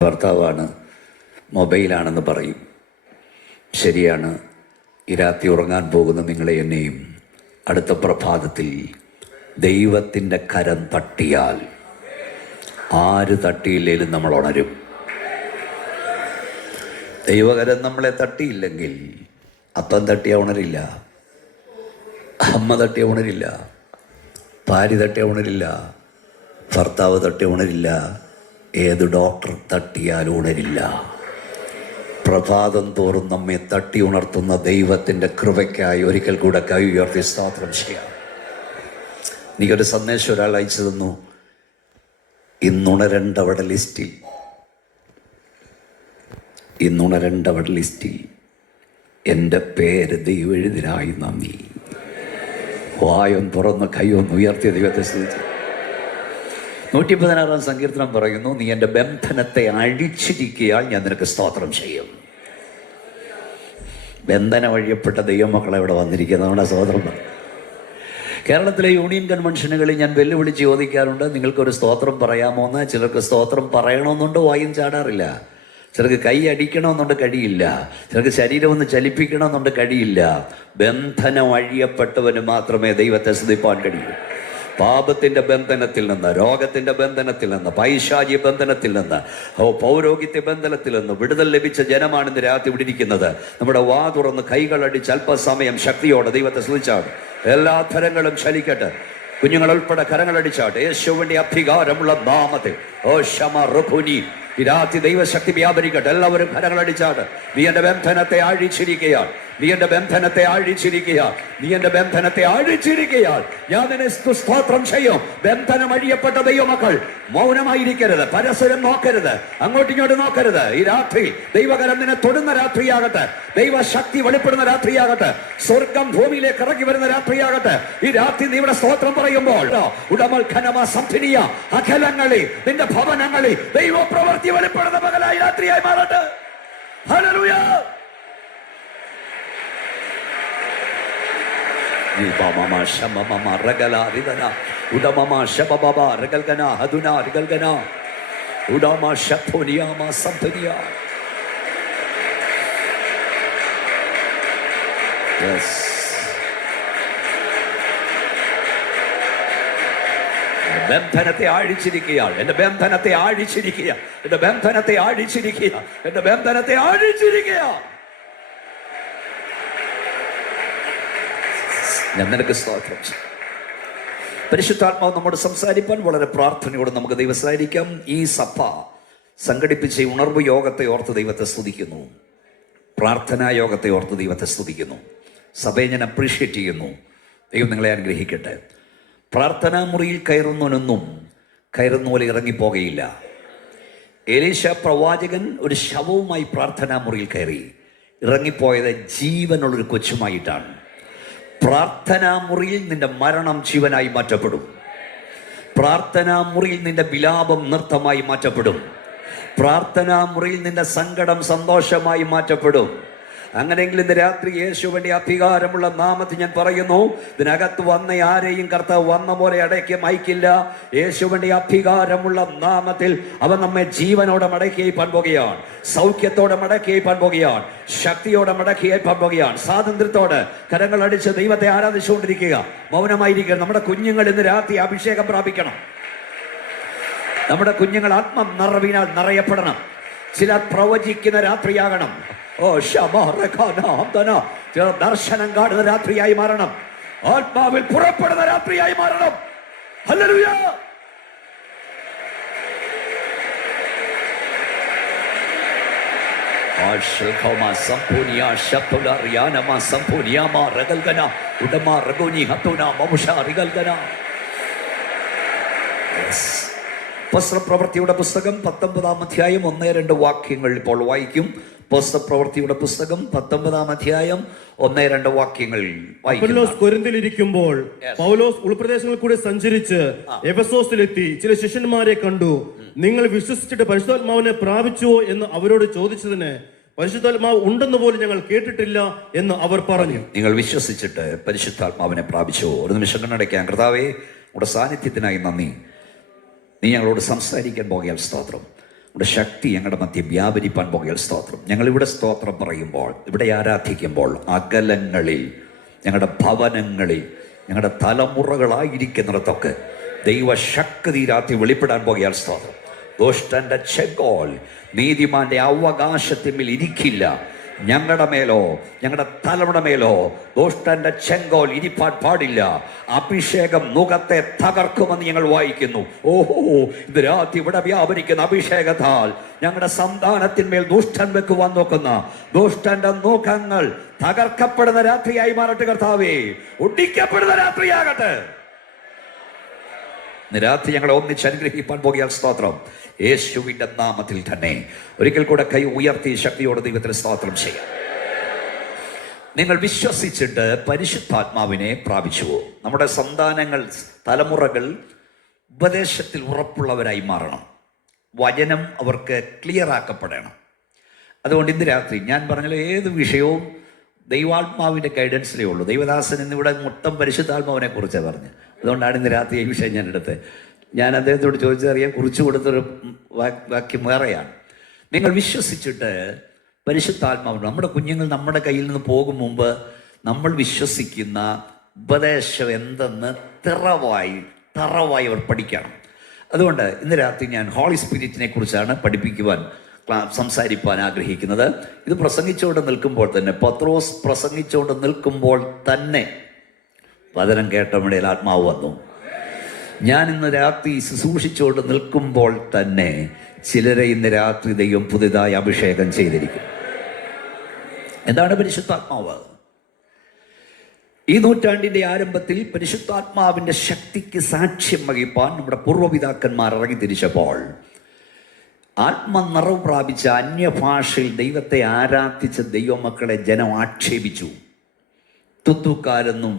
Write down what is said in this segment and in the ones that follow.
ഭർത്താവാണ്, മൊബൈലാണെന്ന് പറയും. ശരിയാണ്. ഈ രാത്രി ഉറങ്ങാൻ പോകുന്ന നിങ്ങളെ എന്നെയും അടുത്ത പ്രഭാതത്തിൽ ദൈവത്തിൻ്റെ കരം തട്ടിയാൽ ആര് തട്ടിയില്ലേലും നമ്മൾ ഉണരും. ദൈവകരം നമ്മളെ തട്ടിയില്ലെങ്കിൽ അപ്പം തട്ടിയ ഉണരില്ല, അമ്മ തട്ടിയ ഉണരില്ല, ഭാര്യ തട്ടിയ ഉണരില്ല, ഭർത്താവ് തട്ടിയ ഉണരില്ല, ഏത് ഡോക്ടർ തട്ടിയാലും ഉണരില്ല. പ്രഭാതം തോറും നമ്മെ തട്ടി ഉണർത്തുന്ന ദൈവത്തിൻ്റെ കൃപയ്ക്കായി ഒരിക്കൽ കൂടെ കൈ ഉയർത്തി സ്തോത്രം ചെയ്യാം. എനിക്കൊരു സന്ദേശം ഒരാൾ അയച്ചു തന്നു. ഇന്നുണരേണ്ടവരുടെ ലിസ്റ്റിൽ എൻ്റെ പേര് ദൈവം എഴുതിനായി. നന്ദി. വായും തുറന്ന് കൈയൊന്ന് ഉയർത്തിയ ദൈവത്തെ സ്തുതിച്ചു. 116 സങ്കീർത്തനം പറയുന്നു, നീ എൻ്റെ ബന്ധനത്തെ അഴിച്ചിരിക്കയാൽ ഞാൻ നിനക്ക് സ്തോത്രം ചെയ്യും. ബന്ധനം അഴിയപ്പെട്ട ദൈവമക്കളെ ഇവിടെ വന്നിരിക്കുന്നത് നമ്മുടെ സ്തോത്രം. കേരളത്തിലെ യൂണിയൻ കൺവെൻഷനുകളിൽ ഞാൻ വെല്ലുവിളിച്ച് ചോദിക്കാറുണ്ട്, നിങ്ങൾക്കൊരു സ്തോത്രം പറയാമോ എന്ന്. ചിലർക്ക് സ്തോത്രം പറയണമെന്നുണ്ട്, വായും ചാടാറില്ല. ചിലർക്ക് കൈ അടിക്കണമെന്നുണ്ട്, കഴിയില്ല. ചിലർക്ക് ശരീരം ഒന്ന് ചലിപ്പിക്കണമെന്നുണ്ട്, കഴിയില്ല. ബന്ധനം അഴിയപ്പെട്ടവന് മാത്രമേ ദൈവത്തെ സ്തുതിപ്പാൻ കഴിയൂ. പാപത്തിൻ്റെ ബന്ധനത്തിൽ നിന്ന്, രോഗത്തിൻ്റെ ബന്ധനത്തിൽ നിന്ന്, പൈശാചിക ബന്ധനത്തിൽ നിന്ന്, പൗരോഹിത്യ ബന്ധനത്തിൽ നിന്ന് വിടുതൽ ലഭിച്ച ജനമാണ് ഇന്ന് രാത്രി ഇവിടെ ഇരിക്കുന്നത്. നമ്മുടെ വാ തുറന്ന് കൈകളടിച്ച് അല്പസമയം ശക്തിയോടെ ദൈവത്തെ സ്തുതിച്ചാണ്. എല്ലാ തരങ്ങളും ചലിക്കട്ടെ. കുഞ്ഞുങ്ങൾ ഉൾപ്പെടെ കരങ്ങളടിച്ചാട്ടെ. യേശുവിന്റെ അധികാരമുള്ള നാമത്തെ ഈ രാത്രി ദൈവശക്തി വ്യാപരിക്കട്ടെ. എല്ലാവരും കരങ്ങളടിച്ചാട്ട്. നീ എൻ്റെ ബന്ധനത്തെ അഴിച്ചിരിക്കുകയാണ്, നീ എൻ്റെ ബന്ധനത്തെ അഴിച്ചിരിക്കുകയാണ്, നീ എൻ്റെ ബന്ധനത്തെ അഴിച്ചിരിക്കുകയാണ്. ഞാൻ നിന്നെ സ്തോത്രം ചെയ്യും. ബന്ധനം അഴിയപ്പെട്ട ദൈവമക്കൾ മൗനമായിരിക്കരുത്, പരസ്പരം നോക്കരുത്, അങ്ങോട്ടും ഇങ്ങോട്ടും നോക്കരുത്. ഈ രാത്രി ദൈവകരം നിന്നെ തൊടുന്ന രാത്രിയാകട്ടെ, ദൈവശക്തി വെളിപ്പെടുന്ന രാത്രിയാകട്ടെ, സ്വർഗം ഭൂമിയിലേക്ക് ഇറങ്ങി വരുന്ന രാത്രിയാകട്ടെ. ഈ രാത്രി നീ ഇവിടെ സ്തോത്രം പറയുമ്പോൾ ഉടമൽ ഖനമ സംധിനിയ അഖലങ്ങളിൽ, നിന്റെ ഭവനങ്ങളിൽ ദൈവപ്രവൃത്തി വെളിപ്പെടുന്ന പകലായി രാത്രിയായി മാറട്ടെ. ഹല്ലേലൂയ. ബന്ധനത്തെ ആഴിച്ചിരിക്കുകയാണ്, എന്റെ ബന്ധനത്തെ ആഴിച്ചിരിക്കുക, എന്റെ ബന്ധനത്തെ ആഴിച്ചിരിക്കുക, എന്റെ ബന്ധനത്തെ ആഴിച്ചിരിക്കുക. ഞാൻ നിനക്ക് സ്തോത്രം. പരിശുദ്ധാത്മാവ് നമ്മോട് സംസാരിപ്പാൻ വളരെ പ്രാർത്ഥനയോടെ നമുക്ക് ദൈവസായിരിക്കാം. ഈ സഭ സംഘടിപ്പിച്ച ഈ ഉണർവ് യോഗത്തെ ഓർത്ത് ദൈവത്തെ സ്തുതിക്കുന്നു, പ്രാർത്ഥനാ യോഗത്തെ ഓർത്ത് ദൈവത്തെ സ്തുതിക്കുന്നു. സഭയെ ഞാൻ അപ്രീഷിയേറ്റ് ചെയ്യുന്നു. ദൈവം നിങ്ങളെ അനുഗ്രഹിക്കട്ടെ. പ്രാർത്ഥനാ മുറിയിൽ കയറുന്നവനൊന്നും കയറുന്ന പോലെ ഇറങ്ങിപ്പോകയില്ല. എലീശ പ്രവാചകൻ ഒരു ശവവുമായി പ്രാർത്ഥനാ മുറിയിൽ കയറി. ഇറങ്ങിപ്പോയത് ജീവനുള്ളൊരു കൊച്ചുമായിട്ടാണ്. പ്രാർത്ഥനാ മുറിയിൽ നിന്റെ മരണം ജീവനായി മാറ്റപ്പെടും. പ്രാർത്ഥനാ മുറിയിൽ നിന്റെ വിലാപം നൃത്തമായി മാറ്റപ്പെടും. പ്രാർത്ഥനാ മുറിയിൽ നിന്റെ സങ്കടം സന്തോഷമായി മാറ്റപ്പെടും. അങ്ങനെയെങ്കിൽ ഇന്ന് രാത്രി യേശുവിന്റെ അധികാരമുള്ള നാമത്തിൽ ഞാൻ പറയുന്നു, ഇതിനകത്ത് വന്ന ആരെയും കർത്താവ് വന്ന പോലെ അടക്കി അയക്കില്ല. യേശുവിന്റെ അധികാരമുള്ള നാമത്തിൽ അവൻ നമ്മെ ജീവനോടെ മടക്കി അയപ്പാൻ പോകുകയാണ്, സൗഖ്യത്തോടെ മടക്കി അയപ്പാൻ പോകുകയാണ്, ശക്തിയോടെ മടക്കി അയപ്പാൻ പോകുകയാണ്, സ്വാതന്ത്ര്യത്തോടെ കരങ്ങൾ അടിച്ച് ദൈവത്തെ ആരാധിച്ചുകൊണ്ടിരിക്കുക. മൗനമായിരിക്കുക. നമ്മുടെ കുഞ്ഞുങ്ങൾ ഇന്ന് രാത്രി അഭിഷേകം പ്രാപിക്കണം. നമ്മുടെ കുഞ്ഞുങ്ങൾ ആത്മ നിറവിനാൽ നിറയപ്പെടണം. ചിലർ പ്രവചിക്കുന്ന രാത്രിയാകണം. ചിലർ ദർശനം കാണുന്ന രാത്രിയായി മാറണം. ആത്മാവിൽ പുറപ്പെടുന്ന രാത്രിയായി മാറണം. ഹല്ലേലൂയ. പുസ്തകപ്രവൃത്തിയുടെ പുസ്തകം 19-ാം അധ്യായം 1-2 വാക്യങ്ങൾ ഇപ്പോൾ വായിക്കും. പുസ്തകപ്രവൃത്തിയുടെ പുസ്തകം 19-ാം അധ്യായം 1-2 വാക്യങ്ങൾ വായിക്കും. കൊരിന്തിലിരിക്കുമ്പോൾ പൗലോസ് ഉൾപ്രദേശങ്ങളിൽ കൂടെ സഞ്ചരിച്ച് എഫെസോസിലെത്തി ചില ശിഷ്യന്മാരെ കണ്ടു. നിങ്ങൾ വിശ്വസിച്ചിട്ട് പരിശുദ്ധാത്മാവിനെ പ്രാപിച്ചുവോ എന്ന് അവരോട് ചോദിച്ചതിന്, പരിശുദ്ധാത്മാവ് ഉണ്ടെന്ന് പോലും ഞങ്ങൾ കേട്ടിട്ടില്ല എന്ന് അവർ പറഞ്ഞു. നിങ്ങൾ വിശ്വസിച്ചിട്ട് പരിശുദ്ധാത്മാവിനെ പ്രാപിച്ചുവോ? ഒരു നിമിഷം കണ്ണടയ്ക്കാൻ. കർത്താവേ, നമ്മുടെ സാന്നിധ്യത്തിനായി നന്ദി. നീ ഞങ്ങളോട് സംസാരിക്കാൻ പോകിയാൽ സ്തോത്രം. നമ്മുടെ ശക്തി ഞങ്ങളുടെ മധ്യ വ്യാപരിപ്പാൻ പോകൽ സ്തോത്രം. ഞങ്ങളിവിടെ സ്തോത്രം പറയുമ്പോൾ, ഇവിടെ ആരാധിക്കുമ്പോൾ, അകലങ്ങളിൽ, ഞങ്ങളുടെ ഭവനങ്ങളിൽ, ഞങ്ങളുടെ തലമുറകളായിരിക്കുന്നിടത്തൊക്കെ ദൈവശക്തി രാത്രി വെളിപ്പെടാൻ പോകയാൽ സ്തോത്രം. ദുഷ്ടന്റെ ചെങ്കോൽ നീതിമാന്റെ അവകാശത്തിന്മേൽ ഇരിക്കില്ല. ഞങ്ങളുടെ മേലോ ഞങ്ങളുടെ തലമുടെ മേലോ ദുഷ്ടന്റെ ചെങ്കോൽ ഇരിപ്പാൻ പാടില്ല. അഭിഷേകം മുഖത്തെ തകർക്കുമെന്ന് ഞങ്ങൾ വായിക്കുന്നു. ഓഹോ, ഇത് രാത്രി ഇവിടെ വ്യാപരിക്കുന്ന അഭിഷേകത്താൽ ഞങ്ങളുടെ സന്താനത്തിന്മേൽ ദുഷ്ടൻ വെക്കുവാൻ നോക്കുന്ന ദുഷ്ടന്റെ മുഖങ്ങൾ തകർക്കപ്പെടുന്ന രാത്രിയായി മാറട്ടെ കർത്താവേ. ഒടിക്കപ്പെടുന്ന രാത്രിയാകട്ടെ. രാത്രി ഞങ്ങളെ ഒന്നിച്ച് അനുഗ്രഹിപ്പാൻ പോകിയാൽ സ്തോത്രം. യേശുവിന്റെ നാമത്തിൽ തന്നെ ഒരിക്കൽ കൂടെ കൈ ഉയർത്തി ശക്തിയോടെ ദൈവത്തിന് സ്തോത്രം ചെയ്യാം. നിങ്ങൾ വിശ്വസിച്ചിട്ട് പരിശുദ്ധാത്മാവിനെ പ്രാപിച്ചുവോ? നമ്മുടെ സന്താനങ്ങൾ, തലമുറകൾ ഉപദേശത്തിൽ ഉറപ്പുള്ളവരായി മാറണം. വചനം അവർക്ക് ക്ലിയർ ആക്കപ്പെടണം. അതുകൊണ്ട് ഇന്ന് രാത്രി ഞാൻ പറഞ്ഞ ഏത് വിഷയവും ദൈവാത്മാവിൻ്റെ ഗൈഡൻസിലേ ഉള്ളൂ. ദൈവദാസൻ എന്നിവിടെ മൊത്തം പരിശുദ്ധാത്മാവിനെ കുറിച്ചാണ് പറഞ്ഞത്. അതുകൊണ്ടാണ് ഇന്ന് രാത്രി ഈ വിഷയം ഞാൻ എടുത്തത്. ഞാൻ അദ്ദേഹത്തോട് ചോദിച്ചറിയാൻ കുറിച്ചു കൊടുത്തൊരു വാക്യം വേറെയാണ്. നിങ്ങൾ വിശ്വസിച്ചിട്ട് പരിശുദ്ധാത്മാവ്, നമ്മുടെ കുഞ്ഞുങ്ങൾ നമ്മുടെ കയ്യിൽ നിന്ന് പോകും മുമ്പ് നമ്മൾ വിശ്വസിക്കുന്ന ഉപദേശം എന്തെന്ന് തറവായി അവർ പഠിക്കണം. അതുകൊണ്ട് ഇന്ന് രാത്രി ഞാൻ ഹോളി സ്പിരിറ്റിനെ കുറിച്ചാണ് പഠിപ്പിക്കുവാൻ സംസാരിപ്പാൻ ആഗ്രഹിക്കുന്നത്. ഇത് പ്രസംഗിച്ചുകൊണ്ട് നിൽക്കുമ്പോൾ തന്നെ, പത്രോസ് പ്രസംഗിച്ചുകൊണ്ട് നിൽക്കുമ്പോൾ തന്നെ വചനം കേട്ടമിടയിൽ ആത്മാവ് വന്നു. ഞാൻ ഇന്ന് രാത്രി ശുശ്രൂഷിച്ചുകൊണ്ട് നിൽക്കുമ്പോൾ തന്നെ ചിലരെ ഇന്ന് രാത്രി ദൈവം പുതുതായി അഭിഷേകം ചെയ്തിരിക്കും. എന്താണ് പരിശുദ്ധാത്മാവ്? ഈ നൂറ്റാണ്ടിൻ്റെ ആരംഭത്തിൽ പരിശുദ്ധാത്മാവിൻ്റെ ശക്തിക്ക് സാക്ഷ്യം വഹിപ്പാൻ നമ്മുടെ പൂർവ്വപിതാക്കന്മാർ ഇറങ്ങി തിരിച്ചപ്പോൾ ആത്മനിറവ് പ്രാപിച്ച അന്യഭാഷയിൽ ദൈവത്തെ ആരാധിച്ച ദൈവമക്കളെ ജനം ആക്ഷേപിച്ചു. തുത്തുക്കാരെന്നും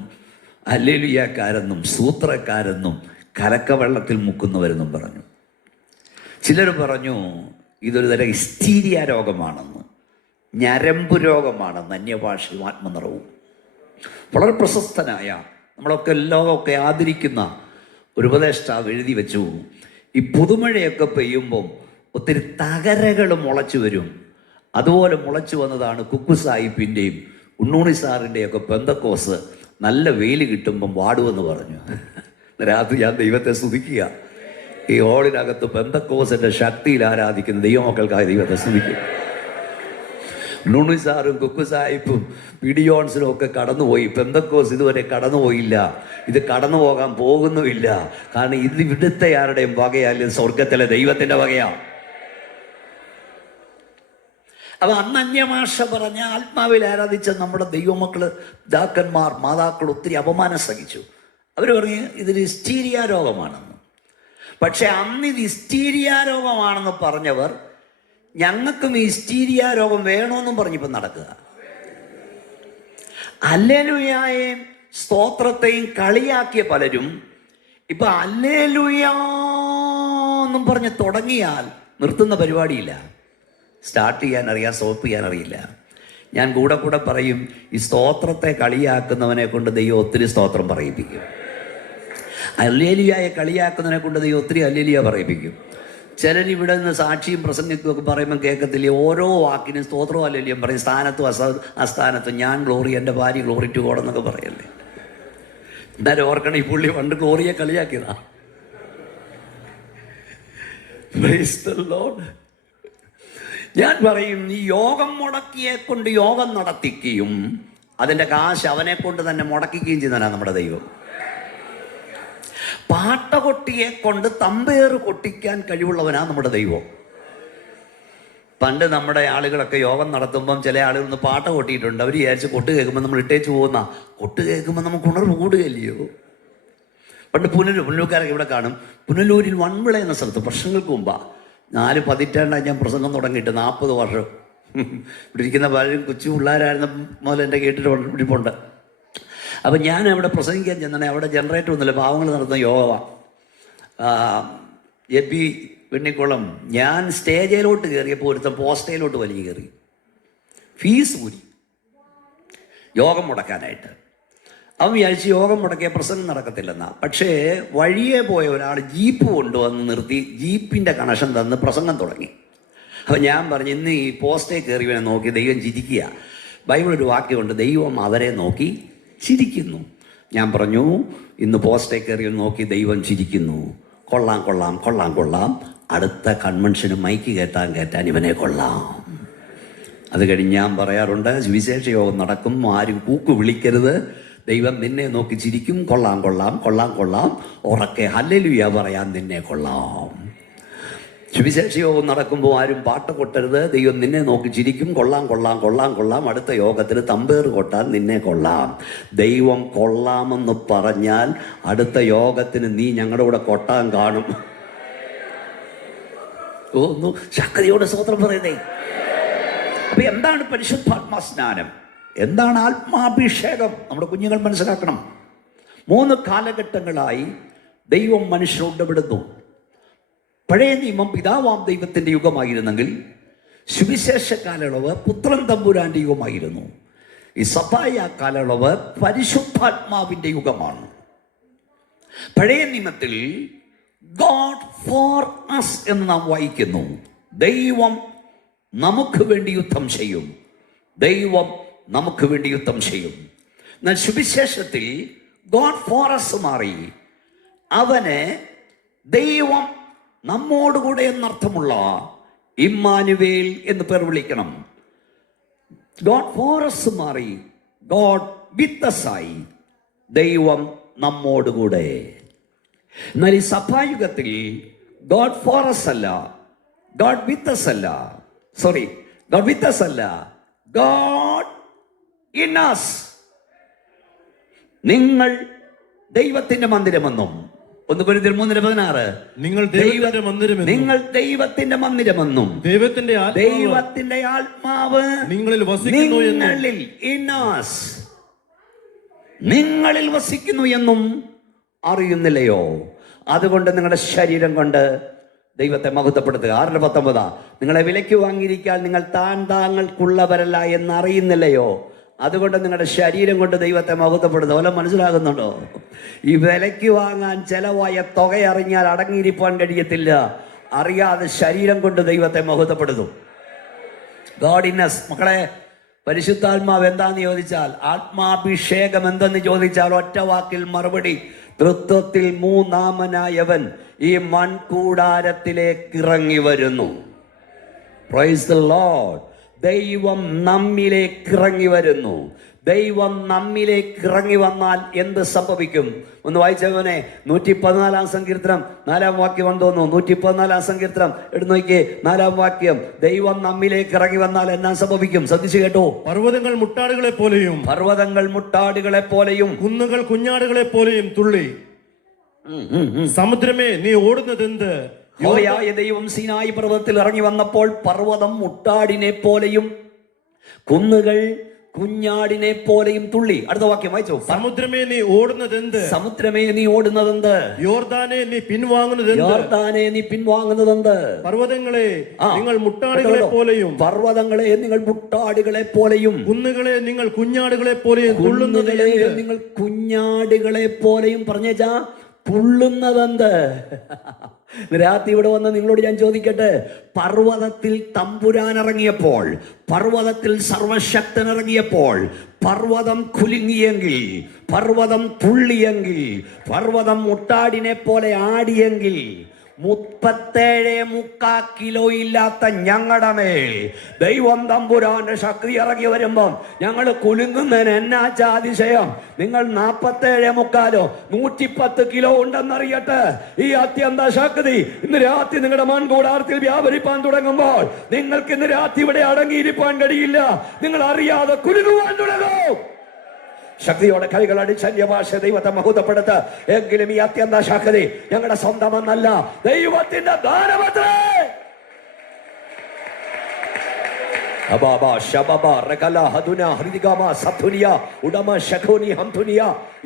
ഹല്ലേലൂയക്കാരെന്നും സൂത്രക്കാരെന്നും കലക്കവെള്ളത്തിൽ മുക്കുന്നവരെന്നും പറഞ്ഞു. ചിലർ പറഞ്ഞു ഇതൊരു തരം ഹിസ്റ്റീരിയ രോഗമാണെന്ന്, ഞരമ്പ് രോഗമാണെന്ന്, അന്യഭാഷയും ആത്മനിറവും. വളരെ പ്രശസ്തനായ, നമ്മളൊക്കെ ലോകമൊക്കെ ആദരിക്കുന്ന ഒരു ഉപദേഷ്ടാവ് എഴുതി വെച്ചു, ഈ പുതുമഴയൊക്കെ പെയ്യുമ്പം ഒത്തിരി തകരകൾ മുളച്ചു വരും. അതുപോലെ മുളച്ചു വന്നതാണ് കുക്കു സാഹിബിൻ്റെയും ഉണ്ണൂണി സാറിൻ്റെയൊക്കെ പെന്തക്കോസ്. നല്ല വെയിൽ കിട്ടുമ്പം വാടുമെന്ന് പറഞ്ഞു. രാത്രി ഞാൻ ദൈവത്തെ സ്തുതിക്കുക. ഈ ഹോളിനകത്ത് പെന്തക്കോസിൻ്റെ ശക്തിയിൽ ആരാധിക്കുന്ന ദൈവമക്കൾക്കായി ദൈവത്തെ സ്തുതിക്കുക. ഉണ്ണൂണി സാറും കുക്കു സാഹിബും പിഡിയോൺസിനും ഒക്കെ കടന്നുപോയി. പെന്തക്കോസ് ഇതുവരെ കടന്നുപോയില്ല. ഇത് കടന്നു പോകാൻ പോകുന്നുമില്ല. കാരണം ഇത് ഇവിടുത്തെ ആരുടെയും വകയല്ല, സ്വർഗത്തിലെ ദൈവത്തിൻ്റെ വകയാണ്. അപ്പം അന്ന് അന്യഭാഷ പറഞ്ഞ ആത്മാവിൽ ആരാധിച്ച നമ്മുടെ ദൈവമക്കൾ, പിതാക്കന്മാർ, മാതാക്കൾ ഒത്തിരി അപമാനം സഹിച്ചു. അവർ പറഞ്ഞ് ഇതൊരു ഹിസ്റ്റീരിയ രോഗമാണെന്ന്. പക്ഷെ അന്ന് ഇത് ഹിസ്റ്റീരിയ രോഗമാണെന്ന് പറഞ്ഞവർ ഞങ്ങൾക്കും ഈ ഹിസ്റ്റീരിയ രോഗം വേണമെന്നും പറഞ്ഞിപ്പം നടക്കുക. ഹല്ലേലൂയായെയും സ്തോത്രത്തെയും കളിയാക്കിയ പലരും ഇപ്പം ഹല്ലേലൂയാന്നും പറഞ്ഞ് തുടങ്ങിയാൽ നിർത്തുന്ന പരിപാടിയില്ല. സ്റ്റാർട്ട് ചെയ്യാൻ അറിയാം, സ്റ്റോപ്പ് ചെയ്യാൻ അറിയില്ല. ഞാൻ കൂടെ പറയും, ഈ സ്തോത്രത്തെ കളിയാക്കുന്നവനെ കൊണ്ട് ദൈവം ഒത്തിരി സ്തോത്രം പറയിപ്പിക്കും. ഹല്ലേലൂയയെ കളിയാക്കുന്നവനെ കൊണ്ട് ദൈവം ഒത്തിരി ഹല്ലേലൂയ പറയിപ്പിക്കും. ചിലർ ഇവിടെ നിന്ന് സാക്ഷിയും പ്രസംഗിക്കുമൊക്കെ പറയുമ്പോൾ കേൾക്കത്തില്ലേ, ഓരോ വാക്കിനും സ്തോത്രവും ഹല്ലേലൂയ പറയും. സ്ഥാനത്തും അസ്ഥാനത്തും ഞാൻ ഗ്ലോറി, എൻ്റെ ഭാര്യ ഗ്ലോറി ടു ഗോഡ് എന്നൊക്കെ പറയല്ലേ. എന്നാലും ഓർക്കണം, ഈ പുള്ളി പണ്ട് ഗ്ലോറിയെ കളിയാക്കിയതാ. Praise the Lord. ഞാൻ പറയും, ഈ യോഗം മുടക്കിയെ കൊണ്ട് യോഗം നടത്തിക്കുകയും അതിൻ്റെ കാശ് അവനെ കൊണ്ട് തന്നെ മുടക്കിക്കുകയും ചെയ്യുന്നതാണ് നമ്മുടെ ദൈവം. പാട്ടകൊട്ടിയെ കൊണ്ട് തമ്പേറ് കൊട്ടിക്കാൻ കഴിവുള്ളവനാണ് നമ്മുടെ ദൈവം. പണ്ട് നമ്മുടെ ആളുകളൊക്കെ യോഗം നടത്തുമ്പം ചില ആളുകൾ ഒന്ന് പാട്ട കൊട്ടിയിട്ടുണ്ട്. അവർ വിചാരിച്ച് കൊട്ട് കേൾക്കുമ്പോൾ നമ്മൾ ഇട്ടേച്ച് പോകുന്ന, കൊട്ട് കേൾക്കുമ്പോൾ നമുക്ക് ഉണർവ് കൂടുകയല്ലയോ. പണ്ട് പുനലൂർക്കാരൊക്കെ ഇവിടെ കാണും. പുനലൂരിൽ വൺവിള എന്ന സ്ഥലത്ത് വർഷങ്ങൾക്ക് മുമ്പാണ്, 4 പതിറ്റാണ്ടായി ഞാൻ പ്രസംഗം തുടങ്ങിയിട്ട്, 40 വർഷം. ഇവിടെ ഇരിക്കുന്ന പലരും കൊച്ചു പിള്ളേരായിരുന്ന മുതൽ എൻ്റെ കേട്ടിട്ടുണ്ട്. അപ്പം ഞാൻ അവിടെ പ്രസംഗിക്കാൻ ചെന്നാണ്. അവിടെ ജനറേറ്റർ ഒന്നുമില്ല, പാവങ്ങൾ നടത്തുന്ന യോഗ. എ.പി. വെണ്ണിക്കുളം. ഞാൻ സ്റ്റേജിലോട്ട് കയറിയപ്പോൾ ഒരുത്തൻ പോസ്റ്റയിലോട്ട് വലിയ കയറി, ഫീസ് ഊരി യോഗം മുടക്കാനായിട്ട്. അവൻ വിചാരിച്ച് യോഗം മുടക്കിയ പ്രസംഗം നടക്കത്തില്ലെന്നാ. പക്ഷേ വഴിയെ പോയ ഒരാൾ ജീപ്പ് കൊണ്ടുവന്ന് നിർത്തി ജീപ്പിൻ്റെ കണക്ഷൻ തന്ന് പ്രസംഗം തുടങ്ങി. അപ്പോൾ ഞാൻ പറഞ്ഞു, ഇന്ന് ഈ പോസ്റ്റേ കയറിയവനെ നോക്കി ദൈവം ചിരിക്കുക. ബൈബിൾ ഒരു വാക്യമുണ്ട്, ദൈവം അവരെ നോക്കി ചിരിക്കുന്നു. ഞാൻ പറഞ്ഞു, ഇന്ന് പോസ്റ്റേ കയറിയവൻ നോക്കി ദൈവം ചിരിക്കുന്നു. കൊള്ളാം കൊള്ളാം കൊള്ളാം കൊള്ളാം, അടുത്ത കൺവെൻഷന് മൈക്ക് കയറ്റാൻ ഇവനെ കൊള്ളാം. അത് കഴിഞ്ഞ് ഞാൻ പറയാറുണ്ട്, സുവിശേഷ യോഗം നടക്കും, ആരും കൂക്ക് വിളിക്കരുത്, ദൈവം നിന്നെ നോക്കി ചിരിക്കും. കൊള്ളാം കൊള്ളാം കൊള്ളാം കൊള്ളാം, ഉറക്കെ ഹല്ലേലൂയ പറയാൻ നിന്നെ കൊള്ളാം. സുവിശേഷ യോഗം നടക്കുമ്പോൾ ആരും പാട്ട് കൊട്ടരുത്, ദൈവം നിന്നെ നോക്കി ചിരിക്കും. കൊള്ളാം കൊള്ളാം കൊള്ളാം കൊള്ളാം, അടുത്ത യോഗത്തിന് തമ്പേറ് കൊട്ടാൻ നിന്നെ കൊള്ളാം. ദൈവം കൊള്ളാമെന്ന് പറഞ്ഞാൽ അടുത്ത യോഗത്തിന് നീ ഞങ്ങളുടെ കൂടെ കൊട്ടാൻ കാണും. ഒന്ന് ശക്തിയോടെ സ്തോത്രം പറയുന്നേ. അപ്പൊ എന്താണ് പരിശുദ്ധാത്മാ സ്നാനം? എന്താണ് ആത്മാഭിഷേകം? നമ്മുടെ കുഞ്ഞുങ്ങൾ മനസ്സിലാക്കണം. 3 കാലഘട്ടങ്ങളായി ദൈവം മനുഷ്യരോട് ഇടപെടുന്നു. പഴയ നിയമം പിതാവാം ദൈവത്തിൻ്റെ യുഗമായിരുന്നെങ്കിൽ സുവിശേഷ കാലയളവ് പുത്രൻ തമ്പുരാൻ്റെ യുഗമായിരുന്നു. ഈ സഭായ കാലയളവ് പരിശുദ്ധാത്മാവിൻ്റെ യുഗമാണ്. പഴയ നിയമത്തിൽ ഗോഡ് ഫോർ അസ് എന്ന് നാം വായിക്കുന്നു. ദൈവം നമുക്ക് വേണ്ടി യുദ്ധം ചെയ്യും. ദൈവം നമുക്ക് വേണ്ടി യുദ്ധം ചെയ്യും. എന്നാൽ സുവിശേഷത്തിൽ ഗോഡ് ഫോർ അസ് മാറി അവനെ ദൈവം നമ്മോടുകൂടെ എന്നർത്ഥമുള്ള ഇമ്മാനുവേൽ എന്ന് പേർ വിളിക്കണം. ഗോഡ് ഫോർ അസ് മാറി ഗോഡ് വിത്ത് അസ് ആയി, ദൈവം നമ്മോടുകൂടെ. എന്നാൽ ഈ സഭായുഗത്തിൽ ഗോഡ് ഫോർ അസ് അല്ല, ഗോഡ് വിത്ത് അസ് അല്ല, സോറി ഗോഡ് വിത്ത് അസ് അല്ല, ഗോഡ് ഇൻ അസ്. നിങ്ങൾ ദൈവത്തിന്റെ മന്ദിരമെന്നും, 1 കൊരിന്ത്യർ 3:16, നിങ്ങൾ ദൈവത്തിന്റെ മന്ദിരമെന്നും ദൈവത്തിന്റെ ആത്മാവ് നിങ്ങളിൽ വസിക്കുന്നു എന്നും അറിയുന്നില്ലയോ? അതുകൊണ്ട് നിങ്ങളുടെ ശരീരം കൊണ്ട് ദൈവത്തെ മഹത്വപ്പെടുത്തുക. 6:19, നിങ്ങളെ വിലയ്ക്ക് വാങ്ങിയിരിക്കാൻ നിങ്ങൾ താങ്കൾക്കുള്ളവരല്ല എന്ന് അറിയുന്നില്ലയോ? അതുകൊണ്ട് നിങ്ങളുടെ ശരീരം കൊണ്ട് ദൈവത്തെ മഹത്വപ്പെടുത്തുക. വല്ലതും മനസ്സിലാകുന്നുണ്ടോ? ഈ വിലയ്ക്ക് വാങ്ങാൻ ചെലവായ തുക അറിഞ്ഞാൽ അടങ്ങിയിരിക്കാൻ കഴിയത്തില്ല. അറിയാതെ ശരീരം കൊണ്ട് ദൈവത്തെ മഹത്വപ്പെടുത്തും. ഗോഡിനസ്. മക്കളെ, പരിശുദ്ധാത്മാവ് എന്താന്ന് ചോദിച്ചാൽ, ആത്മാഭിഷേകം എന്തെന്ന് ചോദിച്ചാൽ ഒറ്റ വാക്കിൽ മറുപടി, തൃത്വത്തിൽ 3-ാമനായവൻ ഈ മൺകൂടാരത്തിലേക്ക് ഇറങ്ങി വരുന്നു. Price the Lord. ദൈവം നമ്മിലേക്ക് ഇറങ്ങി വരുന്നു. ദൈവം നമ്മിലേക്ക് ഇറങ്ങി വന്നാൽ എന്ത് സംഭവിക്കും? ഒന്ന് വായിച്ചവനെ, 114-ാം സങ്കീർത്തനം 4-ാം വാക്യം തോന്നുന്നു. 114-ാം സങ്കീർത്തനം എടുത്തു നോക്കിയേ, 4-ാം വാക്യം. ദൈവം നമ്മിലേക്ക് ഇറങ്ങി വന്നാൽ എന്നാ സംഭവിക്കും? ശ്രദ്ധിച്ചു കേട്ടോ. പർവ്വതങ്ങൾ മുട്ടാടുകളെ പോലെയും കുന്നുകൾ കുഞ്ഞാടുകളെ പോലെയും തുള്ളി. സമുദ്രമേ നീ ഓടുന്നതെന്ത്? യഹോവയായ ദൈവം സീനായി പർവ്വതത്തിൽ ഇറങ്ങി വന്നപ്പോൾ പർവ്വതം മുട്ടാടിനെ പോലെയും കുന്നുകൾ കുഞ്ഞാടിനെ പോലെയും തുള്ളി. അടുത്ത വാക്യം വായിച്ചോ. സമുദ്രമേ നീ ഓടുന്നതെന്ത്? യോർദാനെ നീ പിൻവാങ്ങുന്നതെന്ത്? പർവ്വതങ്ങളെ നിങ്ങൾ മുട്ടാടുകളെ പോലെയും കുന്നുകളെ നിങ്ങൾ കുഞ്ഞാടുകളെ പോലെയും പറഞ്ഞേച്ചാ തുള്ളുന്നതെന്ത്? രാത്രി ഇവിടെ വന്ന് നിങ്ങളോട് ഞാൻ ചോദിക്കട്ടെ, പർവ്വതത്തിൽ തമ്പുരാൻ ഇറങ്ങിയപ്പോൾ, പർവ്വതത്തിൽ സർവശക്തൻ ഇറങ്ങിയപ്പോൾ പർവ്വതം കുലുങ്ങിയെങ്കിൽ, പർവ്വതം തുള്ളിയെങ്കിൽ, പർവ്വതം മുട്ടാടിനെ പോലെ ആടിയെങ്കിൽ, 37.25 കിലോ ഇല്ലാത്ത ഞങ്ങളുടെ മേൽ ദൈവം തമ്പുരാന്റെ ശക്തി ഇറങ്ങി വരുമ്പം ഞങ്ങൾ കുലുങ്ങുന്നതിന് എന്നാച്ചാ അതിശയം? നിങ്ങൾ 47.25 110 കിലോ ഉണ്ടെന്നറിയട്ടെ. ഈ അത്യന്ത ശക്തി ഇന്ന് രാത്രി നിങ്ങളുടെ മൺകൂടാരത്തിൽ വ്യാപരിപ്പാൻ തുടങ്ങുമ്പോൾ നിങ്ങൾക്ക് ഇന്ന് രാത്രി ഇവിടെ അടങ്ങിയിരിക്കാൻ കഴിയില്ല. നിങ്ങൾ അറിയാതെ കുലുങ്ങുവാൻ തുടങ്ങും. ശക്തിയോടെ കൈകളടി ശല്യഭാഷ ദൈവത്തെ മഹത്വപ്പെടുത്ത്. എങ്കിലും ഈ അത്യന്ത ശക്തി ഞങ്ങളുടെ സ്വന്തമെന്നല്ല, ദൈവത്തിന്റെ ദാനമത്രേ.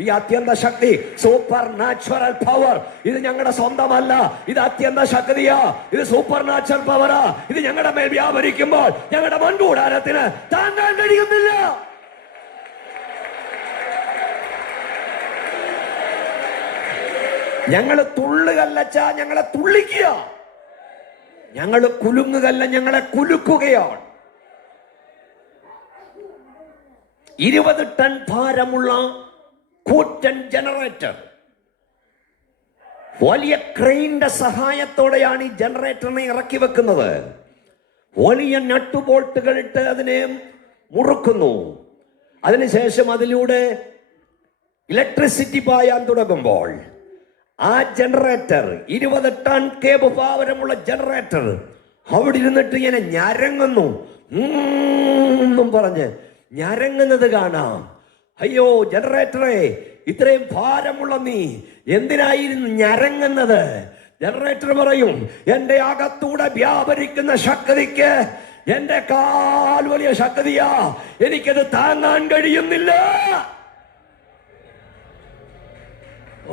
ഈ അത്യന്ത ശക്തി, സൂപ്പർ നാച്ചുറൽ പവർ, ഇത് ഞങ്ങളുടെ സ്വന്തമല്ല, ഇത് അത്യന്ത ശക്തിയാ, ഇത് സൂപ്പർ നാച്ചുറൽ പവറാ. ഇത് ഞങ്ങളുടെ മേൽ വ്യാപരിക്കുമ്പോൾ ഞങ്ങളുടെ മൺകൂടാരത്തിന് താങ്ങാൻ കഴിയുന്നില്ല. ഞങ്ങള് തുള്ളുകല്ലച്ച, ഞങ്ങളെ തുള്ളിക്കുക. ഞങ്ങള് കുലുങ്ങുകല്ല, ഞങ്ങളെ കുലുക്കുകയാണ്. 20 ടൺ ഭാരമുള്ള കൂറ്റൻ ജനറേറ്റർ, വലിയ ക്രെയിന്റെ സഹായത്തോടെയാണ് ഈ ജനറേറ്ററിനെ ഇറക്കി വെക്കുന്നത്. വലിയ നട്ടുബോൾട്ടുകൾ ഇട്ട് അതിനെ മുറുക്കുന്നു. അതിനുശേഷം അതിലൂടെ ഇലക്ട്രിസിറ്റി പായാൻ തുടങ്ങുമ്പോൾ ആ ജനറേറ്റർ, 20 ടൺ കേബ് ഭാരമുള്ള ജനറേറ്റർ അവിടെ ഇരുന്നിട്ട് ഇങ്ങനെ ഞരങ്ങുന്നു. എന്നും പറഞ്ഞ് ഞരങ്ങുന്നത് കാണാം. അയ്യോ ജനറേറ്ററെ, ഇത്രയും ഭാരമുള്ള നീ എന്തിനായിരുന്നു ഞരങ്ങുന്നത്? ജനറേറ്റർ പറയും, എന്റെ അകത്തൂടെ വ്യാപരിക്കുന്ന ശക്തിക്ക് എന്റെ കാൽ വലിയ ശക്തിയാ, എനിക്കത് താങ്ങാൻ കഴിയുന്നില്ല.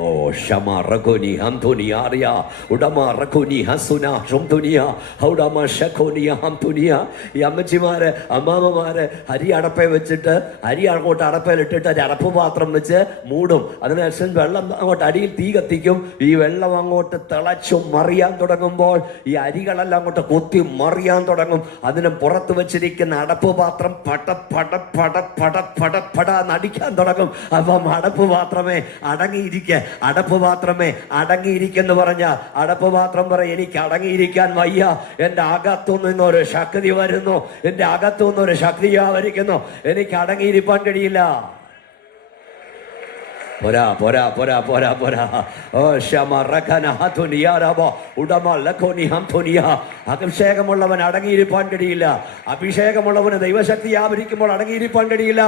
ഓ ഷമ റഗോനി ഹംതുനിയാറിയ ഉടമ റഗോനി ഹസുന ഷംതുനിയ ഹൗഡമ ഷഖോനിയ ഹംതുനിയ. ഈ അമ്മച്ചിമാര് അമ്മാമ്മമാര് അരി അടപ്പേ വെച്ചിട്ട് അരി അങ്ങോട്ട് അടപ്പയിലിട്ടിട്ട് ഒരു അടപ്പ് പാത്രം വെച്ച് മൂടും. അതിനുശേഷം വെള്ളം അങ്ങോട്ട് അടിയിൽ തീ കത്തിക്കും. ഈ വെള്ളം അങ്ങോട്ട് തിളച്ചു മറിയാൻ തുടങ്ങുമ്പോൾ ഈ അരികളെല്ലാം അങ്ങോട്ട് കൊത്തി മറിയാൻ തുടങ്ങും. അതിന് പുറത്ത് വെച്ചിരിക്കുന്ന അടപ്പ് പാത്രം പട പട പട പട പട പട നടിക്കാൻ തുടങ്ങും. അപ്പം അടപ്പ് പാത്രമേ അടങ്ങിയിരിക്കുക, അടപ്പ് പാത്രമേ അടങ്ങിയിരിക്കെന്ന് പറഞ്ഞ അടപ്പ് പാത്രം പറയും, എനിക്ക് അടങ്ങിയിരിക്കാൻ വയ്യ, എന്റെ അകത്തുനിന്ന് ഒരു ശക്തി വരുന്നു, എന്റെ അകത്തുനിന്ന് ഒരു ശക്തി ആവരിക്കുന്നു, എനിക്ക് അടങ്ങിയിരിക്കാൻ കഴിയില്ല. പോരാ പോരാ പോരാ പോരാ പോരാ. അഭിഷേകമുള്ളവൻ അടങ്ങിയിരിക്കാൻ കഴിയില്ല. അഭിഷേകമുള്ളവന് ദൈവശക്തി ആവരിക്കുമ്പോൾ അടങ്ങിയിരിക്കാൻ കഴിയില്ല.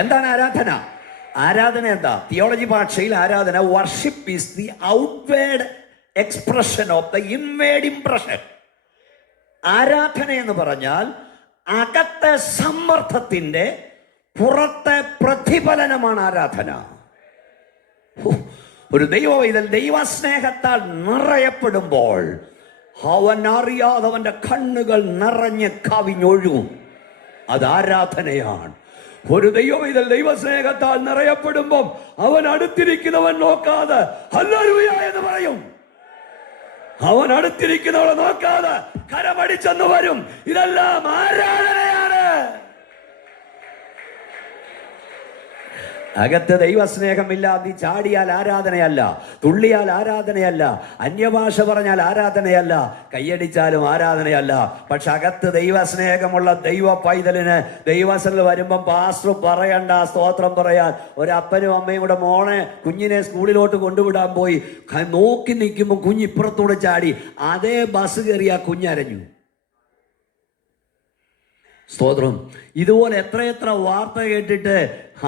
എന്താണ് ആരാധന? ആരാധന എന്താ? തിയോളജി ഭാഷയിൽ ആരാധന, worship is the outward expression of the inward impression. ആരാധന എന്ന് പറഞ്ഞാൽ അകത്തെ സമ്മർദ്ദത്തിന്റെ പുറത്തെ പ്രതിഫലനമാണ് ആരാധന. ഒരു ദൈവവൈതൽ ദൈവസ്നേഹത്താൽ നിറയപ്പെടുമ്പോൾ അവൻ അറിയാതെ അവന്റെ കണ്ണുകൾ നിറഞ്ഞ് കവിഞ്ഞൊഴുകും. അത് ആരാധനയാണ്. ഒരു ദൈവവൈതൽ ദൈവസ്നേഹത്താൽ നിറയപ്പെടുമ്പം അവൻ അടുത്തിരിക്കുന്നവൻ നോക്കാതെ ഹല്ലേലൂയ എന്ന് പറയും. അവൻ അടുത്തിരിക്കുന്നവളെ നോക്കാതെ കരമടിച്ചെന്ന് വരും. ഇതെല്ലാം ആരാധനയാണ്. അകത്ത് ദൈവസ്നേഹമില്ലാതെ ചാടിയാൽ ആരാധനയല്ല, തുള്ളിയാൽ ആരാധനയല്ല, അന്യഭാഷ പറഞ്ഞാൽ ആരാധനയല്ല, കയ്യടിച്ചാലും ആരാധനയല്ല. പക്ഷെ അകത്ത് ദൈവസ്നേഹമുള്ള ദൈവ പൈതലിന് ദൈവസനിൽ വരുമ്പം പാസ്റ്റർ പറയണ്ട സ്തോത്രം പറയാൻ. ഒരപ്പനും അമ്മയും കൂടെ മോളെ കുഞ്ഞിനെ സ്കൂളിലോട്ട് കൊണ്ടുവിടാൻ പോയി, നോക്കി നിൽക്കുമ്പോൾ കുഞ്ഞ് ഇപ്പുറത്തൂടെ ചാടി, അതേ ബസ് കയറി ആ കുഞ്ഞരഞ്ഞു. സ്തോത്രം. ഇതുപോലെ എത്രയെത്ര വാർത്ത കേട്ടിട്ട്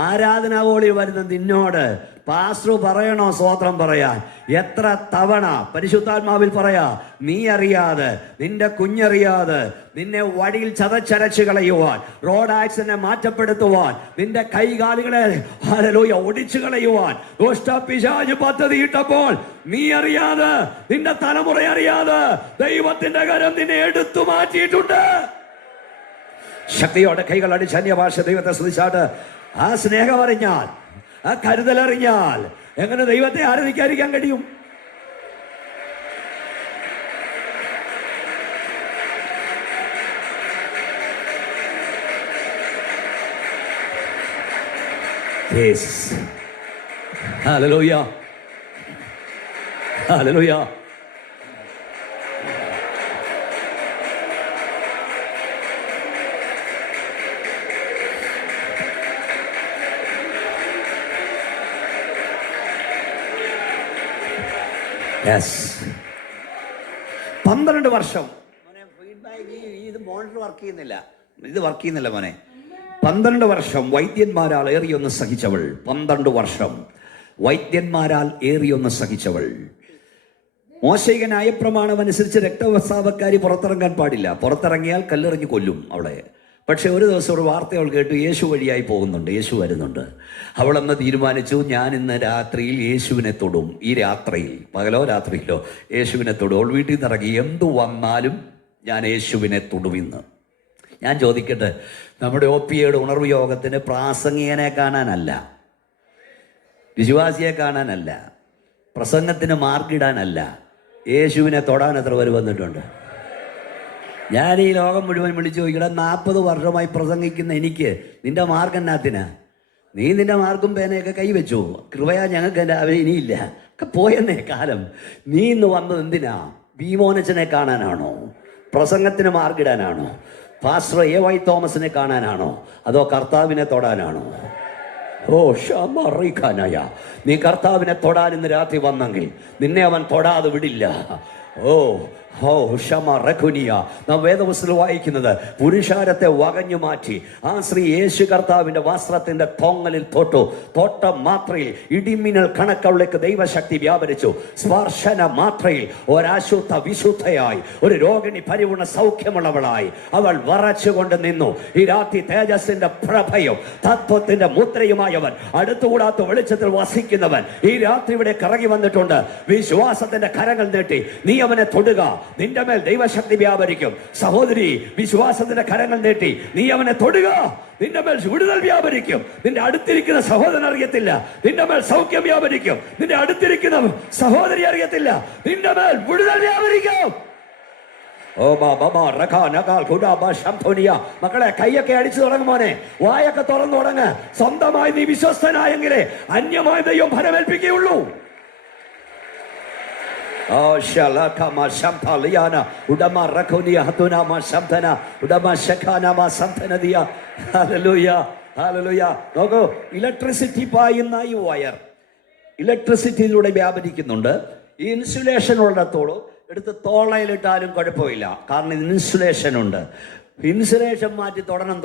ആരാധനാവോളി വരുന്ന നിന്നോട് പാസ്റ്റർ പറയണോ സ്തോത്രം പറയാൻ? എത്ര തവണ പരിശുദ്ധാത്മാവിൽ പറയാ, നീ അറിയാതെ, നിന്റെ കുഞ്ഞറിയാതെ നിന്നെ വഴിയിൽ ചതച്ചരച്ച് കളയുവാൻ, റോഡ് ആക്സിഡന്റ് മാറ്റപ്പെടുത്തുവാൻ, നിന്റെ കൈകാലുകളെ ഹല്ലേലൂയ ഒടിച്ചു കളയുവാൻ ദുഷ്ടപിശാച് പദ്ധതിയിട്ടപ്പോൾ നീ അറിയാതെ, നിന്റെ തലമുറ അറിയാതെ ദൈവത്തിന്റെ കരം നിന്നെ എടുത്തു മാറ്റിയിട്ടുണ്ട്. ശക്തിയോടെ കൈകൾ അടിച്ച് അന്യഭാഷ ദൈവത്തെ സ്തുതിച്ചാട്ട് ആ സ്നേഹം അറിഞ്ഞാൽ, ആ കരുതൽ അറിഞ്ഞാൽ എങ്ങനെ ദൈവത്തെ ആരാധിക്കാതിരിക്കാൻ കഴിയും? Hallelujah hallelujah. യെസ്, 12 വർഷം ഇത് മോണിറ്റർ വർക്ക് ചെയ്യുന്നില്ല, ഇത് വർക്ക് ചെയ്യുന്നില്ല മോനെ. 12 വർഷം വൈദ്യന്മാരാൽ ഏറിയൊന്ന് സഹിച്ചവൾ, 12 വർഷം വൈദ്യന്മാരാൽ ഏറിയൊന്ന് സഹിച്ചവൾ. മോശയിക ന്യായപ്രമാണം അനുസരിച്ച് രക്തവസ്രാവക്കാരി പുറത്തിറങ്ങാൻ പാടില്ല, പുറത്തിറങ്ങിയാൽ കല്ലെറിഞ്ഞ് കൊല്ലും അവളെ. പക്ഷെ ഒരു ദിവസം ഒരു വാർത്ത അവൾ കേട്ടു, യേശു വഴിയായി പോകുന്നുണ്ട്, യേശു വരുന്നുണ്ട്. അവളെന്ന് തീരുമാനിച്ചു, ഞാൻ ഇന്ന് രാത്രിയിൽ യേശുവിനെ തൊടും. ഈ രാത്രിയിൽ, പകലോ രാത്രിയിലോ യേശുവിനെ തൊടും. അവൾ വീട്ടിൽ നിന്ന് ഇറങ്ങി, എന്തു വന്നാലും ഞാൻ യേശുവിനെ തൊടുവിന്ന്. ഞാൻ ചോദിക്കട്ടെ, നമ്മുടെ OPAയുടെ ഉണർവ് യോഗത്തിന് പ്രാസംഗികനെ കാണാനല്ല, വിശ്വാസിയെ കാണാനല്ല, പ്രസംഗത്തിന് മാർക്കിടാനല്ല, യേശുവിനെ തൊടാൻ എത്ര പേര് വന്നിട്ടുണ്ട്? ഞാൻ ഈ ലോകം മുഴുവൻ വിളിച്ചു ചോദിക്കട്ടെ, 40 വർഷമായി പ്രസംഗിക്കുന്ന എനിക്ക് നിന്റെ മാർക്ക് എന്നാത്തിനാ? നീ നിന്റെ മാർക്കും പേനയൊക്കെ കൈവച്ചു. കൃപയാ ഞങ്ങൾക്ക് എൻ്റെ ഇനിയില്ല, ഒക്കെ പോയെന്നേ കാലം. നീ ഇന്ന് വന്നത് എന്തിനാ? ഭീമോനച്ചനെ കാണാനാണോ? പ്രസംഗത്തിന് മാർക്കിടാനാണോ? Pastor A.Y. തോമസിനെ കാണാനാണോ? അതോ കർത്താവിനെ തൊടാനാണോ? ഓ ഷമറിഖാനായ, നീ കർത്താവിനെ തൊടാൻ ഇന്ന് രാത്രി വന്നെങ്കിൽ നിന്നെ അവൻ തൊടാതെ വിടില്ല. ഓ ഓ ഷമ റഖുനിയ. നാം വേദപുസ്തകത്തിൽ വായിക്കുന്നത്, പുരുഷാരത്തെ വകഞ്ഞു മാറ്റി ആ സ്ത്രീ യേശു കർത്താവിന്റെ വസ്ത്രത്തിന്റെ തോങ്ങലിൽ തൊട്ടു. തൊട്ട മാത്രയിൽ ഇടിമിന്നൽ കണക്കവളിലേക്ക് ദൈവശക്തി വ്യാപരിച്ചു. സ്പർശന മാത്രയിൽ ഒരശുദ്ധ വിശുദ്ധയായി, ഒരു രോഗിണി പരിപൂർണ സൗഖ്യമുള്ളവളായി അവൾ വറച്ചുകൊണ്ട് നിന്നു. ഈ രാത്രി തേജസ്സിന്റെ പ്രഭയും തത്വത്തിന്റെ മുദ്രയുമായവൻ, അടുത്തുകൂടാത്ത വെളിച്ചത്തിൽ വസിക്കുന്നവൻ ഈ രാത്രി ഇവിടെ കറങ്ങി വന്നിട്ടുണ്ട്. വിശ്വാസത്തിന്റെ കരങ്ങൾ നീട്ടി നീ അവനെ തൊടുക, നിന്റെ മേൽ ദൈവശക്തി വ്യാപരിക്കും. സഹോദരി, വിശ്വാസത്തിന്റെ കരങ്ങൾ നീട്ടി നീ അവനെ തൊടുക, നിന്റെ മേൽ വിടുതൽ വ്യാപരിക്കും. നിന്റെ അടുത്തിരിക്കുന്ന സഹോദരൻ അറിയത്തില്ല, നിന്റെ മേൽ സൗഖ്യം വ്യാപരിക്കും. നിന്റെ അടുത്തിരിക്കുന്ന സഹോദരി അറിയത്തില്ല, നിന്റെ മേൽ വിടുതൽ വ്യാപരിക്കും. മക്കളെ, കൈയൊക്കെ അടിച്ചു തുടങ്ങും മോനെ, വായൊക്കെ തുറന്നു തുടങ്ങ്. സ്വന്തമായി നീ വിശ്വസ്തനായെങ്കിലേ അന്യമായ ദൈവം ഫലമേൽപ്പിക്കുകയുള്ളൂ. നോക്കൂ, ഇലക്ട്രിസിറ്റി പായുന്ന ഈ വയർ ഇലക്ട്രിസിറ്റിയിലൂടെ വ്യാപരിക്കുന്നുണ്ട്. ഈ ഇൻസുലേഷൻ ഉള്ളിടത്തോളം എടുത്ത് തോളയിലിട്ടാലും കുഴപ്പമില്ല, കാരണം ഇൻസുലേഷൻ ഉണ്ട്. ഇൻസുലേഷൻ മാറ്റി തൊടണം.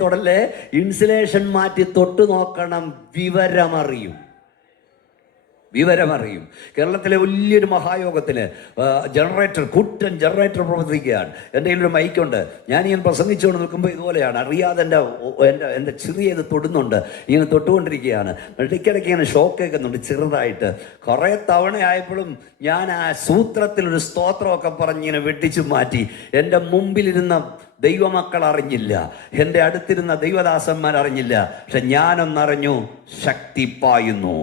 തൊടല്ലേ. ഇൻസുലേഷൻ മാറ്റി തൊട്ട് നോക്കണം, വിവരമറിയും. കേരളത്തിലെ വലിയൊരു മഹായോഗത്തിന് കുട്ടൻ ജനറേറ്റർ പ്രവർത്തിക്കുകയാണ്. എൻ്റെ കയ്യിലൊരു മൈക്കുണ്ട്. ഞാൻ പ്രസംഗിച്ചുകൊണ്ട് നിൽക്കുമ്പോൾ ഇതുപോലെയാണ്, അറിയാതെ എൻ്റെ ചെറിയ ഇത് തൊടുന്നുണ്ട്. ഇങ്ങനെ തൊട്ടുകൊണ്ടിരിക്കുകയാണ്. ഇടയ്ക്കിടയ്ക്ക് ഇങ്ങനെ ഷോക്ക് കേൾക്കുന്നുണ്ട് ചെറുതായിട്ട്. കുറേ തവണയായപ്പോഴും ഞാൻ ആ സൂത്രത്തിലൊരു സ്തോത്രമൊക്കെ പറഞ്ഞ് ഇങ്ങനെ വെട്ടിച്ചു മാറ്റി. എൻ്റെ മുമ്പിലിരുന്ന ദൈവമക്കൾ അറിഞ്ഞില്ല, എൻ്റെ അടുത്തിരുന്ന ദൈവദാസന്മാർ അറിഞ്ഞില്ല. പക്ഷെ ഞാനൊന്നറിഞ്ഞു, ശക്തി പായുന്നു.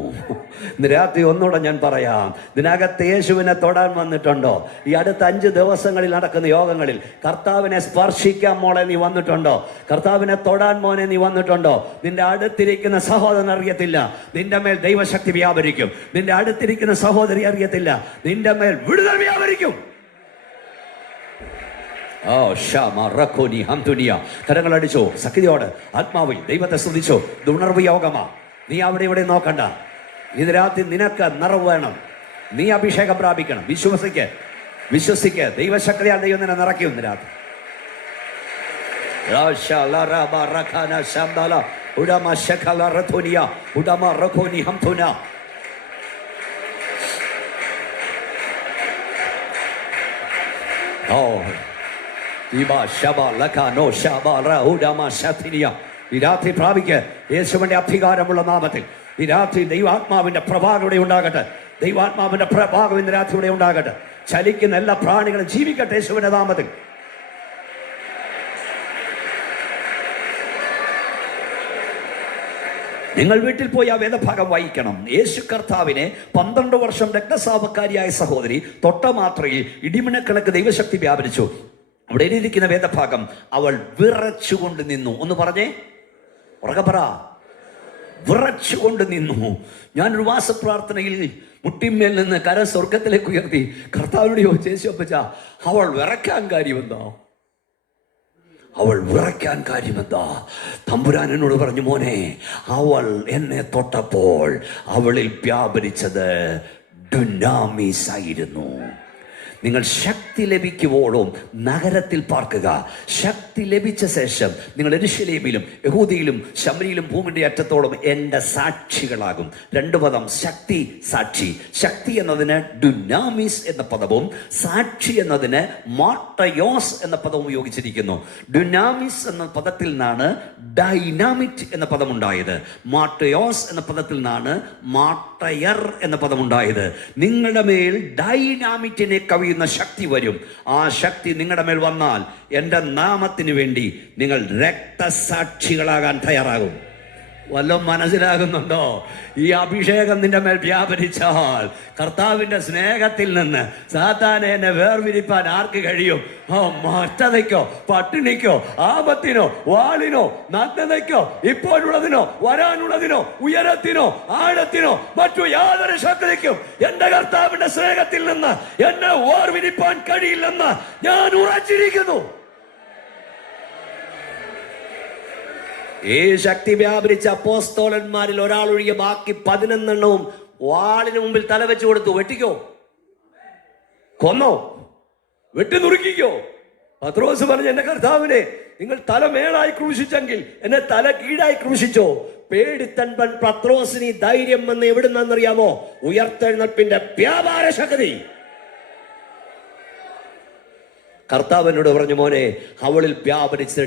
ഇന്ന് രാത്രി ഒന്നുകൂടെ ഞാൻ പറയാം, ഇതിനകത്ത് യേശുവിനെ തൊടാൻ വന്നിട്ടുണ്ടോ? ഈ അടുത്ത 5 ദിവസങ്ങളിൽ നടക്കുന്ന യോഗങ്ങളിൽ കർത്താവിനെ സ്പർശിക്കാൻ മോളെ നീ വന്നിട്ടുണ്ടോ? കർത്താവിനെ തൊടാൻ മോനെ നീ വന്നിട്ടുണ്ടോ? നിന്റെ അടുത്തിരിക്കുന്ന സഹോദരൻ അറിയത്തില്ല, നിന്റെ മേൽ ദൈവശക്തി വ്യാപരിക്കും. നിന്റെ അടുത്തിരിക്കുന്ന സഹോദരി അറിയത്തില്ല, നിന്റെ മേൽ വിടുതൽ വ്യാപരിക്കും. കരങ്ങളടിച്ചോ, ശക്തിയോട് ആത്മാവിൽ ദൈവത്തെ സ്തുതിച്ചോ. ഇത് ഉണർവ് യോഗമാ. നീ അവിടെ ഇവിടെ നോക്കണ്ട. ഇത് രാത്രി നിനക്ക് നിറവ് വേണം, നീ അഭിഷേകം പ്രാപിക്കണം. വിശ്വസിക്ക്. ദൈവശക്തിയാൽ ദൈവം നിന്നെ നിറയ്ക്കും ഇന്ന് രാത്രി. ഈ രാത്രി പ്രാപിക്ക് യേശുവിന്റെ അധികാരമുള്ള നാമത്തിൽ. ഈ രാത്രി ദൈവാത്മാവിന്റെ പ്രഭാവം ഇവിടെ ഉണ്ടാകട്ടെ. ദൈവാത്മാവിന്റെ പ്രഭാവം ഇന്ന് രാത്രി ഇവിടെ ഉണ്ടാകട്ടെ. ചലിക്കുന്ന എല്ലാ പ്രാണികളും ജീവിക്കട്ടെ യേശുവിന്റെ നാമത്തിൽ. നിങ്ങൾ വീട്ടിൽ പോയി ആ വേദഭാഗം വായിക്കണം. യേശു കർത്താവിനെ 12 വർഷം രക്തസ്രാവക്കാരിയായ സഹോദരി തൊട്ട മാത്രയിൽ ഇടിമിന്നക്കണക്ക് ദൈവശക്തി വ്യാപരിച്ചു. അവിടെ എഴുതിയിരിക്കുന്ന വേദഭാഗം, അവൾ വിറച്ചുകൊണ്ട് നിന്നു. ഒന്ന് പറഞ്ഞേ, ഉറക്കെ പറ. വിറച്ചുകൊണ്ട് നിന്നു. ഞാനൊരു വാസപ്രാർത്ഥനയിൽ മുട്ടിന്മേൽ നിന്ന് കര സ്വർഗത്തിലേക്ക് ഉയർത്തി കർത്താവിനോട് ചോദിച്ചു, യേശുപ്പച്ച, അവൾ വിറയ്ക്കാൻ കാര്യമെന്താ? തമ്പുരാൻ എന്നോട് പറഞ്ഞു, മോനെ, അവൾ എന്നെ തൊട്ടപ്പോൾ അവളിൽ വ്യാപരിച്ചത് ഡുനാമിസ് ആയിരുന്നു. നിങ്ങൾ ശക്തി ലഭിക്കുവോളം നഗരത്തിൽ പാർക്കുക. ശക്തി ലഭിച്ച ശേഷം നിങ്ങൾ യെരൂശലേമിലും യഹൂദയിലും ശമരിയിലും ഭൂമിയുടെ അറ്റത്തോളം എൻ്റെ സാക്ഷികളാകും. 2 പദം, ശക്തി, സാക്ഷി. ശക്തി എന്നതിന് ഡുനാമിസ് എന്ന പദവും സാക്ഷി എന്നതിന് മാർട്ടയോസ് എന്ന പദവും ഉപയോഗിച്ചിരിക്കുന്നു. ഡുനാമിസ് എന്ന പദത്തിൽ നിന്നാണ് ഡൈനാമിറ്റ് എന്ന പദം ഉണ്ടായത്. മാർട്ടയോസ് എന്ന പദത്തിൽ നിന്നാണ് മാർട്ടയർ എന്ന പദം ഉണ്ടായത്. നിങ്ങളുടെ മേൽ ഡൈനാമിറ്റിനെ കവിഞ്ഞ കവിയുന്ന ശക്തി വരും. ആ ശക്തി നിങ്ങളുടെ മേൽ വന്നാൽ എൻ്റെ നാമത്തിന് വേണ്ടി നിങ്ങൾ രക്തസാക്ഷികളാകാൻ തയ്യാറാകും. വല്ലതും മനസ്സിലാകുന്നുണ്ടോ? ഈ അഭിഷേകം നിന്റെ മേൽ വ്യാപരിച്ചാൽ കർത്താവിന്റെ സ്നേഹത്തിൽ നിന്ന് സാത്താനെ എന്നെ വേർതിരിപ്പാൻ ആർക്ക് കഴിയും? മറ്റതയ്ക്കോ, പട്ടിണിക്കോ, ആപത്തിനോ, വാളിനോ, നഗ്നതയ്ക്കോ, ഇപ്പോഴുള്ളതിനോ, വരാനുള്ളതിനോ, ഉയരത്തിനോ, ആഴത്തിനോ, മറ്റു യാതൊരു ശക്തിക്കും എന്റെ കർത്താവിന്റെ സ്നേഹത്തിൽ നിന്ന് എന്നെ വേർതിരിപ്പാൻ കഴിയില്ലെന്ന് ഞാൻ ഉറച്ചിരിക്കുന്നു. ഈ ശക്തി വ്യാപരിച്ച അപ്പോസ്തലന്മാരിൽ ഒരാളൊഴികെ ബാക്കി 11 വാളിന് മുമ്പിൽ തലവെച്ച് കൊടുത്തു. വെട്ടിക്കോ, കൊന്നോ, വെട്ടി നുറുക്കിക്കോ. പത്രോസ് പറഞ്ഞു, എന്റെ കർത്താവിനെ നിങ്ങൾ തല മേളായി ക്രൂശിച്ചെങ്കിൽ എന്നെ തല കീഴായി ക്രൂശിച്ചോ. പേടിത്തൻപൻ പത്രോസിന് ധൈര്യം വന്ന് എവിടുന്നറിയാമോ? ഉയർത്തെഴുന്നേൽപ്പിന്റെ വ്യാപാര ശക്തി. കർത്താവിനോട് പറഞ്ഞു, മോനെ, അവളിൽ വ്യാപരിച്ച്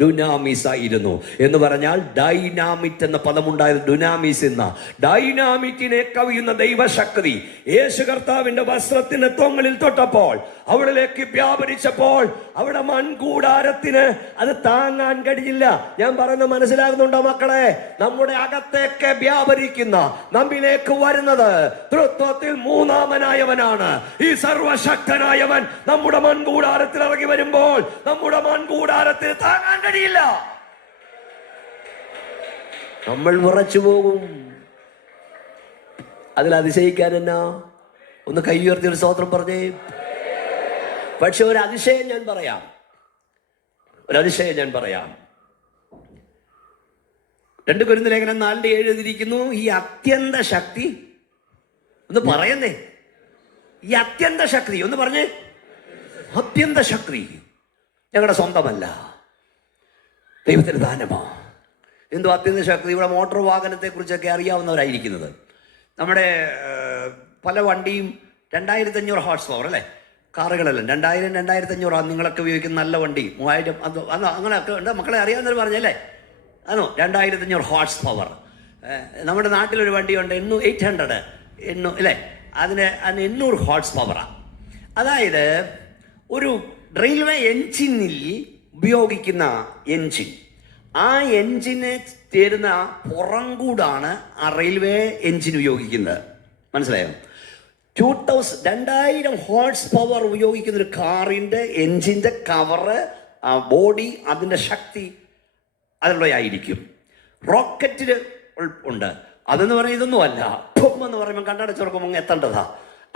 ഡുനാമിസ് ആയിരുന്നു എന്ന് പറഞ്ഞാൽ ഡൈനാമിറ്റ് എന്ന പദമുണ്ടായത് ഡുനാമിസ് എന്ന ഡൈനാമിറ്റിനെ കവിയുന്ന ദൈവശക്തി യേശു കർത്താവിന്റെ വസ്ത്രത്തിന്റെ തൊങ്ങലിൽ തൊട്ടപ്പോൾ അവളിലേക്ക് വ്യാപരിച്ചപ്പോൾ അവിടെ മൺകൂടാരത്തിന് അത് താങ്ങാൻ കഴിയില്ല. ഞാൻ പറയുന്നത് മനസ്സിലാകുന്നുണ്ടോ മക്കളെ? നമ്മുടെ അകത്തേക്ക് വ്യാപരിക്കുന്ന, നമ്മിലേക്ക് വരുന്നത് തൃത്വത്തിൽ മൂന്നാമനായവനാണ്. ഈ സർവശക്തനായവൻ നമ്മുടെ മൺകൂടാരത്തിൽ ഇറങ്ങി വരുമ്പോൾ നമ്മുടെ മൺകൂടാരത്തിന് താങ്ങാൻ കഴിയില്ല. നമ്മൾ വിറച്ചു പോകും. അതിൽ അതിശയിക്കാൻ എന്നാ? ഒന്ന് കൈ ഉയർത്തി ഒരു സ്തോത്രം പറഞ്ഞേ. പക്ഷെ ഒരു അതിശയം ഞാൻ പറയാം. 2 കൊരിന്ത്യർ ലേഖനം 4:7 എഴുതിയിരിക്കുന്നു, ഈ അത്യന്ത ശക്തി, ഒന്ന് പറയുന്നേ, ഈ അത്യന്ത ശക്തി ഒന്ന് പറഞ്ഞേ. അത്യന്ത ശക്തി ഞങ്ങളുടെ സ്വന്തമല്ല, ദൈവത്തിന് ദാനമാ. എന്തോ അത്യന്ത ശക്തി? ഇവിടെ മോട്ടോർ വാഹനത്തെ കുറിച്ചൊക്കെ അറിയാവുന്നവരായിരിക്കുന്നത്. നമ്മുടെ പല വണ്ടിയും 2500 ഹോഴ്സ് പവർ അല്ലേ? കാറുകളെല്ലാം 2000, 2500 നിങ്ങളൊക്കെ ഉപയോഗിക്കുന്ന നല്ല വണ്ടി 3000 അത് അങ്ങനെയൊക്കെ ഉണ്ട്. മക്കളെ അറിയാവുന്നവർ പറഞ്ഞല്ലേ? ആണോ? 2500 ഹോഴ്സ് പവർ. നമ്മുടെ നാട്ടിലൊരു വണ്ടിയുണ്ട് 800 അല്ലേ? അതിന് 800 ഹോഴ്സ് പവറാണ്. അതായത് ഒരു റെയിൽവേ എൻജിനിൽ ഉപയോഗിക്കുന്ന എൻജിൻ, ആ എൻജിന് ചേരുന്ന പുറംകൂടാണ് ആ റെയിൽവേ എൻജിൻ ഉപയോഗിക്കുന്നത്. മനസ്സിലായോ? 2000 ഹോഴ്സ് പവർ ഉപയോഗിക്കുന്ന ഒരു കാറിൻ്റെ എൻജിൻ്റെ കവറ്, ആ ബോഡി, അതിൻ്റെ ശക്തി അതിലുള്ളതായിരിക്കും. റോക്കറ്റിൽ ഉണ്ട്. അതെന്ന് പറഞ്ഞാൽ ഇതൊന്നുമല്ല. എന്ന് പറയുമ്പോൾ കണ്ണടച്ചുറക്കുമ്പോൾ എത്തേണ്ടതാ.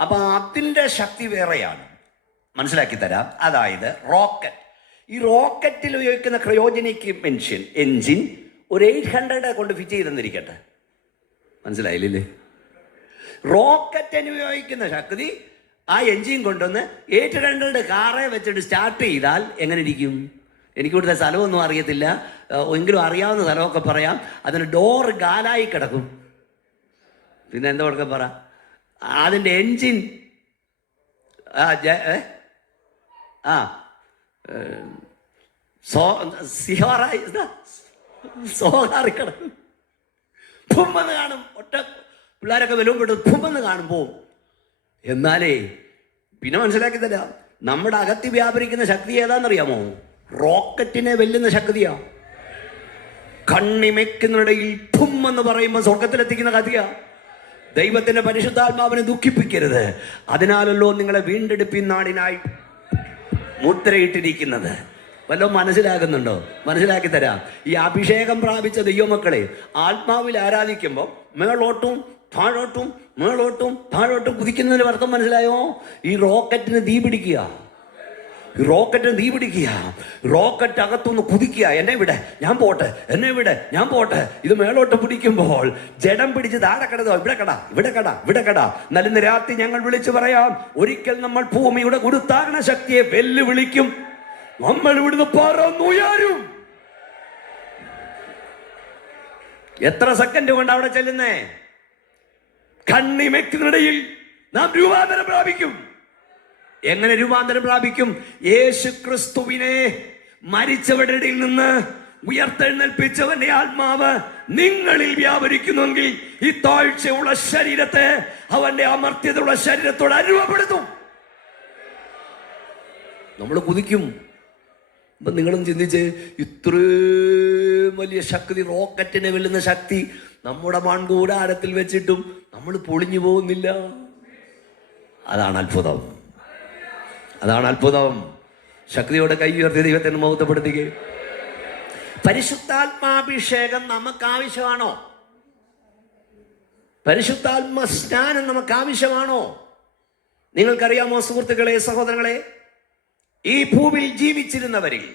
അപ്പം അതിൻ്റെ ശക്തി വേറെയാണ്. മനസ്സിലാക്കി തരാം. അതായത് റോക്കറ്റ്, ഈ റോക്കറ്റിൽ ഉപയോഗിക്കുന്ന ക്രയോജനിക് എൻജിൻ ഒരു 800 കൊണ്ട് ഫിറ്റ് ചെയ്തെന്നിരിക്കട്ടെ. മനസ്സിലായില്ലേ? റോക്കറ്റിന് ഉപയോഗിക്കുന്ന ശക്തി ആ എൻജിൻ കൊണ്ടുവന്ന് 800 കാറെ വെച്ചിട്ട് സ്റ്റാർട്ട് ചെയ്താൽ എങ്ങനെ ഇരിക്കും? എനിക്ക് ഇവിടുത്തെ സ്ഥലമൊന്നും അറിയത്തില്ല, എങ്കിലും അറിയാവുന്ന സ്ഥലമൊക്കെ പറയാം. അതിന് ഡോറ് കാലായി കിടക്കും. പിന്നെ എന്താ കൊടുക്ക പറ? അതിൻ്റെ എൻജിൻ സോഹാറി കിടക്കും. ഭൂമെന്ന് കാണും. ഒറ്റ പിള്ളേരൊക്കെ വെലുമ്പോട്ട് ഭൂമെന്ന് കാണുമ്പോൾ. എന്നാലേ പിന്നെ മനസ്സിലാക്കി തരാം, നമ്മുടെ അകത്ത് വ്യാപരിക്കുന്ന ശക്തി ഏതാണെന്നറിയാമോ? റോക്കറ്റിനെ വെല്ലുന്ന ശക്തിയാ. കണ്ണിമയ്ക്കുന്നിടയിൽ ഭൂമെന്ന് പറയുമ്പോൾ സ്വർഗത്തിലെത്തിക്കുന്ന കഥയാ. ദൈവത്തിന്റെ പരിശുദ്ധാത്മാവിനെ ദുഃഖിപ്പിക്കരുത്. അതിനാലല്ലോ നിങ്ങളെ വീണ്ടെടുപ്പിൻ നാടിനായി മുദ്രയിട്ടിരിക്കുന്നത്. വല്ലതും മനസ്സിലാകുന്നുണ്ടോ? മനസ്സിലാക്കി തരാം. ഈ അഭിഷേകം പ്രാപിച്ച ദൈവമക്കളെ ആത്മാവിൽ ആരാധിക്കുമ്പോൾ മേളോട്ടും താഴോട്ടും മേളോട്ടും താഴോട്ടും കുതിക്കുന്നതിന് അർത്ഥം മനസ്സിലായോ? ഈ റോക്കറ്റിന് തീ പിടിക്കുക. റോക്കറ്റ് അകത്തുനിന്ന് കുതിക്കുക. എന്നെ വിടെ, ഞാൻ പോട്ടെ, എന്നെ വിടെ, ഞാൻ പോട്ടെ. ഇത് മേളോട്ട് പിടിക്കുമ്പോൾ ജഡം പിടിച്ച് താഴെ കിടന്നോ, ഇവിടെ കട. എന്നാലും രാത്രി ഞങ്ങൾ വിളിച്ചു പറയാം, ഒരിക്കൽ നമ്മൾ ഭൂമിയുടെ ഗുരുത്വാകർഷണ ശക്തിയെ വെല്ലുവിളിക്കും. നമ്മൾ ഇവിടുന്ന് പറന്നുയരും. എത്ര സെക്കൻഡ് കൊണ്ട് അവിടെ ചെല്ലുന്നേ? കണ്ണിമയ്ക്കുന്നിടയിൽ നാം രൂപാന്തരം പ്രാപിക്കും. എങ്ങനെ രൂപാന്തരം പ്രാപിക്കും? യേശു ക്രിസ്തുവിനെ മരിച്ചവരുടെ ഇടയിൽ നിന്ന് ഉയർത്തെഴുന്നേൽപ്പിച്ചവന്റെ ആത്മാവ് നിങ്ങളിൽ വ്യാപരിക്കുന്നെങ്കിൽ ഈ താഴ്ചയുള്ള ശരീരത്തെ അവന്റെ അമർത്യതയുള്ള ശരീരത്തോട് അനുഭവപ്പെടുത്തും. നമ്മൾ കുതിക്കും. അപ്പം നിങ്ങളും ചിന്തിച്ച്, ഇത്രയും വലിയ ശക്തി, റോക്കറ്റിനെ വെല്ലുന്ന ശക്തി നമ്മുടെ മൺകൂടാരത്തിൽ വെച്ചിട്ടും നമ്മൾ പൊളിഞ്ഞു പോകുന്നില്ല. അതാണ് അത്ഭുതം. അതാണ് അത്ഭുതം. ശക്തിയോടെ കൈ ഉയർത്തി ദൈവത്തിന് മഹത്വപ്പെടുത്തുക. പരിശുദ്ധാത്മാഭിഷേകം നമുക്ക് ആവശ്യമാണോ? പരിശുദ്ധാത്മ സ്നാനം നമുക്ക് ആവശ്യമാണോ? നിങ്ങൾക്കറിയാമോ സുഹൃത്തുക്കളെ, സഹോദരങ്ങളെ, ഈ ഭൂമിയിൽ ജീവിച്ചിരുന്നവരിൽ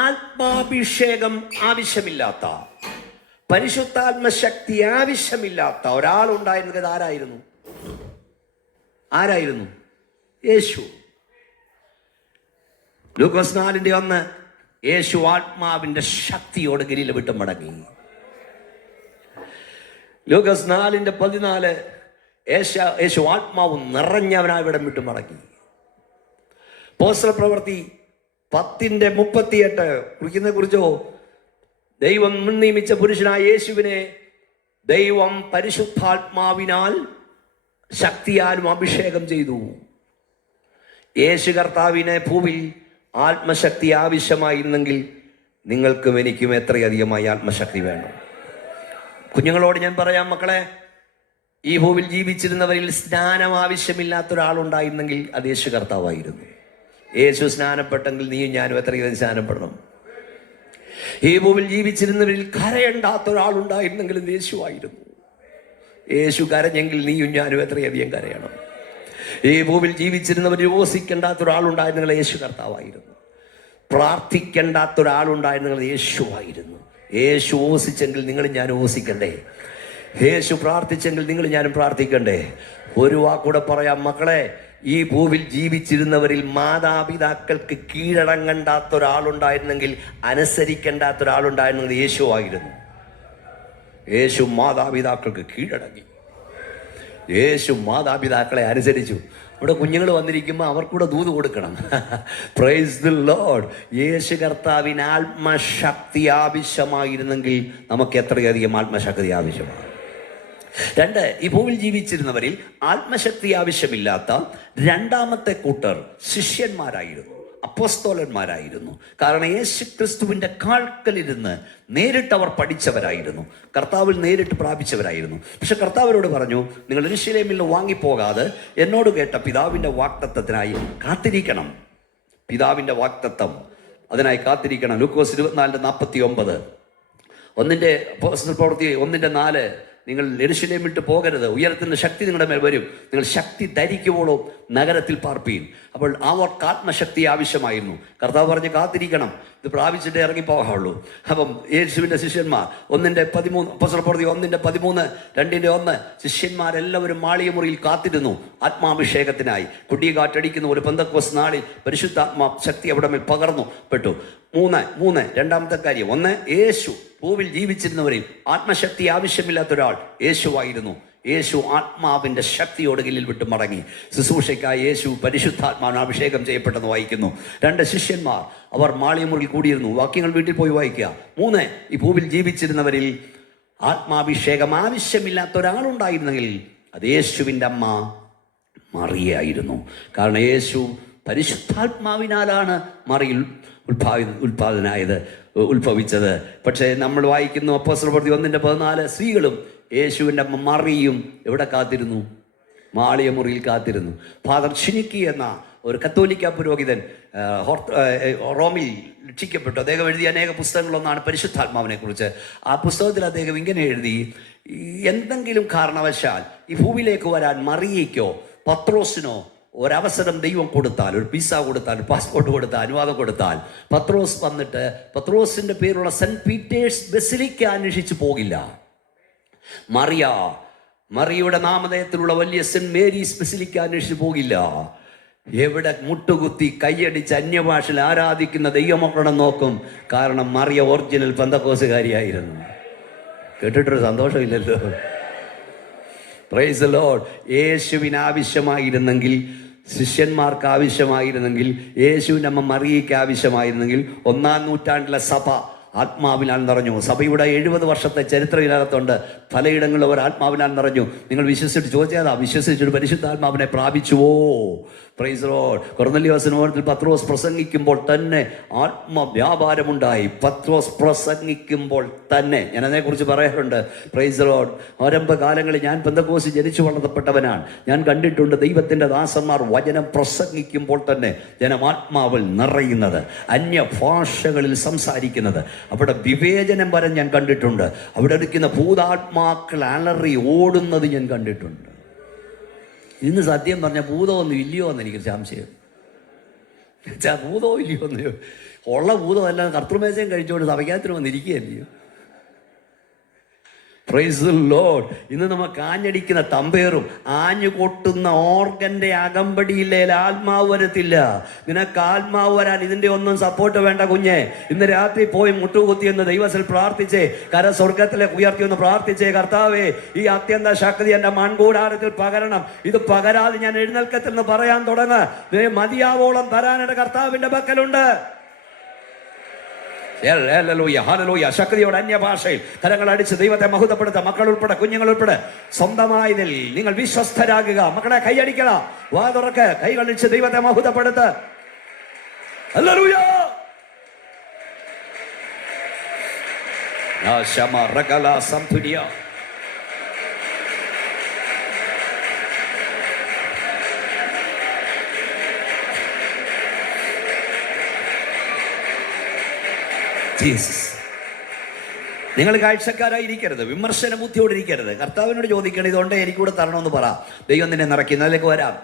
ആത്മാഭിഷേകം ആവശ്യമില്ലാത്ത, പരിശുദ്ധാത്മ ശക്തി ആവശ്യമില്ലാത്ത ഒരാളുണ്ടായിരുന്നത് ആരായിരുന്നു? ആരായിരുന്നു? യേശു. ലൂക്കോസ് 4:1 യേശു ആത്മാവിന്റെ ശക്തിയോട് ഗലീല വിട്ട് മടങ്ങി. ലൂക്കോസ് 4:14 യേശു ആത്മാവ് നിറഞ്ഞവനായി ഇവിടം വിട്ട് മടങ്ങി. അപ്പോസ്തല പ്രവൃത്തി 10:38 കുറിക്കുന്നതിനെ കുറിച്ചോ, ദൈവം നിയമിച്ച പുരുഷനായ യേശുവിനെ ദൈവം പരിശുദ്ധാത്മാവിനാൽ ശക്തിയാലും അഭിഷേകം ചെയ്തു. യേശു കർത്താവിനെ ഭൂമിയിൽ ആത്മശക്തി ആവശ്യമായിരുന്നെങ്കിൽ നിങ്ങൾക്കും എനിക്കും എത്രയധികമായി ആത്മശക്തി വേണം. കുഞ്ഞുങ്ങളോട് ഞാൻ പറയാം, മക്കളെ, ഈ ഭൂമിയിൽ ജീവിച്ചിരുന്നവരിൽ സ്നാനം ആവശ്യമില്ലാത്ത ഒരാളുണ്ടായിരുന്നെങ്കിൽ അത് യേശു കർത്താവായിരുന്നു. യേശു സ്നാനപ്പെട്ടെങ്കിൽ നീയും ഞാനും എത്രയധികം സ്നാനപ്പെടണം. ഈ ഭൂമിയിൽ ജീവിച്ചിരുന്നവരിൽ കരയണ്ടാത്ത ഒരാളുണ്ടായിരുന്നെങ്കിൽ ഇത് യേശുവായിരുന്നു. യേശു കരഞ്ഞെങ്കിൽ നീയും ഞാനും എത്രയധികം കരയണം. ഈ ഭൂമിയിൽ ജീവിച്ചിരുന്നവർ ഉപവസിക്കേണ്ടാത്ത ഒരാളുണ്ടായിരുന്നെങ്കിൽ യേശു കർത്താവായിരുന്നു. പ്രാർത്ഥിക്കേണ്ടാത്ത ഒരാളുണ്ടായിരുന്നെങ്കിൽ യേശുവായിരുന്നു. യേശു ഉപവസിച്ചെങ്കിൽ നിങ്ങളും ഞാനും ഉപവസിക്കണ്ടേ? യേശു പ്രാർത്ഥിച്ചെങ്കിൽ നിങ്ങളും ഞാനും പ്രാർത്ഥിക്കണ്ടേ? ഒരു വാക്കൂടെ പറയാം, മക്കളെ, ഈ ഭൂവിൽ ജീവിച്ചിരുന്നവരിൽ മാതാപിതാക്കൾക്ക് കീഴടങ്ങണ്ടാത്ത ഒരാളുണ്ടായിരുന്നെങ്കിൽ, അനുസരിക്കേണ്ടാത്ത ഒരാളുണ്ടായിരുന്നെങ്കിൽ യേശുവായിരുന്നു. യേശു മാതാപിതാക്കൾക്ക് കീഴടങ്ങി. യേശു മാതാപിതാക്കളെ അനുസരിച്ചു. ഇവിടെ കുഞ്ഞുങ്ങൾ വന്നിരിക്കുമ്പോൾ അവർക്കൂടെ ദൂത് കൊടുക്കണം. Price the Lord. യേശു കർത്താവിന് ആത്മശക്തി ആവശ്യമായിരുന്നെങ്കിൽ നമുക്ക് എത്രയധികം ആത്മശക്തി ആവശ്യമാണ്. 2, ഈ ഭൂമിയിൽ ജീവിച്ചിരുന്നവരിൽ ആത്മശക്തി ആവശ്യമില്ലാത്ത രണ്ടാമത്തെ കൂട്ടർ ശിഷ്യന്മാരായിരുന്നു, അപ്പോസ്തലന്മാരായിരുന്നു. കാരണം യേശു ക്രിസ്തുവിൻ്റെ കാൽക്കലിരുന്ന് നേരിട്ട് അവർ പഠിച്ചവരായിരുന്നു, കർത്താവിൽ നേരിട്ട് പ്രാപിച്ചവരായിരുന്നു. പക്ഷെ കർത്താവിനോട് പറഞ്ഞു, നിങ്ങൾ യെരൂശലേമിൽ നിന്ന് വാങ്ങിപ്പോകാതെ എന്നോട് കേട്ട പിതാവിൻ്റെ വാഗ്ദത്തത്തിനായി കാത്തിരിക്കണം. പിതാവിൻ്റെ വാഗ്ദത്തം, അതിനായി കാത്തിരിക്കണം. ലൂക്കോസ് 24:49 പ്രവൃത്തി 1:4 നിങ്ങൾ യെരൂശലേം വിട്ട് പോകരുത്, ഉയരത്തിൻ്റെ ശക്തി നിങ്ങളുടെ മേൽ വരും, നിങ്ങൾ ശക്തി ധരിക്കുവോളോ നഗരത്തിൽ പാർപ്പീൻ. അപ്പോൾ അവർക്ക് ആത്മശക്തി ആവശ്യമായിരുന്നു. കർത്താവ് പറഞ്ഞ് കാത്തിരിക്കണം, ഇത് പ്രാപിച്ചിട്ടേ ഇറങ്ങിപ്പോകാവുള്ളൂ. അപ്പം യേശുവിൻ്റെ ശിഷ്യന്മാർ 1:13 അപ്പോസ്തല പ്രവൃത്തി 1:13 2:1 ശിഷ്യന്മാരെല്ലാവരും മാളിക മുറിയിൽ കാത്തിരുന്നു ആത്മാഭിഷേകത്തിനായി. കുടികാറ്റടിക്കുന്ന ഒരു പെന്തക്കോസ്ത് നാളിൽ പരിശുദ്ധാത്മാ ശക്തി അവിടെ മേൽ പകർന്നു പെട്ടു. 3 രണ്ടാമത്തെ കാര്യം, 1 യേശു ഭൂവിൽ ജീവിച്ചിരുന്നവരിൽ ആത്മശക്തി ആവശ്യമില്ലാത്ത ഒരാൾ യേശുവായിരുന്നു. യേശു ആത്മാവിൻ്റെ ശക്തിയോട് ഗലീൽ വിട്ട് മടങ്ങി. ശുശ്രൂഷയ്ക്കായി യേശു പരിശുദ്ധാത്മാവിന് അഭിഷേകം ചെയ്യപ്പെട്ടെന്ന് വായിക്കുന്നു. 2 ശിഷ്യന്മാർ, അവർ മാളികമുറിയിൽ കൂടിയിരുന്നു. വാക്യങ്ങൾ വീട്ടിൽ പോയി വായിക്കുക. 3 ഈ ഭൂവിൽ ജീവിച്ചിരുന്നവരിൽ ആത്മാഭിഷേകം ആവശ്യമില്ലാത്ത ഒരാളുണ്ടായിരുന്നെങ്കിൽ അത് യേശുവിൻ്റെ അമ്മ മറിയായിരുന്നു. കാരണം യേശു പരിശുദ്ധാത്മാവിനാലാണ് മറിയിൽ ഉത്ഭവിച്ചത്. പക്ഷേ നമ്മൾ വായിക്കുന്നു അപ്പോസ്തല പ്രവൃത്തി 1:14 സ്ത്രീകളും യേശുവിൻ്റെ അമ്മ മറിയും എവിടെ കാത്തിരുന്നു? മാളിക മുറിയിൽ കാത്തിരുന്നു. ഫാദർ ഷിനിക്കി എന്ന ഒരു കത്തോലിക്ക പുരോഹിതൻ റോമിൽ രക്ഷിക്കപ്പെട്ടു. അദ്ദേഹം എഴുതിയ അനേക പുസ്തകങ്ങളൊന്നാണ് പരിശുദ്ധാത്മാവിനെ കുറിച്ച്. ആ പുസ്തകത്തിൽ അദ്ദേഹം ഇങ്ങനെ എഴുതി, എന്തെങ്കിലും കാരണവശാൽ ഈ ഭൂമിയിലേക്ക് വരാൻ മറിയയ്ക്കോ പത്രോസിനോ ഒരവസരം ദൈവം കൊടുത്താൽ, ഒരു വിസ കൊടുത്താൽ, പാസ്പോർട്ട് കൊടുത്താൽ, അനുവാദം കൊടുത്താൽ, പത്രോസ് വന്നിട്ട് പത്രോസിൻ്റെ പേരുള്ള സെൻറ്റ് പീറ്റേഴ്സ് ബസിലിക്ക അന്വേഷിച്ച് പോകില്ല. മറിയയുടെ നാമധേയത്തിലുള്ള വലിയ സെൻറ്റ് മേരീസ് ബസിലിക്ക അന്വേഷിച്ച് പോകില്ല. എവിടെ മുട്ടുകുത്തി കൈയടിച്ച് അന്യഭാഷയിൽ ആരാധിക്കുന്ന ദൈവമക്കളെ നോക്കും. കാരണം മറിയ ഒറിജിനൽ പെന്തക്കോസുകാരിയായിരുന്നു. കേട്ടിട്ടൊരു സന്തോഷമില്ലല്ലോ. Praise the Lord. യേശുവിന് ആവശ്യമായിരുന്നെങ്കിൽ, ശിഷ്യന്മാർക്ക് ആവശ്യമായിരുന്നെങ്കിൽ, യേശുവിൻ്റെ അമ്മ മറിയയ്ക്ക് ആവശ്യമായിരുന്നെങ്കിൽ, 1-ാം നൂറ്റാണ്ടിലെ സഭ ആത്മാവിനാൽ നിറഞ്ഞു. സഭയുടെ 70 വർഷത്തെ ചരിത്രത്തിനകത്തുണ്ട് പലയിടങ്ങളിലും അവർ ആത്മാവിനാൽ നിറഞ്ഞു. നിങ്ങൾ വിശ്വസിച്ചിട്ട് ചോദിച്ചാൽ വിശ്വസിച്ചിട്ട് പരിശുദ്ധാത്മാവിനെ പ്രാപിച്ചുവോ? Praise Lord. കൊർന്നല്യോസിന്റെ ഭവനത്തിൽ പത്രോസ് പ്രസംഗിക്കുമ്പോൾ തന്നെ ആത്മവ്യാപാരമുണ്ടായി. പത്രോസ് പ്രസംഗിക്കുമ്പോൾ തന്നെ, ഞാൻ അതിനെക്കുറിച്ച് പറയാറുണ്ട്. Praise Lord. ആരംഭകാലങ്ങളിൽ ഞാൻ പെന്തക്കോസ്തിൽ ജനിച്ചു വളർത്തപ്പെട്ടവനാണ്. ഞാൻ കണ്ടിട്ടുണ്ട് ദൈവത്തിൻ്റെ ദാസന്മാർ വചനം പ്രസംഗിക്കുമ്പോൾ തന്നെ ജനം ആത്മാവിൽ നിറയുന്നത്, അന്യഭാഷകളിൽ സംസാരിക്കുന്നത്, അവിടെ വിവേചനം വരെ ഞാൻ കണ്ടിട്ടുണ്ട്. അവിടെ ഇരിക്കുന്ന ഭൂതാത്മാക്കൾ അലറി ഓടുന്നത് ഞാൻ കണ്ടിട്ടുണ്ട്. ഇന്ന് സത്യം പറഞ്ഞാൽ ഭൂതമൊന്നും ഇല്ലയോ എന്ന് എനിക്കൊരു സംശയം. ഭൂതമോ ഇല്ലയോ എന്ന്, ഉള്ള ഭൂതമല്ല കർത്തൃമേശയും കഴിച്ചുകൊണ്ട് സഭയ്ക്കകത്തിന് വന്നിരിക്കുകയല്ലയോ. Praise the Lord. ഇന്ന് നമുക്ക് ആഞ്ഞടിക്കുന്ന തമ്പേറും ആഞ്ഞു കൊട്ടുന്ന ഓർഗന്റെ അകമ്പടിയില്ലേ ആത്മാവ് വരത്തില്ല. നിനക്ക് ആത്മാവ് വരാൻ ഇതിന്റെ ഒന്നും സപ്പോർട്ട് വേണ്ട കുഞ്ഞെ. ഇന്ന് രാത്രി പോയി മുട്ടുകുത്തി എന്ന് ദൈവത്തിൽ പ്രാർത്ഥിച്ചേ, സ്വർഗത്തിലേക്ക് ഉയർത്തി ഒന്ന് പ്രാർത്ഥിച്ചേ, കർത്താവേ ഈ അത്യന്ത ശക്തി എൻ്റെ മൺകൂടാരത്തിൽ പകരണം. ഇത് പകരാതെ ഞാൻ എഴുന്നേൽക്കത്തില്ലെന്ന് പറയാൻ തുടങ്ങുക. മതിയാവോളം തരാനായിട്ട് കർത്താവിന്റെ പക്കലുണ്ട്. ശക്തിയോടെ അന്യഭാഷയിൽ കരങ്ങൾ അടിച്ച് ദൈവത്തെ മഹത്വപ്പെടുത്തുക. മക്കൾ ഉൾപ്പെടെ, കുഞ്ഞുങ്ങൾ ഉൾപ്പെടെ സ്വന്തമായതിൽ നിങ്ങൾ വിശ്വസ്തരാകുക. മക്കളെ കൈയടിക്കുക, വാ തുറക്ക്, കൈകളിച്ച് ദൈവത്തെ മഹത്വപ്പെടുത്ത്. ഹല്ലേലൂയ. നിങ്ങൾ കാഴ്ചക്കാരായിരിക്കരുത്, വിമർശന ബുദ്ധിയോടെ ഇരിക്കരുത്. കർത്താവിനോട് ചോദിക്കണം, ഇതുകൊണ്ട് എനിക്കൂടെ തരണമെന്ന് പറ. ദൈവം നിന്നെ നിറയ്ക്കുന്നു. അതിലേക്ക് വരാം.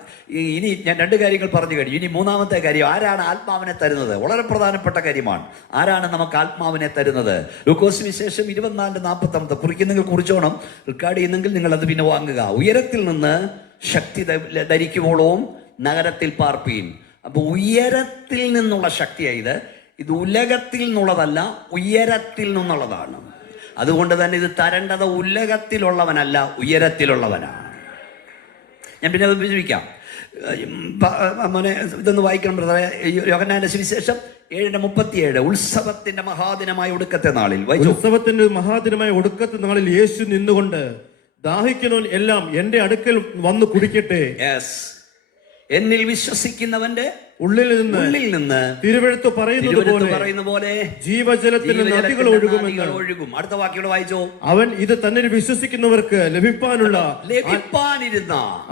ഇനി ഞാൻ 2 കാര്യങ്ങൾ പറഞ്ഞു കഴിഞ്ഞു. ഇനി 3-ാമത്തെ കാര്യം, ആരാണ് ആത്മാവിനെ തരുന്നത്? വളരെ പ്രധാനപ്പെട്ട കാര്യമാണ്. ആരാണ് നമുക്ക് ആത്മാവിനെ തരുന്നത്? ലൂക്കോസ് വിശേഷം 24:45 കുറിക്കുന്നെങ്കിൽ കുറിച്ചോണം, റെക്കോർഡ് ചെയ്യുന്നെങ്കിൽ നിങ്ങൾ അത് പിന്നെ വാങ്ങുക. ഉയരത്തിൽ നിന്ന് ശക്തി ധരിക്കുമ്പോഴും നഗരത്തിൽ പാർപ്പീൻ. അപ്പൊ ഉയരത്തിൽ നിന്നുള്ള ശക്തിയായത്. ഇത് ഉലകത്തിൽ നിന്നുള്ളതല്ല, ഉയരത്തിൽ നിന്നുള്ളതാണ്. അതുകൊണ്ട് തന്നെ ഇത് തരേണ്ടത് ഉലകത്തിലുള്ളവനല്ല, ഉയരത്തിലുള്ളവനാണ്. ഞാൻ പിന്നെ അത് വിവരിക്കാം. മോനെ ഇതൊന്ന് വായിക്കണം ബ്രദറെ. യോഹന്നാന്റെ സുവിശേഷം 7:37. ഉത്സവത്തിന്റെ മഹാദിനമായ ഒടുക്കത്തെ നാളിൽ, ഉത്സവത്തിന്റെ മഹാദിനമായ ഒടുക്കത്തെ നാളിൽ യേശു നിന്നുകൊണ്ട്, ദാഹിക്കുന്നവൻ എല്ലാം എന്റെ അടുക്കൽ വന്ന് കുടിക്കട്ടെ. എന്നിൽ വിശ്വസിക്കുന്നവന്റെ ഉള്ളിൽ നിന്ന് തിരുവെഴുത്ത് പറയുന്ന പോലെ ജീവജലത്തിന് നദികൾ ഒഴുകും. അടുത്ത വാക്യോട് വായിച്ചോ. അവൻ ഇത് തന്നെ വിശ്വസിക്കുന്നവർക്ക് ലഭിപ്പാനിരുന്ന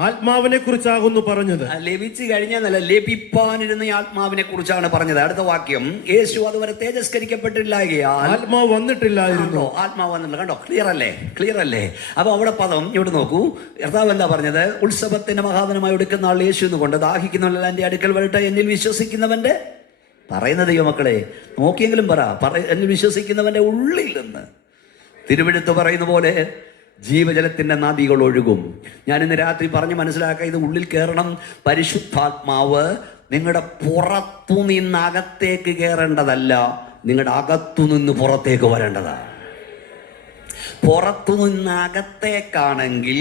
ആത്മാവിനെ കുറിച്ചാകുന്നു പറഞ്ഞത്. ലഭിച്ചു കഴിഞ്ഞാൽ ലഭിപ്പാനിരുന്ന ആത്മാവിനെ കുറിച്ചാണ് പറഞ്ഞത്. അടുത്ത വാക്യം, യേശു അതുവരെ തേജസ്കരിക്കപ്പെട്ടില്ലായകയാൽ ആത്മാവ് വന്നിട്ടില്ലായിരുന്നു. ആത്മാവ് വന്നിട്ടില്ല. കണ്ടോ, ക്ലിയർ അല്ലേ? അപ്പൊ അവിടെ പദം ഇവിടെ നോക്കൂ. കർത്താവ് എന്താ പറഞ്ഞത്? ഉത്സവത്തിന്റെ മഹാദിനമായി എടുക്കുന്ന ആൾ യേശു എന്നുകൊണ്ട്, ദാഹിക്കുന്നവരെല്ലാം എന്റെ അടുക്കൽ വരട്ടെ, എന്നിൽ വിശ്വസിക്കുന്നവന്റെ, പറയുന്ന ദൈവമക്കളെ നോക്കിയെങ്കിലും എന്നിൽ വിശ്വസിക്കുന്നവന്റെ ഉള്ളിൽ നിന്ന് തിരുവെഴുത്ത് പറയുന്ന പോലെ ജീവജലത്തിന്റെ നദികൾ ഒഴുകും. ഞാൻ ഇന്ന് രാത്രി പറഞ്ഞ് മനസ്സിലാക്കുക, ഇത് ഉള്ളിൽ കയറണം. പരിശുദ്ധാത്മാവ് നിങ്ങളുടെ പുറത്തു നിന്ന് അകത്തേക്ക് കയറേണ്ടതല്ല, നിങ്ങളുടെ അകത്തു നിന്ന് പുറത്തേക്ക് വരേണ്ടതാണ്. പുറത്തു നിന്ന് അകത്തേക്കാണെങ്കിൽ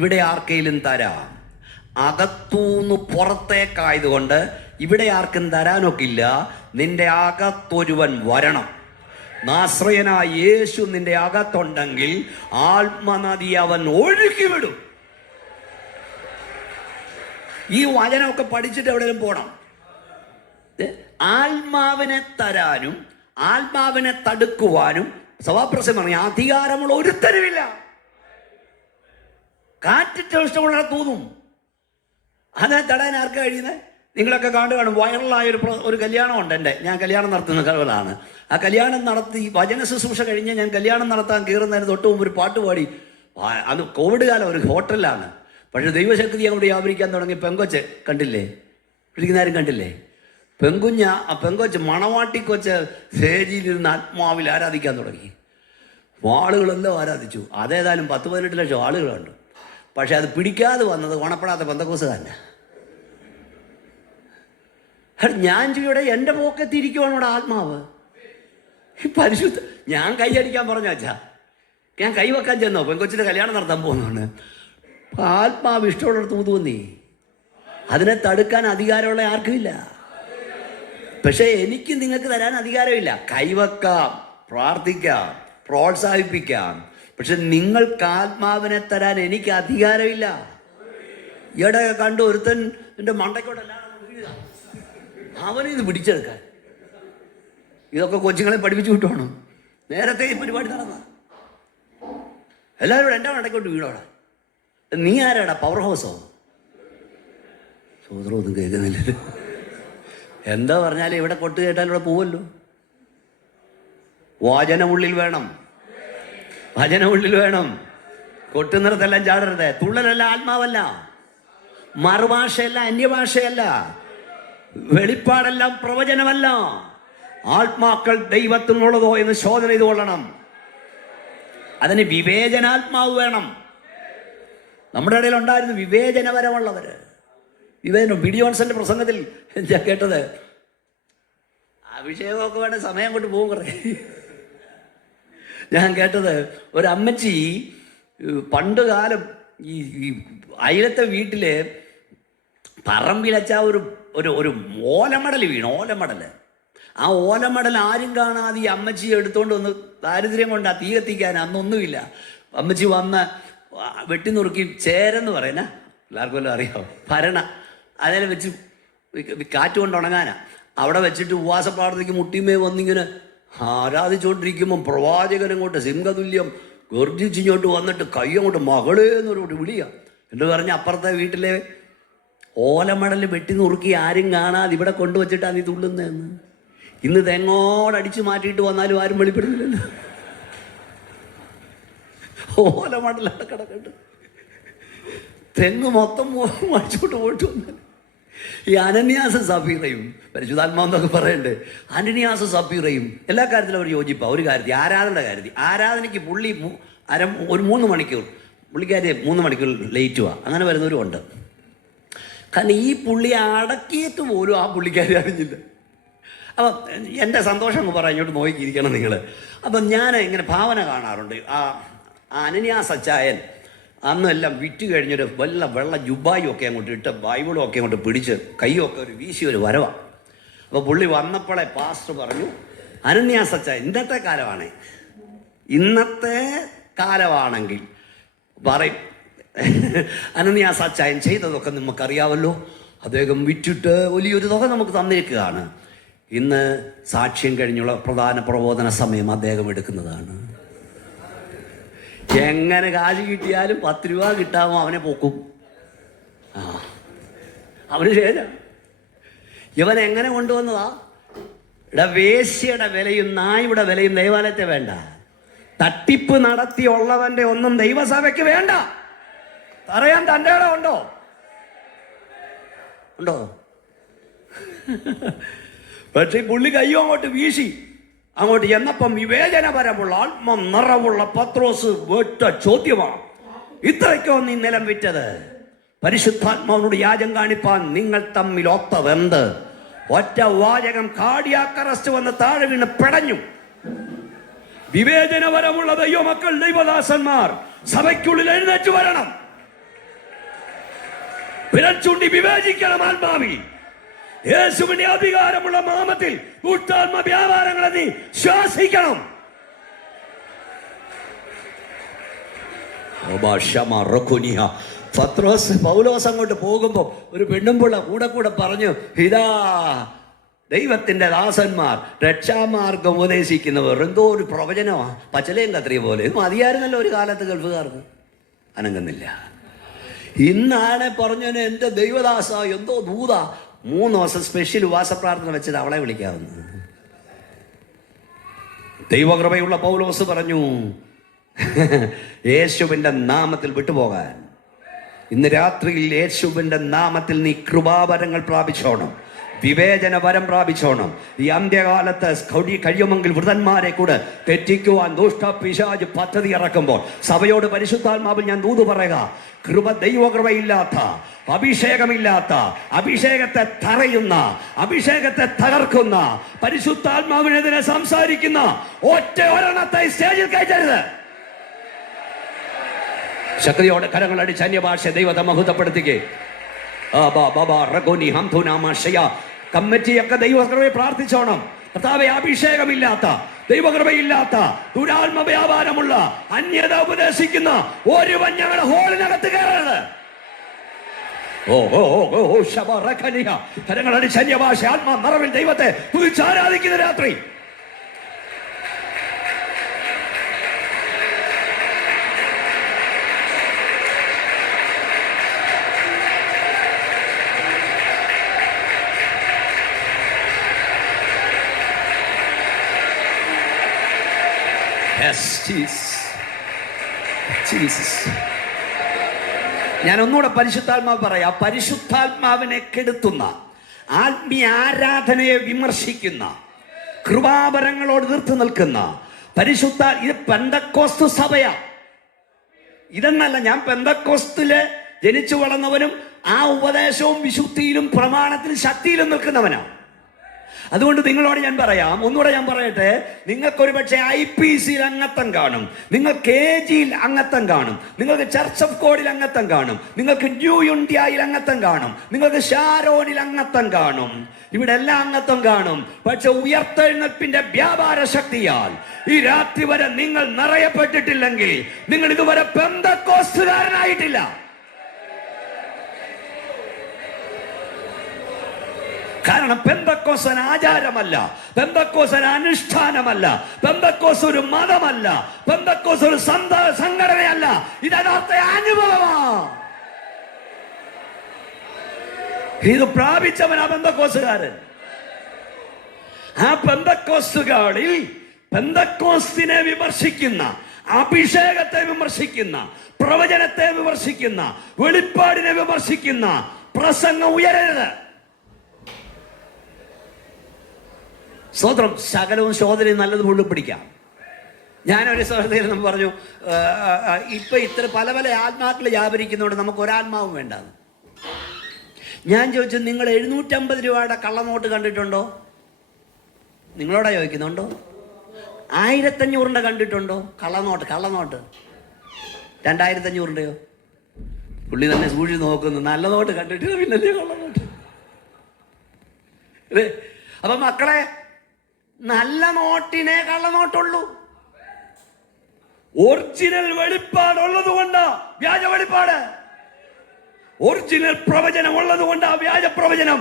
ഇവിടെ ആർക്കെങ്കിലും തരാം. അകത്തൂന്ന് പുറത്തേക്കായതുകൊണ്ട് ഇവിടെ ആർക്കും തരാനൊക്കില്ല. നിന്റെ അകത്തൊരുവൻ വരണം. നാസ്രയനായ യേശു നിന്റെ അകത്തുണ്ടെങ്കിൽ ആത്മനദി അവൻ ഒഴുക്കിവിടും. ഈ വചനമൊക്കെ പഠിച്ചിട്ട് എവിടെയും പോണം. ആത്മാവിനെ തരാനും ആത്മാവിനെ തടുക്കുവാനും സഭാപ്രസംഗം പറഞ്ഞ അധികാരമുള്ള ഒരുത്തരുമില്ല. കാറ്റിട്ട് ഇഷ്ടമുള്ള തോന്നും. അതിനെ തടയാൻ ആർക്ക് കഴിയുന്നത്? നിങ്ങളൊക്കെ കാണും. വൈറലായ ഒരു കല്യാണം ഉണ്ട്. ഞാൻ കല്യാണം നടത്തുന്ന കഥകളാണ്. ആ കല്യാണം നടത്തി വചന ശുശ്രൂഷ കഴിഞ്ഞ് ഞാൻ കല്യാണം നടത്താൻ കയറുന്നതിന് തൊട്ട് മുമ്പ് ഒരു പാട്ട് പാടി. അത് കോവിഡ് കാലം, ഒരു ഹോട്ടലിലാണ്. പക്ഷെ ദൈവശക്തി അങ്ങോട്ട് വ്യാപരിക്കാൻ തുടങ്ങി. പെങ്കൊച്ച് കണ്ടില്ലേ? പിടിക്കുന്നവരും കണ്ടില്ലേ? പെങ്കൊച്ച് മണവാട്ടിക്കൊച്ച് സ്റ്റേജിലിരുന്ന് ആത്മാവിൽ ആരാധിക്കാൻ തുടങ്ങി. ആളുകളെല്ലാം ആരാധിച്ചു. അതേതായാലും 10-18 ലക്ഷം ആളുകളുണ്ട്. പക്ഷെ അത് പിടിക്കാതെ വന്നത് ഓണപ്പെടാത്ത പെന്തക്കോസുകാരനാ. ഞാൻ ചെയ്യുടെ എൻ്റെ പോക്കത്തിരിക്കുവാണ് ഇവിടെ ആത്മാവ്. പരിശുദ്ധ ഞാൻ കൈയടിക്കാൻ പറഞ്ഞു വെച്ചാ, ഞാൻ കൈവെക്കാൻ ചെന്നോ, പെങ്കൊച്ചിൻ്റെ കല്യാണം നടത്താൻ പോകുന്നതാണ്. ആത്മാവ് ഇഷ്ടമുള്ളിടത്ത് ഊതുവന്നേ. അതിനെ തടുക്കാൻ അധികാരമുള്ള ആർക്കും ഇല്ല. പക്ഷെ എനിക്ക് നിങ്ങൾക്ക് തരാൻ അധികാരമില്ല. കൈവെക്കാം, പ്രാർത്ഥിക്കാം, പ്രോത്സാഹിപ്പിക്കാം. പക്ഷെ നിങ്ങൾക്ക് ആത്മാവിനെ തരാൻ എനിക്ക് അധികാരമില്ല. ഈയിടെ കണ്ടു ഒരുത്തൻ എൻ്റെ മണ്ടയ്ക്കോട്ടല്ലാതെ അവനിത് പിടിച്ചെടുക്കാൻ. ഇതൊക്കെ കൊച്ചുങ്ങളെ പഠിപ്പിച്ചു വിട്ടുവാണ്. നേരത്തെ ഈ പരിപാടി നടന്ന എല്ലാവരും എൻ്റെ മണ്ടയ്ക്കോട്ട് വീടോടാ. നീ ആരാടാ, പവർ ഹൗസോ? സൂത്രമൊന്നും കേൾക്കുന്നില്ലല്ലോ. എന്താ പറഞ്ഞാലും ഇവിടെ കൊട്ട് കേട്ടാൽ ഇവിടെ പോവല്ലോ. വാചന ഉള്ളിൽ വേണം, ഭജന ഉള്ളിൽ വേണം. കൊട്ടുന്നിടത്തെല്ലാം ചാടരുത്. തുള്ളലല്ല ആത്മാവല്ല, മറുഭാഷയല്ല, അന്യഭാഷയല്ല, വെളിപ്പാടെല്ലാം പ്രവചനമല്ല. ആത്മാക്കൾ ദൈവത്തിനുള്ളതോ എന്ന് ശോധന ചെയ്ത് കൊള്ളണം. അതിന് വിവേചനാത്മാവ് വേണം. നമ്മുടെ ഇടയിൽ ഉണ്ടായിരുന്നു വിവേചനപരമുള്ളവര്. വിവേചനം ബിഡിയോൺസന്റെ പ്രസംഗത്തിൽ ഞാൻ കേട്ടത്, അഭിഷേകമൊക്കെ വേണ്ട സമയം കൊണ്ട് പോകും കുറേ. ഞാൻ കേട്ടത് ഒരു അമ്മച്ചി പണ്ട് കാലം ഈ അയലത്തെ വീട്ടില് പറമ്പിലച്ച ഒരു ഓലമടൽ വീണു. ഓലമടൽ, ആ ഓലമടൽ ആരും കാണാതെ ഈ അമ്മച്ചി എടുത്തോണ്ട് വന്ന് ദാരിദ്ര്യം കൊണ്ട് ആ തീ കത്തിക്കാൻ അന്നൊന്നുമില്ല. അമ്മച്ചി വന്ന് വെട്ടി നുറുക്കി ചേരെന്ന് പറയുന്ന എല്ലാവർക്കും വല്ലതും അറിയാമോ, ഭരണ അതിൽ വെച്ച് കാറ്റ് കൊണ്ട് ഉണങ്ങാനാ. അവിടെ വെച്ചിട്ട് ഉപവാസ പ്രാർത്ഥനയ്ക്ക് മുട്ടിമേ വന്നിങ്ങനെ ആരാധിച്ചുകൊണ്ടിരിക്കുമ്പം പ്രവാചകനും കൊണ്ട് സിംഹതുല്യം ഗർജിച്ചിങ്ങോട്ട് വന്നിട്ട് കയ്യങ്ങോട്ട് മകളേ എന്നൊരു വിളിയാ. എന്ന് പറഞ്ഞ് അപ്പുറത്തെ വീട്ടിലെ ഓലമടൽ വെട്ടി നുറുക്കി ആരും കാണാതെ ഇവിടെ കൊണ്ടുവച്ചിട്ടാണ് നീ തുള്ളുന്നതെന്ന്. ഇന്ന് തെങ്ങോടടിച്ച് മാറ്റിയിട്ട് വന്നാലും ആരും വെളിപ്പെടുന്നില്ലല്ലോ. ഓലമടലാണ് കിടക്കണ്ട്, തെങ്ങ് മൊത്തം അടിച്ചോട്ട് പോയിട്ട് വന്നാൽ. ഈ അനന്യാസും സഫീറയും പരിശുദ്ധാത്മാവെന്നൊക്കെ പറയണ്ടേ, അനന്യാസും സഫീറയും എല്ലാ കാര്യത്തിലും അവർ യോജിപ്പാ. ഒരു കാര്യത്തിൽ, ആരാധനയുടെ കാര്യത്തിൽ. ആരാധനയ്ക്ക് പുള്ളി ഒരു 3 മണിക്കൂർ, പുള്ളിക്കാരി 3 മണിക്കൂർ ലേറ്റുവാ. അങ്ങനെ വരുന്നവരും ഉണ്ട്. കാരണം ഈ പുള്ളി അടക്കിയിട്ട് പോലും ആ പുള്ളിക്കാരി അറിഞ്ഞില്ല. അപ്പം എൻ്റെ സന്തോഷം എന്ന് പറയാൻ ഇങ്ങോട്ട് നോക്കിയിരിക്കണം നിങ്ങൾ. അപ്പം ഞാൻ ഇങ്ങനെ ഭാവന കാണാറുണ്ട്. ആ അനന്യാസ് അച്ചായൻ അന്നെല്ലാം വിറ്റ് കഴിഞ്ഞൊരു വെള്ള ജുബായും ഒക്കെ അങ്ങോട്ട് ഇട്ട് ബൈബിളും ഒക്കെ അങ്ങോട്ട് പിടിച്ച് കൈയൊക്കെ ഒരു വീശി ഒരു വരവാണ്. അപ്പോൾ പുള്ളി വന്നപ്പോഴേ പാസ്റ്റർ പറഞ്ഞു, അനന്യാസ് അച്ചായൻ ഇന്നത്തെ കാലമാണെങ്കിൽ പറയും, അനന്യാസ് അച്ചായൻ ചെയ്തതൊക്കെ നമുക്കറിയാമല്ലോ. അദ്ദേഹം വിറ്റിട്ട് വലിയൊരു തുക നമുക്ക് തന്നിരിക്കുകയാണ്. ഇന്ന് സാക്ഷ്യം കഴിഞ്ഞുള്ള പ്രധാന പ്രബോധന സമയം അദ്ദേഹം എടുക്കുന്നതാണ്. എങ്ങനെ കാശ് കിട്ടിയാലും 10 രൂപ കിട്ടാമോ അവനെ പോക്കും. അവന് ശരിയാ. ഇവൻ എങ്ങനെ കൊണ്ടുവന്നതാ? വേശ്യയുടെ വിലയും നായുടെ വിലയും ദൈവാലയത്തെ വേണ്ട. തട്ടിപ്പ് നടത്തിയുള്ളവന്റെ ഒന്നും ദൈവസഭയ്ക്ക് വേണ്ട. പറയാൻ തൻ്റെ ഇടം ഉണ്ടോ? പക്ഷേ പുള്ളി കയ്യോ അങ്ങോട്ട് വീശി അങ്ങോട്ട് എന്നപ്പം വിവേചനപരമുള്ള ആത്മ നിറവുള്ള പത്രോസ് ഒറ്റ ചോദ്യമാണ്, ഇത്രയ്ക്കോ നീ നിലം വിറ്റത്? പരിശുദ്ധാത്മാവിനോട് യാചം കാണിപ്പാൻ നിങ്ങൾ തമ്മിൽ ഒത്തതെന്ത്? ഒറ്റ വാചകം, കാർഡിയാക് അറസ്റ്റ് വന്ന് താഴെ വീണ് പിടഞ്ഞു. വിവേചനപരമുള്ള ദൈവമക്കൾ, ദൈവദാസന്മാർ സഭയ്ക്കുള്ളിൽ എഴുന്നേറ്റ് വരണം. വിരൽ ചൂണ്ടി വിവേചിക്കണം ആത്മാവിൽ. യേശുവിന്റെ അധികാരമുള്ള നാമത്തിൽ കൂട്ടാത്മ വ്യാപാരങ്ങളെ നീ ശ്വാസിക്കണം. പൗലോസ് അങ്ങോട്ട് പോകുമ്പോ ഒരു പെണ്ണുമ്പുള്ള കൂടെ പറഞ്ഞു, ഇതാ ദൈവത്തിന്റെ ദാസന്മാർ രക്ഷാമാർഗം ഉപദേശിക്കുന്നവർ. എന്തോ ഒരു പ്രവചനമാ, പച്ചലയും കത്രിയ പോലെ. ഇത് മതിയായിരുന്നല്ലോ ഒരു കാലത്ത് ഗൾഫുകാർക്ക്. അനങ്ങുന്നില്ല. ഇന്നാണ് പറഞ്ഞതിന് എൻ്റെ ദൈവദാസ എന്തോ ദൂത 3 ദിവസം സ്പെഷ്യൽ ഉപവാസപ്രാർത്ഥന വെച്ചത് അവളെ വിളിക്കാവുന്നത്. ദൈവകൃപയുള്ള പൗലോസ് പറഞ്ഞു, യേശുവിൻ്റെ നാമത്തിൽ വിട്ടുപോകാൻ. ഇന്ന് രാത്രിയിൽ യേശുവിൻ്റെ നാമത്തിൽ നീ കൃപാവരങ്ങൾ പ്രാപിച്ചോണം, വിവേചന വരം പ്രാപിച്ചോണം. ഈ അന്ത്യകാലത്ത് കഴിയുമെങ്കിൽ വൃതന്മാരെ കൂടെ തെറ്റിക്കുവാൻ ദുഷ്ട പിശാച് പദ്ധതി ഇറക്കുമ്പോൾ സഭയോട് പരിശുദ്ധാത്മാവിൽ ഞാൻ ദൂത് പറയുക, ദൈവകൃപയില്ലാത്ത, അഭിഷേകമില്ലാത്ത, അഭിഷേകത്തെ തറയുന്ന, അഭിഷേകത്തെ തകർക്കുന്ന, പരിശുദ്ധാത്മാവിനെതിരെ സംസാരിക്കുന്ന ഒരെണ്ണത്തെ സ്റ്റേജിൽ കയറ്റരുത്. ശക്തിയോടെ കരങ്ങളടിച്ച് അന്യഭാഷ ദൈവത്തെ മഹത്വപ്പെടുത്തിക്കേ. കമ്മിറ്റിയൊക്കെ ദൈവകൃപയെ പ്രാർത്ഥിച്ചോണം. കർത്താവേ, അഭിഷേകമില്ലാത്ത, ദൈവകൃപയില്ലാത്ത ദുരാത്മ വ്യാപാരമുള്ള അന്യത ഉപദേശിക്കുന്ന ഒരുവൻ ഞങ്ങളുടെ ഹോളിനകത്ത് കയറരുത്. ഓ ഓ ഓ ഓ ശബറഖനിയ കരങ്ങളടിച്ച് അന്യഭാഷ ആത്മാ നിറവിൽ ദൈവത്തെ തുതിച്ചാരാധിക്കുന്ന രാത്രി. ഞാൻ ഒന്നുകൂടെ പരിശുദ്ധാത്മാവ് പറയാം. പരിശുദ്ധാത്മാവിനെ കെടുത്തുന്ന, ആത്മീയ ആരാധനയെ വിമർശിക്കുന്ന, കൃപാവരങ്ങളോട് എതിർത്ത് നിൽക്കുന്ന ഇത് പെന്തക്കോസ്തു സഭയാ. ഇതെന്നല്ല, ഞാൻ പെന്തക്കോസ്തില് ജനിച്ചു വളർന്നവനും ആ ഉപദേശവും വിശുദ്ധിയിലും പ്രമാണത്തിലും ശക്തിയിലും നിൽക്കുന്നവനാണ്. അതുകൊണ്ട് നിങ്ങളോട് ഞാൻ പറയാം, ഒന്നുകൂടെ ഞാൻ പറയട്ടെ, നിങ്ങൾക്കൊരു പക്ഷേ IPC അംഗത്വം കാണും, നിങ്ങൾക്ക് AG അംഗത്വം കാണും, നിങ്ങൾക്ക് ചർച്ച് ഓഫ് ഗോഡിൽ അംഗത്വം കാണും, നിങ്ങൾക്ക് ന്യൂ ഇന്ത്യയിൽ അംഗത്വം കാണും, നിങ്ങൾക്ക് ഷാരോണിൽ അംഗത്വം കാണും, ഇവിടെ എല്ലാ അംഗത്വം കാണും. പക്ഷെ ഉയർത്തെഴുന്നേൽപ്പിന്റെ വ്യാപാര ശക്തിയാൽ ഈ രാത്രി വരെ നിങ്ങൾ നിറയപ്പെട്ടിട്ടില്ലെങ്കിൽ നിങ്ങൾ ഇതുവരെ പെന്തക്കോസ്തുകാരനായിട്ടില്ല. കാരണം പെന്തക്കോസ് ഒരു ആചാരമല്ല, പെന്തക്കോസ് ഒരു അനുഷ്ഠാനമല്ല, പെന്തക്കോസ് ഒരു മതമല്ല, പെന്തക്കോസ് ഒരു സംഘടനയല്ല. ഇത് യഥാർത്ഥ അനുഭവമാണ്. ഇത് പ്രാപിച്ചവനാ പെന്തക്കോസുകാരൻ. ആ പെന്തക്കോസുകളിൽ പെന്തക്കോസ്തിനെ വിമർശിക്കുന്ന, അഭിഷേകത്തെ വിമർശിക്കുന്ന, പ്രവചനത്തെ വിമർശിക്കുന്ന, വെളിപ്പാടിനെ വിമർശിക്കുന്ന പ്രസംഗം ഉയരരുത്. സ്വതന്ത്രം സകലവും ശോധനയും നല്ലത് മുഴുവൻ പിടിക്കാം. ഞാനൊരു സഹോദരൻ നമ്മൾ പറഞ്ഞു, ഇപ്പൊ ഇത്ര പല പല ആത്മാക്കൾ വ്യാപരിക്കുന്നതുകൊണ്ട് നമുക്ക് ഒരാത്മാവും വേണ്ടാന്ന്. ഞാൻ ചോദിച്ചു, നിങ്ങൾ 750 രൂപയുടെ കള്ളനോട്ട് കണ്ടിട്ടുണ്ടോ? നിങ്ങളോടാ ചോദിക്കുന്നുണ്ടോ? 1500 കണ്ടിട്ടുണ്ടോ? കള്ളനോട്ട് 2500യോ? പുള്ളി തന്നെ സൂക്ഷിച്ച് നോക്കുന്നു. നല്ല നോട്ട് കണ്ടിട്ടില്ല, പിന്നല്ലേ കള്ളനോട്ട്. അപ്പൊ മക്കളെ, നല്ല നോട്ടിനെ കള്ളനോട്ടുള്ളൂ. ഒറിജിനൽ വെളിപ്പാടുള്ളത് കൊണ്ടാ വ്യാജ വെളിപ്പാട്. ഒറിജിനൽ പ്രവചനം ഉള്ളത് കൊണ്ടാ വ്യാജ പ്രവചനം.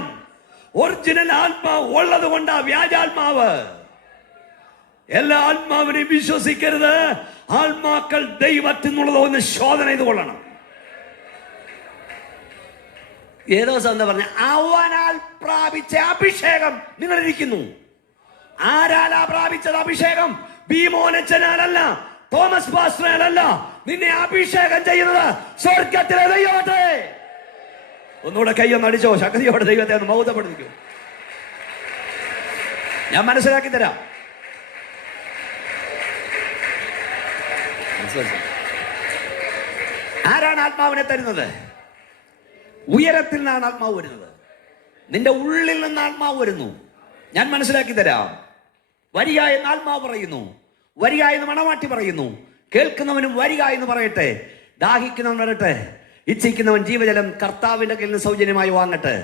ഒറിജിനൽ ആത്മാവ് ഉള്ളത് കൊണ്ടാ വ്യാജാത്മാവ്. എല്ലാ ആത്മാവിനെയും വിശ്വസിക്കരുത്. ആത്മാക്കൾ ദൈവത്തിൽ നിന്നുള്ളതോ എന്ന് ശോധന ചെയ്ത് കൊള്ളണം. ഏതോ ദിവസം എന്താ പറഞ്ഞ, അവനാൽ പ്രാപിച്ച അഭിഷേകം നിങ്ങളിരിക്കുന്നു. ആരാലാ പ്രാപിച്ചത് അഭിഷേകം? ബീമോനച്ചനാലല്ല, തോമസ് പാസ്റ്ററാലല്ല. നിന്നെ അഭിഷേകം ചെയ്യുന്നത് സ്വർഗത്തിലെ ദൈവത്തെ. ഒന്നുകൂടെ കയ്യൊന്ന് അടിച്ചോ, ശക്തിയോടെ ദൈവത്തെ ഒന്ന് മൗതപ്പെടുത്തിക്കോ. ഞാൻ മനസ്സിലാക്കി തരാം. ആരാണ് ആത്മാവിനെ തരുന്നത്? ഉയരത്തിൽ നിന്നാണ് ആത്മാവ് വരുന്നത്. നിന്റെ ഉള്ളിൽ നിന്ന് ആത്മാവ് വരുന്നു. ഞാൻ മനസ്സിലാക്കി തരാം. വരിക എന്ന് ആത്മാവ് പറയുന്നു, വരിക എന്ന് മണവാട്ടി പറയുന്നു. കേൾക്കുന്നവനും വരിക എന്ന് പറയട്ടെ. ദാഹിക്കുന്നവൻ വരട്ടെ, ഇച്ഛിക്കുന്നവൻ ജീവജലം കർത്താവിന്റെ കയ്യിൽ നിന്ന് സൗജന്യമായി വാങ്ങട്ടെ.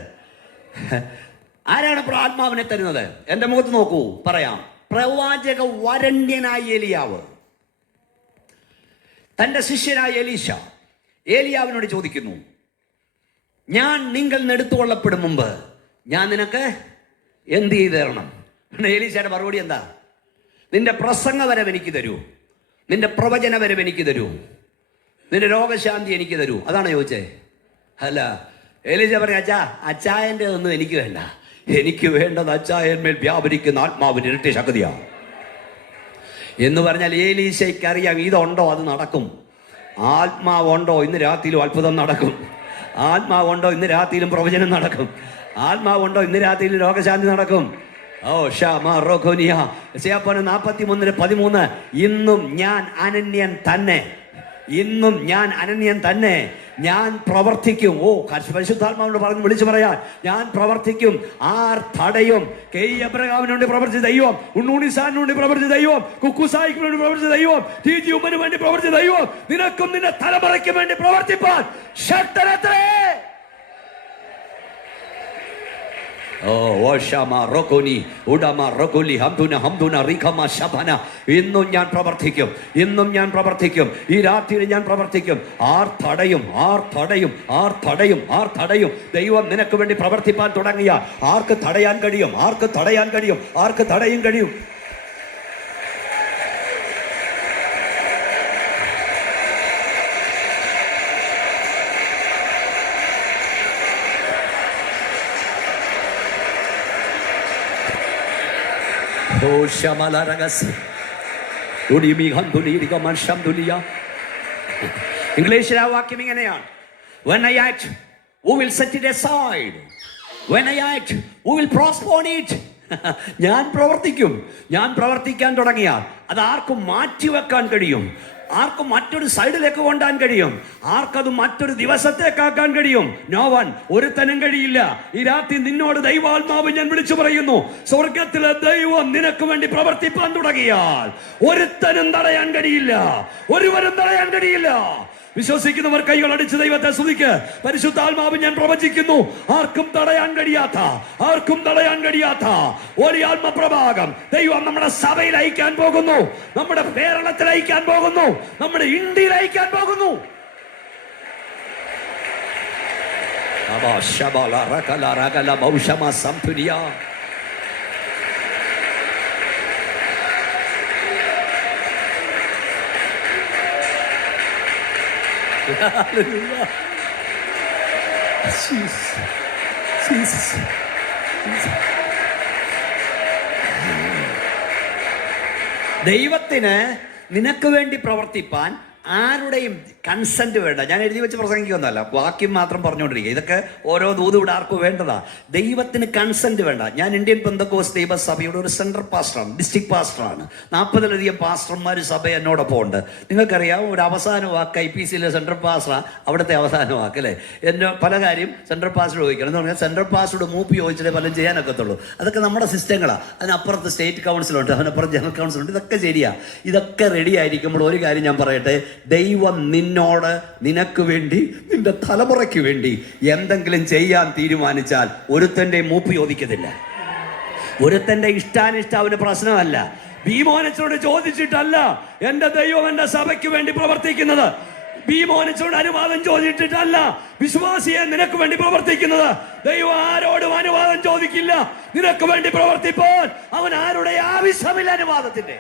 ആരാണ് ആത്മാവിനെ തരുന്നത്? എന്റെ മുഖത്ത് നോക്കൂ, പറയാം. പ്രവാചക വരണ്യനായ ഏലിയാവ് തന്റെ ശിഷ്യനായ എലീശ ഏലിയാവിനോട് ചോദിക്കുന്നു, ഞാൻ നിങ്ങൾ എടുത്തുകൊള്ളപ്പെടും മുമ്പ് ഞാൻ നിനക്ക് എന്ത് ചെയ്തു തരണം? എലീശയുടെ മറുപടി എന്താ? നിന്റെ പ്രസംഗ വരവ് എനിക്ക് തരൂ, നിന്റെ പ്രവചന വരവ് എനിക്ക് തരൂ, നിന്റെ രോഗശാന്തി എനിക്ക് തരൂ. അതാണ് ചോദിച്ചേ? അല്ല. എലീശ പറയാ, അച്ചായന്റെ ഒന്നും എനിക്ക് വേണ്ട, എനിക്ക് വേണ്ടത് അച്ചായന്മേൽ വ്യാപരിക്കുന്ന ആത്മാവിന് ഇരട്ടി ശക്തിയാണ് എന്ന് പറഞ്ഞാൽ എലീശയ്ക്ക് അറിയാം, ഇതുണ്ടോ അത് നടക്കും. ആത്മാവുണ്ടോ ഇന്ന് രാത്രിയിലും അത്ഭുതം നടക്കും. ആത്മാവുണ്ടോ ഇന്ന് രാത്രിയിലും പ്രവചനം നടക്കും. ആത്മാവുണ്ടോ ഇന്ന് രാത്രിയിലും രോഗശാന്തി നടക്കും. ഓ ഷാമോനിയ 43:13 ഇന്നും ഞാൻ അനന്യൻ തന്നെ, ഇന്നും ഞാൻ അനന്യൻ തന്നെ, ഞാൻ പ്രവർത്തിക്കും. ഓ പരിശുദ്ധാത്മാവിനോട് പറഞ്ഞ് വിളിച്ചു പറയാൻ, ഞാൻ പ്രവർത്തിക്കും. ആർ തടയും? എബ്രഹാമിന് വേണ്ടി പ്രവർത്തിച്ച ദൈവം, ഉണ്ണൂണിസാറിന് വേണ്ടി പ്രവർത്തിച്ച ദൈവം, കുക്കുസായിക്ക് വേണ്ടി പ്രവർത്തിച്ച ദൈവം, ടി ഉമ്മന് വേണ്ടി പ്രവർത്തിച്ച ദൈവം നിനക്കും നിന്റെ തലമുറയ്ക്കും വേണ്ടി പ്രവർത്തിപ്പാൻ ശക്തനത്രേ. ഓ ഓഷമ റോഗോനി ഉഡമ റോഗോലി ഹംദുന ഹംദുന റിഖമ ശബന. ഇന്നും ഞാൻ പ്രവർത്തിക്കും, ഇന്നും ഞാൻ പ്രവർത്തിക്കും, ഈ രാത്രിയിൽ ഞാൻ പ്രവർത്തിക്കും. ആർ തടയും, ആർ തടയും, ആർ തടയും, ആർ തടയും? ദൈവം നിനക്ക് വേണ്ടി പ്രവർത്തിപ്പാൻ തുടങ്ങിയ ആർക്ക് തടയാൻ കഴിയും? ആർക്ക് തടയാൻ കഴിയും? ആർക്ക് തടയും കഴിയും? ഇംഗ്ലീഷിൽ ആ വാക്യം ഇങ്ങനെയാണ്: When I act, who will set it aside? When I act, who will postpone it? ഞാൻ പ്രവർത്തിക്കും. ഞാൻ പ്രവർത്തിക്കാൻ തുടങ്ങിയാൽ അത് ആർക്കും മാറ്റിവെക്കാൻ കഴിയും? ആർക്കും മറ്റൊരു സൈഡിലേക്ക് കൊണ്ടാൻ കഴിയും? ആർക്കത് മറ്റൊരു ദിവസത്തേക്കാക്കാൻ കഴിയും? No one. ഒരുത്തനും കഴിയില്ല. ഈ രാത്രി നിന്നോട് ദൈവാത്മാവ് ഞാൻ വിളിച്ചു പറയുന്നു, സ്വർഗത്തിലെ ദൈവം നിനക്ക് വേണ്ടി പ്രവർത്തിപ്പാൻ തുടങ്ങിയാൽ ഒരുത്തനും തടയാൻ കഴിയില്ല, ഒരുവരും തടയാൻ കഴിയില്ല. വിശ്വസിക്കുന്നവർ കൈകൾ അടിച്ച് ദൈവത്തെ സ്തുതിക്ക്. പരിശുദ്ധാത്മാവ് ഞാൻ പ്രവചിക്കുന്നു, ആർക്കും തടയാൻ കഴിയാത്ത, ആർക്കും തടയാൻ കഴിയാത്ത ഒരു ആത്മപ്രഭാകം ദൈവം നമ്മുടെ സഭയിൽ അയക്കാൻ പോകുന്നു, നമ്മുടെ കേരളത്തിൽ അയക്കാൻ പോകുന്നു, നമ്മുടെ ഇന്ത്യയിൽ അയക്കാൻ പോകുന്നു. Hallelujah. Jesus. Jesus. Jesus. ദൈവത്തിന് നിനക്ക് വേണ്ടി പ്രവർത്തിപ്പാൻ ആരുടെയും കൺസെന്റ് വേണ്ട. ഞാൻ എഴുതി വെച്ച് പ്രസംഗിക്കുന്നതല്ല, വാക്യം മാത്രം പറഞ്ഞുകൊണ്ടിരിക്കുക. ഇതൊക്കെ ഓരോ ദൂത് ഇവിടെ ആർക്കും വേണ്ടതാ. ദൈവത്തിന് കൺസെന്റ് വേണ്ട. ഞാൻ ഇന്ത്യൻ പെന്തക്കോസ്ത് ദൈവസഭയുടെ ഒരു സെൻട്രൽ പാസ്റ്ററാണ്, ഡിസ്ട്രിക്ട് പാസ്റ്ററാണ്. 40-ലധികം പാസ്റ്റർമാർ സഭ എന്നോടൊപ്പം ഉണ്ട്. നിങ്ങൾക്കറിയാം, ഒരു അവസാന വാക്ക് IPCയിലെ സെൻട്രൽ പാസ്റ്ററാണ് അവിടുത്തെ അവസാന വാക്ക്, അല്ലേ? എന്നെ പല കാര്യം സെൻട്രൽ പാസ്റ്റർ ചോദിക്കണം എന്ന് പറഞ്ഞാൽ സെൻട്രൽ പാസ്റ്ററോട് മൂപ്പ് ചോദിച്ചിട്ടേ പലരും ചെയ്യാനൊക്കത്തുള്ളൂ. അതൊക്കെ നമ്മുടെ സിസ്റ്റങ്ങളാണ്. അതിനപ്പുറത്ത് സ്റ്റേറ്റ് കൗൺസിലുണ്ട്, അതിനപ്പുറത്ത് ജനറൽ കൗൺസിലുണ്ട്. ഇതൊക്കെ ശരിയാ. ഇതൊക്കെ റെഡി ആയിരിക്കുമ്പോൾ ഒരു കാര്യം ഞാൻ പറയട്ടെ, ദൈവം നിന്നോട്, നിനക്ക് വേണ്ടി, നിന്റെ തലമുറയ്ക്ക് വേണ്ടി എന്തെങ്കിലും ചെയ്യാൻ തീരുമാനിച്ചാൽ ഒരുത്തൻ്റെ മൂപ്പ് ചോദിക്കത്തില്ല. ഒരുത്തൻ്റെ ഇഷ്ടാനിഷ്ടം അവന് പ്രശ്നമല്ല. ഭീമോനച്ചോട് ചോദിച്ചിട്ടല്ല എൻ്റെ ദൈവം എൻ്റെ സഭയ്ക്ക് വേണ്ടി പ്രവർത്തിക്കുന്നത്. ഭീമോനച്ചോട് അനുവാദം ചോദിച്ചിട്ടല്ല വിശ്വാസിയെ നിനക്ക് വേണ്ടി പ്രവർത്തിക്കുന്നത്. ദൈവം ആരോടും അനുവാദം ചോദിക്കില്ല. നിനക്ക് വേണ്ടി പ്രവർത്തിപ്പോൾ അവൻ ആരുടെ ആവശ്യമില്ല അനുവാദത്തിന്റെ.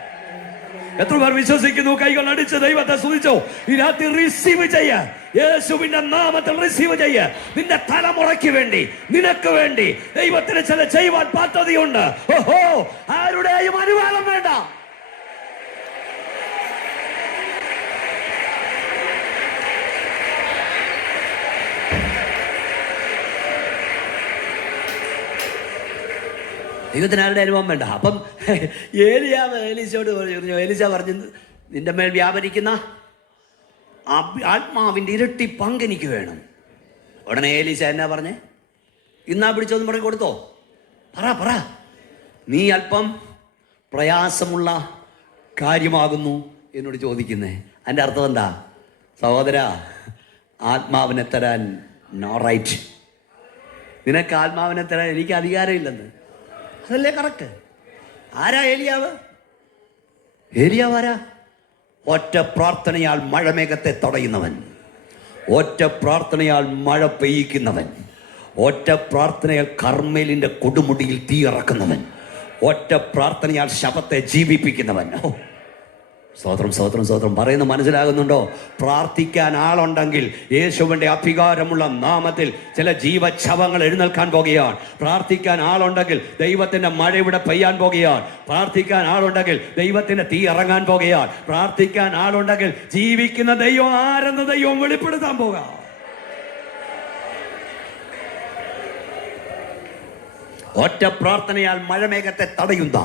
എത്ര പേർ വിശ്വസിക്കുന്നു? കൈകൾ അടിച്ച് ദൈവത്തെ സ്തുതിച്ചോ. ഈ രാത്രി റിസീവ് ചെയ്യ, യേശുവിന്റെ നാമത്തിൽ റിസീവ് ചെയ്യ. നിന്റെ തലമുറയ്ക്ക് വേണ്ടി, നിനക്ക് വേണ്ടി ദൈവത്തിന് ചില ചെയ്യുവാൻ പദ്ധതിയുണ്ട്. ഓഹോ, ആരുടെയും അനുവാദം വേണ്ട. ദൈവത്തിന് ആരുടെ അനുഭവം വേണ്ട. അപ്പം ഏലീശയോട് പറഞ്ഞു, ഏലീശ പറഞ്ഞു, നിന്റെ മേൽ വ്യാപരിക്കുന്ന ആത്മാവിൻ്റെ ഇരട്ടി പങ്ക് എനിക്ക് വേണം. ഉടനെ ഏലീശ എന്നാ പറഞ്ഞേ? ഇന്നാ പിടിച്ചോന്ന് പറഞ്ഞ് കൊടുത്തോ? പറ നീ അല്പം പ്രയാസമുള്ള കാര്യമാകുന്നു എന്നോട് ചോദിക്കുന്നേ. അതിൻ്റെ അർത്ഥം എന്താ? സഹോദര, ആത്മാവിനെ തരാൻ നോ റൈറ്റ്. നിനക്ക് ആത്മാവിനെ തരാൻ എനിക്ക് അധികാരമില്ലെന്ന്. അതല്ലേ കറക്റ്റ്? ആരാ ഏലിയാവ്? ഏലിയാവ് ആരാ? ഒറ്റ പ്രാർത്ഥനയാൽ മഴമേഘത്തെ തടയുന്നവൻ, ഒറ്റ പ്രാർത്ഥനയാൽ മഴ പെയ്യിക്കുന്നവൻ, ഒറ്റ പ്രാർത്ഥനയാൽ കർമ്മേലിൻ്റെ കൊടുമുടിയിൽ തീ ഇറക്കുന്നവൻ, ഒറ്റ പ്രാർത്ഥനയാൽ ശവത്തെ ജീവിപ്പിക്കുന്നവൻ. സ്തോത്രം, സ്തോത്രം, സ്തോത്രം. പറയുന്നത് മനസ്സിലാകുന്നുണ്ടോ? പ്രാർത്ഥിക്കാൻ ആളുണ്ടെങ്കിൽ യേശുവിൻ്റെ അധികാരമുള്ള നാമത്തിൽ ചില ജീവച്ഛവങ്ങൾ എഴുന്നേൽക്കാൻ പോകുകയാണ്. പ്രാർത്ഥിക്കാൻ ആളുണ്ടെങ്കിൽ ദൈവത്തിൻ്റെ മഴ ഇവിടെ പെയ്യാൻ പോകുകയാണ്. പ്രാർത്ഥിക്കാൻ ആളുണ്ടെങ്കിൽ ദൈവത്തിൻ്റെ തീ ഇറങ്ങാൻ പോകുകയാണ്. പ്രാർത്ഥിക്കാൻ ആളുണ്ടെങ്കിൽ ജീവിക്കുന്ന ദൈവം ആരെന്ന് ദൈവം വെളിപ്പെടുത്താൻ പോകാം. ഒറ്റ പ്രാർത്ഥനയാൽ മഴമേഘത്തെ തടയുന്ന,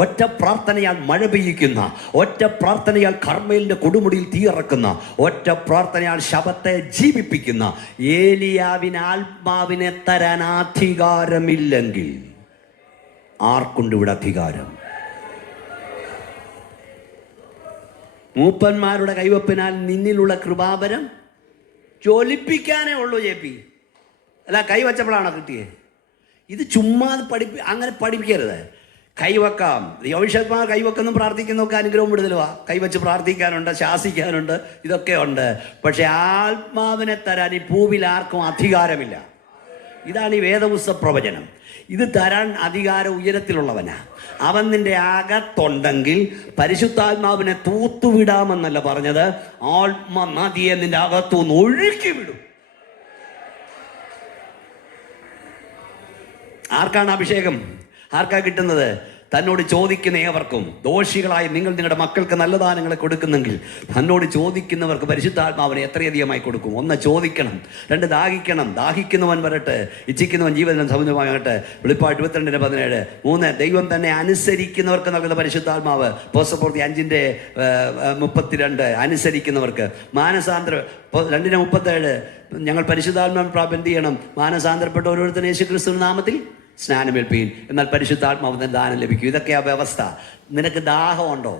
ഒറ്റ പ്രാർത്ഥനയാൽ മഴ പെയ്യിക്കുന്ന, ഒറ്റ പ്രാർത്ഥനയാൽ കർമ്മേലിന്റെ കൊടുമുടിയിൽ തീയിറക്കുന്ന, ഒറ്റ പ്രാർത്ഥനയാൽ ശവത്തെ ജീവിപ്പിക്കുന്ന ഏലിയാവിന് ആത്മാവിനെ തരാൻ അധികാരമില്ലെങ്കിൽ ആർക്കുണ്ട് ഇവിടെ അധികാരം? മൂപ്പന്മാരുടെ കൈവപ്പിനാൽ നിന്നിലുള്ള കൃപാവരം ജ്വലിപ്പിക്കാനേ ഉള്ളൂ. JP അല്ല, കൈവച്ചപ്പോഴാണോ കിട്ടിയേ? ഇത് ചുമ്മാ അങ്ങനെ പഠിപ്പിക്കരുത്. കൈവക്കാം, യോവിഷന്മാർ കൈവക്കുന്നു പ്രാർത്ഥിക്കുന്നൊക്കെ അനുഗ്രഹം വിടുതലുവാ. കൈവച്ച് പ്രാർത്ഥിക്കാനുണ്ട്, ശാസിക്കാനുണ്ട്, ഇതൊക്കെ ഉണ്ട്. പക്ഷെ ആത്മാവിനെ തരാൻ ഈ ഭൂമിയിൽ ആർക്കും അധികാരമില്ല. ഇതാണ് ഈ വേദപുസ്തക പ്രവചനം. ഇത് തരാൻ അധികാരം ഉയരത്തിലുള്ളവനാ. അവൻ നിന്റെ അകത്തുണ്ടെങ്കിൽ പരിശുദ്ധാത്മാവിനെ തൂത്തുവിടാമെന്നല്ല പറഞ്ഞത്, ആത്മനദിയെ നിന്റെ അകത്തുനിന്ന് ഒഴുക്കി വിടും. ആർക്കാണ് അഭിഷേകം? ആർക്കാ കിട്ടുന്നത്? തന്നോട് ചോദിക്കുന്ന ഏവർക്കും. ദോഷികളായി നിങ്ങൾ നിങ്ങളുടെ മക്കൾക്ക് നല്ല ദാനങ്ങളെ കൊടുക്കുന്നെങ്കിൽ തന്നോട് ചോദിക്കുന്നവർക്ക് പരിശുദ്ധാത്മാവിനെ എത്രയധികമായി കൊടുക്കും? 1 ചോദിക്കണം, 2 ദാഹിക്കണം, ദാഹിക്കുന്നവൻ വരട്ടെ, ഇച്ഛിക്കുന്നവൻ ജീവനും സമുദ്രമാകട്ടെ. വെളിപ്പാട് 22:17. 3 ദൈവം തന്നെ അനുസരിക്കുന്നവർക്ക് നൽകുന്ന പരിശുദ്ധാത്മാവ്. പോസ്റ്റപ്രവൃത്തി 5:32 അനുസരിക്കുന്നവർക്ക്. മാനസാന്തരം 2:37 ഞങ്ങൾ പരിശുദ്ധാത്മാവിനെ പ്രാപിക്കാൻ എന്ത് ചെയ്യണം? മാനസാന്തരപ്പെട്ട ഓരോരുത്തരും യേശുക്രിസ്തുവിന്റെ നാമത്തിൽ സ്നാനമേൽപ്പീൻ, എന്നാൽ പരിശുദ്ധാത്മാവിന് ദാനം ലഭിക്കും. ഇതൊക്കെയാ വ്യവസ്ഥ. നിനക്ക് ദാഹമുണ്ടോ?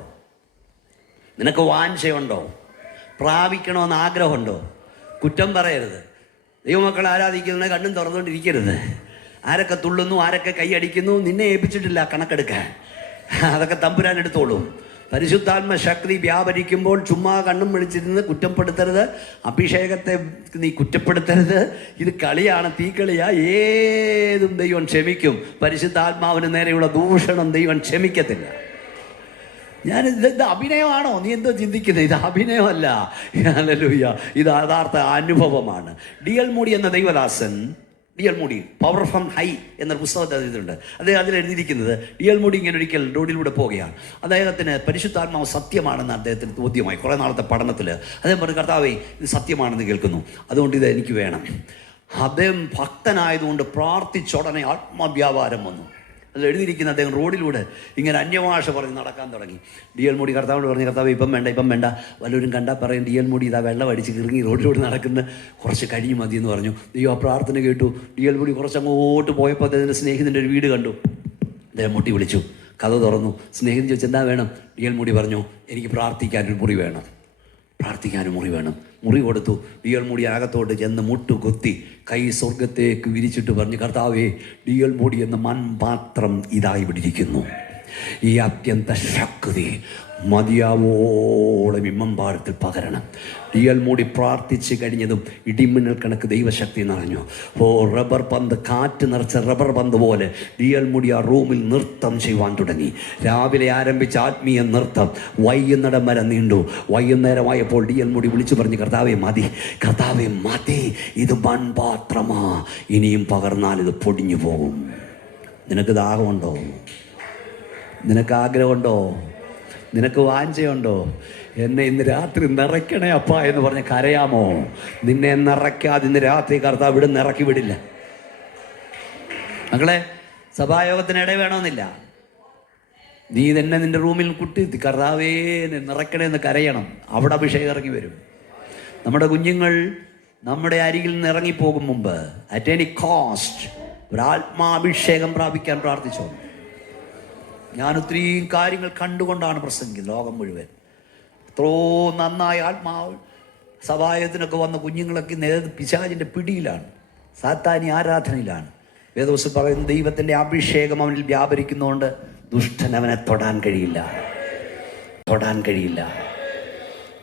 നിനക്ക് വാഞ്ചയുണ്ടോ? പ്രാപിക്കണമെന്ന് ആഗ്രഹമുണ്ടോ? കുറ്റം പറയരുത്. ദൈവമക്കളെ ആരാധിക്കുന്നതിനെ കണ്ണും തുറന്നുകൊണ്ടിരിക്കരുത്. ആരൊക്കെ തുള്ളുന്നു, ആരൊക്കെ കൈയടിക്കുന്നു, നിന്നെ ഏൽപ്പിച്ചിട്ടില്ല കണക്കെടുക്കാൻ. അതൊക്കെ തമ്പുരാൻ എടുത്തോളും. പരിശുദ്ധാത്മ ശക്തി വ്യാപരിക്കുമ്പോൾ ചുമ്മാ കണ്ണും വിളിച്ചിരുന്ന് കുറ്റപ്പെടുത്തരുത്. അഭിഷേകത്തെ നീ കുറ്റപ്പെടുത്തരുത്. ഇത് കളിയാണ്, തീക്കളിയാ. ഏതും ദൈവം ക്ഷമിക്കും. പരിശുദ്ധാത്മാവിന് നേരെയുള്ള ദൂഷണം ദൈവം ക്ഷമിക്കത്തില്ല. ഇത് അഭിനയമാണോ? നീ എന്തോ ചിന്തിക്കുന്നത്? ഇത് അഭിനയമല്ല. ഹല്ലേലൂയ. ഇത് യഥാർത്ഥ അനുഭവമാണ്. D.L. മൂഡി എന്ന ദൈവദാസൻ, D.L. Moody power from high എന്ന പുസ്തകത്തിൽ എഴുതിയിട്ടുണ്ട്. അതിലെഴുതിയിരിക്കുന്നത് D.L. മൂഡി ഇങ്ങനെ ഒരിക്കൽ റോഡിലൂടെ പോവുകയാണ്. അദ്ദേഹത്തിന് പരിശുദ്ധാത്മാവ് സത്യമാണെന്ന് അദ്ദേഹത്തിന് ബോധ്യമായി. കുറേ നാളത്തെ പഠനത്തിൽ അദ്ദേഹം പറഞ്ഞു, കർത്താവേ ഇത് സത്യമാണെന്ന് കേൾക്കുന്നു, അതുകൊണ്ട് ഇത് എനിക്ക് വേണം. അദ്ദേഹം ഭക്തനായതുകൊണ്ട് പ്രാർത്ഥിച്ചുടനെ ആത്മവ്യാപാരം വന്നു. അതിൽ എഴുതിയിരിക്കുന്ന അദ്ദേഹം റോഡിലൂടെ ഇങ്ങനെ അന്യഭാഷ പറഞ്ഞ് നടക്കാൻ തുടങ്ങി. D.L. മൂഡി കർത്താവിനോട് പറഞ്ഞു, കർത്താവ് ഇപ്പം വേണ്ട, വല്ലവരും കണ്ടാൽ പറയും D.L. മൂഡി ഇതാ വെള്ളം അടിച്ച് കിറങ്ങി റോഡിലൂടെ നടക്കുന്ന, കുറച്ച് കഴിഞ്ഞ് മതി എന്ന് പറഞ്ഞു. ദൈവം ആ പ്രാർത്ഥന കേട്ടു. D.L. മൂഡി കുറച്ചങ്ങോട്ട് പോയപ്പോൾ അദ്ദേഹത്തിൻ്റെ സ്നേഹിതൻ്റെ ഒരു വീട് കണ്ടു. അദ്ദേഹം മുട്ടി വിളിച്ചു, കഥ തുറന്നു. സ്നേഹിതൻ ചോദിച്ചു, എന്താ വേണം? D.L. മൂഡി പറഞ്ഞു, എനിക്ക് പ്രാർത്ഥിക്കാനൊരു മുറി വേണം. മുറി കൊടുത്തു. D.L. മൂഡി അകത്തോട്ട് ചെന്ന് മുട്ടുകുത്തി കൈ സ്വർഗത്തേക്ക് വിരിച്ചിട്ട് പറഞ്ഞു, കർത്താവേ D.L. മൂഡി എന്ന മൺപാത്രം ഇതായി വിടിരിക്കുന്നു. ഈ അത്യന്ത ശക്തി മതിയാവോളം ഇമ്മമ്പാടത്തിൽ പകരണം. D.L. മൂഡി പ്രാർത്ഥിച്ച് കഴിഞ്ഞതും ഇടിമിന്നൽ കണക്ക് ദൈവശക്തി നിറഞ്ഞു. റബ്ബർ പന്ത്, കാറ്റ് നിറച്ച റബ്ബർ പന്ത് പോലെ D.L. മൂഡി ആ റൂമിൽ നൃത്തം ചെയ്യുവാൻ തുടങ്ങി. രാവിലെ ആരംഭിച്ച ആത്മീയ നൃത്തം വൈകുന്നേരം വരെ നീണ്ടു. വൈകുന്നേരമായപ്പോൾ D.L. മൂഡി വിളിച്ചു പറഞ്ഞു, കർത്താവേ മതി, ഇത് മൺപാത്രമാ, ഇനിയും പകർന്നാൽ ഇത് പൊടിഞ്ഞു പോകും. നിനക്ക് ദാഹമുണ്ടോ? നിനക്ക് ആഗ്രഹമുണ്ടോ? നിനക്ക് വാഞ്ചയുണ്ടോ? എന്നെ ഇന്ന് രാത്രി നിറയ്ക്കണേ അപ്പാ എന്ന് പറഞ്ഞ് കരയാമോ? നിന്നെ നിറയ്ക്കാതെ ഇന്ന് രാത്രി കർത്താവ് ഇവിടെ നിറക്കി വിടില്ല. മക്കളെ, സഭായോഗത്തിന് ഇട വേണമെന്നില്ല. നീ തന്നെ നിന്റെ റൂമിൽ കുട്ടി കർത്താവേ നിറയ്ക്കണേ എന്ന് കരയണം. അവിടെ അഭിഷേകം ഇറങ്ങി വരും. നമ്മുടെ കുഞ്ഞുങ്ങൾ നമ്മുടെ അരികിൽ നിന്ന് ഇറങ്ങിപ്പോകും മുമ്പ് അറ്റ് എനി കോസ്റ്റ് ഒരു ആത്മാഭിഷേകം പ്രാപിക്കാൻ പ്രാർത്ഥിച്ചോ. ഞാൻ ഒത്തിരി കാര്യങ്ങൾ കണ്ടുകൊണ്ടാണ് പ്രസംഗിക്കുന്നത്. ലോകം മുഴുവൻ എത്രയോ നന്നായി ആത്മാവ് സഭായത്തിനൊക്കെ വന്ന കുഞ്ഞുങ്ങളൊക്കെ പിശാചിൻ്റെ പിടിയിലാണ്, സാത്താനി ആരാധനയിലാണ്. വേദപുസ്തകം പറയുന്ന ദൈവത്തിൻ്റെ അഭിഷേകം അവനിൽ വ്യാപരിക്കുന്നതുകൊണ്ട് ദുഷ്ടൻ അവനെ തൊടാൻ കഴിയില്ല.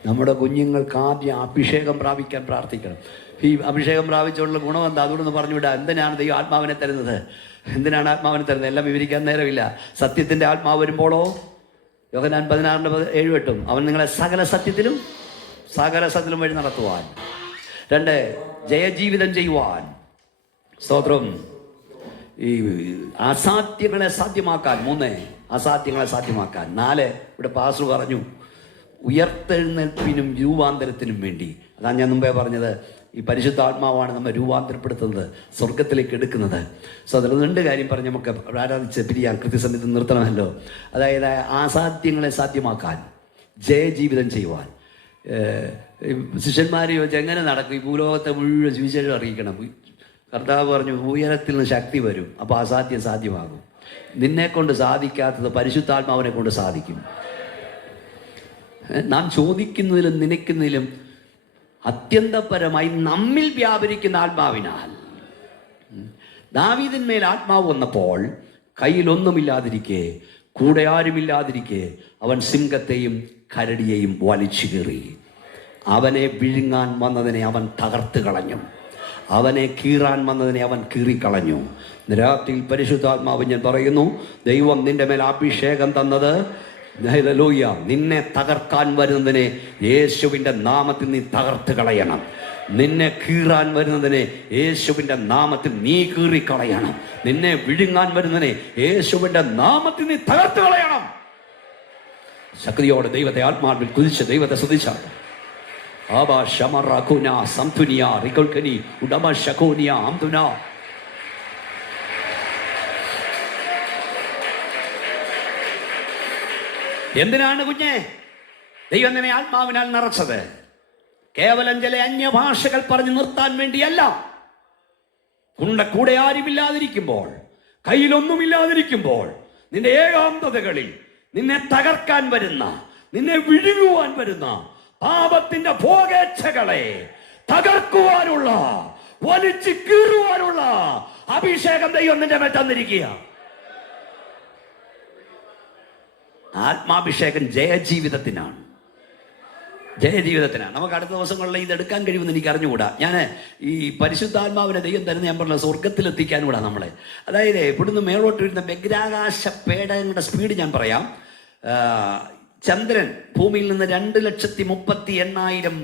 നമ്മുടെ കുഞ്ഞുങ്ങൾക്ക് ആദ്യം അഭിഷേകം പ്രാപിക്കാൻ പ്രാർത്ഥിക്കണം. ഈ അഭിഷേകം പ്രാപിച്ചുള്ള ഗുണം എന്താ? അതുകൊണ്ടൊന്ന് പറഞ്ഞുവിടാം. എന്തിനാണ് ദൈവം ആത്മാവിനെ തരുന്നത്? എല്ലാം വിവരിക്കാൻ നേരമില്ല. സത്യത്തിൻ്റെ ആത്മാവ് വരുമ്പോഴോ, യോഹന്നാൻ 16:7-8 അവൻ നിങ്ങളെ സകല സത്യത്തിലും വഴി നടത്തുവാൻ. 2 ജയജീവിതം ചെയ്യുവാൻ. സ്തോത്രം. ഈ അസാധ്യങ്ങളെ സാധ്യമാക്കാൻ. 3 അസാധ്യങ്ങളെ സാധ്യമാക്കാൻ. 4 ഇവിടെ പാസ്റ്റർ പറഞ്ഞു ഉയർത്തെഴുന്നേൽപ്പിനും രൂപാന്തരത്തിനും വേണ്ടി. അതാണ് ഞാൻ മുമ്പേ പറഞ്ഞത്. ഈ പരിശുദ്ധാത്മാവാണ് നമ്മെ രൂപാന്തരപ്പെടുത്തുന്നത്, സ്വർഗത്തിലേക്ക് എടുക്കുന്നത്. സോ അതിൽ 2 കാര്യം പറഞ്ഞ് നമുക്ക് ആരാധിച്ച് പിരിയാൻ കൃത്യസമയത്ത് നിർത്തണമല്ലോ. അതായത് അസാധ്യങ്ങളെ സാധ്യമാക്കാൻ, ജയജീവിതം ചെയ്യുവാൻ. ശിഷ്യന്മാർ ചോദിച്ചാൽ എങ്ങനെ നടക്കും? ഈ ഭൂലോകത്തെ മുഴുവൻ സുവിശേഷം അറിയിക്കണം. കർത്താവ് പറഞ്ഞു ഉയരത്തിൽ നിന്ന് ശക്തി വരും, അപ്പോൾ അസാധ്യം സാധ്യമാകും. നിന്നെ കൊണ്ട് സാധിക്കാത്തത് പരിശുദ്ധാത്മാവിനെ കൊണ്ട് സാധിക്കും. നാം ചോദിക്കുന്നതിലും നനയ്ക്കുന്നതിലും അത്യന്തപരമായി നമ്മിൽ വ്യാപരിക്കുന്ന ആത്മാവിനാൽ ദാവീദിന്മേൽ ആത്മാവ് വന്നപ്പോൾ കയ്യിലൊന്നുമില്ലാതിരിക്കെ, കൂടെ ആരുമില്ലാതിരിക്കെ, അവൻ സിംഹത്തെയും കരടിയെയും വലിച്ചു കീറി. അവനെ വിഴുങ്ങാൻ വന്നതിനെ അവൻ തകർത്ത് കളഞ്ഞു. അവനെ കീറാൻ വന്നതിനെ അവൻ കീറിക്കളഞ്ഞു. രാത്രിയിൽ പരിശുദ്ധാത്മാവ് ഞാൻ പറയുന്നു, ദൈവം നിന്റെ മേൽ അഭിഷേകം തന്നത്, ഹല്ലേലൂയ, നിന്നെ തകർക്കാൻ വരുന്നതിനെ യേശുവിൻ്റെ നാമത്തിൽ നീ തകർത്ത് കളയണം. നിന്നെ കീറാൻ വരുന്നതിനെ യേശുവിൻ്റെ നാമത്തിൽ നീ കീറിക്കളയണം. നിന്നെ വിഴുങ്ങാൻ വരുന്നതിനെ യേശുവിൻ്റെ നാമത്തിൽ നീ തകർത്ത് കളയണം. ശക്തിയോടെ ദൈവത്തെ ആത്മാവിൽ കുതിച്ച് ദൈവത്തെ സ്തുതിച്ചാൽ എന്തിനാണ് കുഞ്ഞെ ദൈവം നിന്നെ ആത്മാവിനാൽ നിറച്ചത്? കേവലം ചില അന്യഭാഷകൾ പറഞ്ഞു നിർത്താൻ വേണ്ടിയല്ല. കൂടെ ആരുമില്ലാതിരിക്കുമ്പോൾ, കയ്യിലൊന്നുമില്ലാതിരിക്കുമ്പോൾ, നിന്റെ ഏകാന്തതകളിൽ നിന്നെ തകർക്കാൻ വരുന്ന, നിന്നെ വിഴുങ്ങുവാൻ വരുന്ന പാപത്തിന്റെ ഭോഗേച്ഛകളെ തകർക്കുവാനുള്ള, വലിച്ചു കീറുവാനുള്ള അഭിഷേകം ദൈവം നിന്റെ മേൽ തന്നിരിക്കുക. ആത്മാഭിഷേകം ജയജീവിതത്തിനാണ്. നമുക്ക് അടുത്ത ദിവസങ്ങളിൽ ഇത് എടുക്കാൻ കഴിയുമെന്ന് എനിക്ക് അറിഞ്ഞുകൂടാ. ഞാൻ ഈ പരിശുദ്ധാത്മാവിനെ ദൈവം തരുന്ന ഞാൻ പറഞ്ഞ സ്വർഗത്തിലെത്തിക്കാനുകൂടാ നമ്മളെ. അതായത് ഇവിടുന്ന് മേളോട്ട് വരുന്ന ബഹിരാകാശ പേടകങ്ങളുടെ സ്പീഡ് ഞാൻ പറയാം. ചന്ദ്രൻ ഭൂമിയിൽ നിന്ന് 2,38,000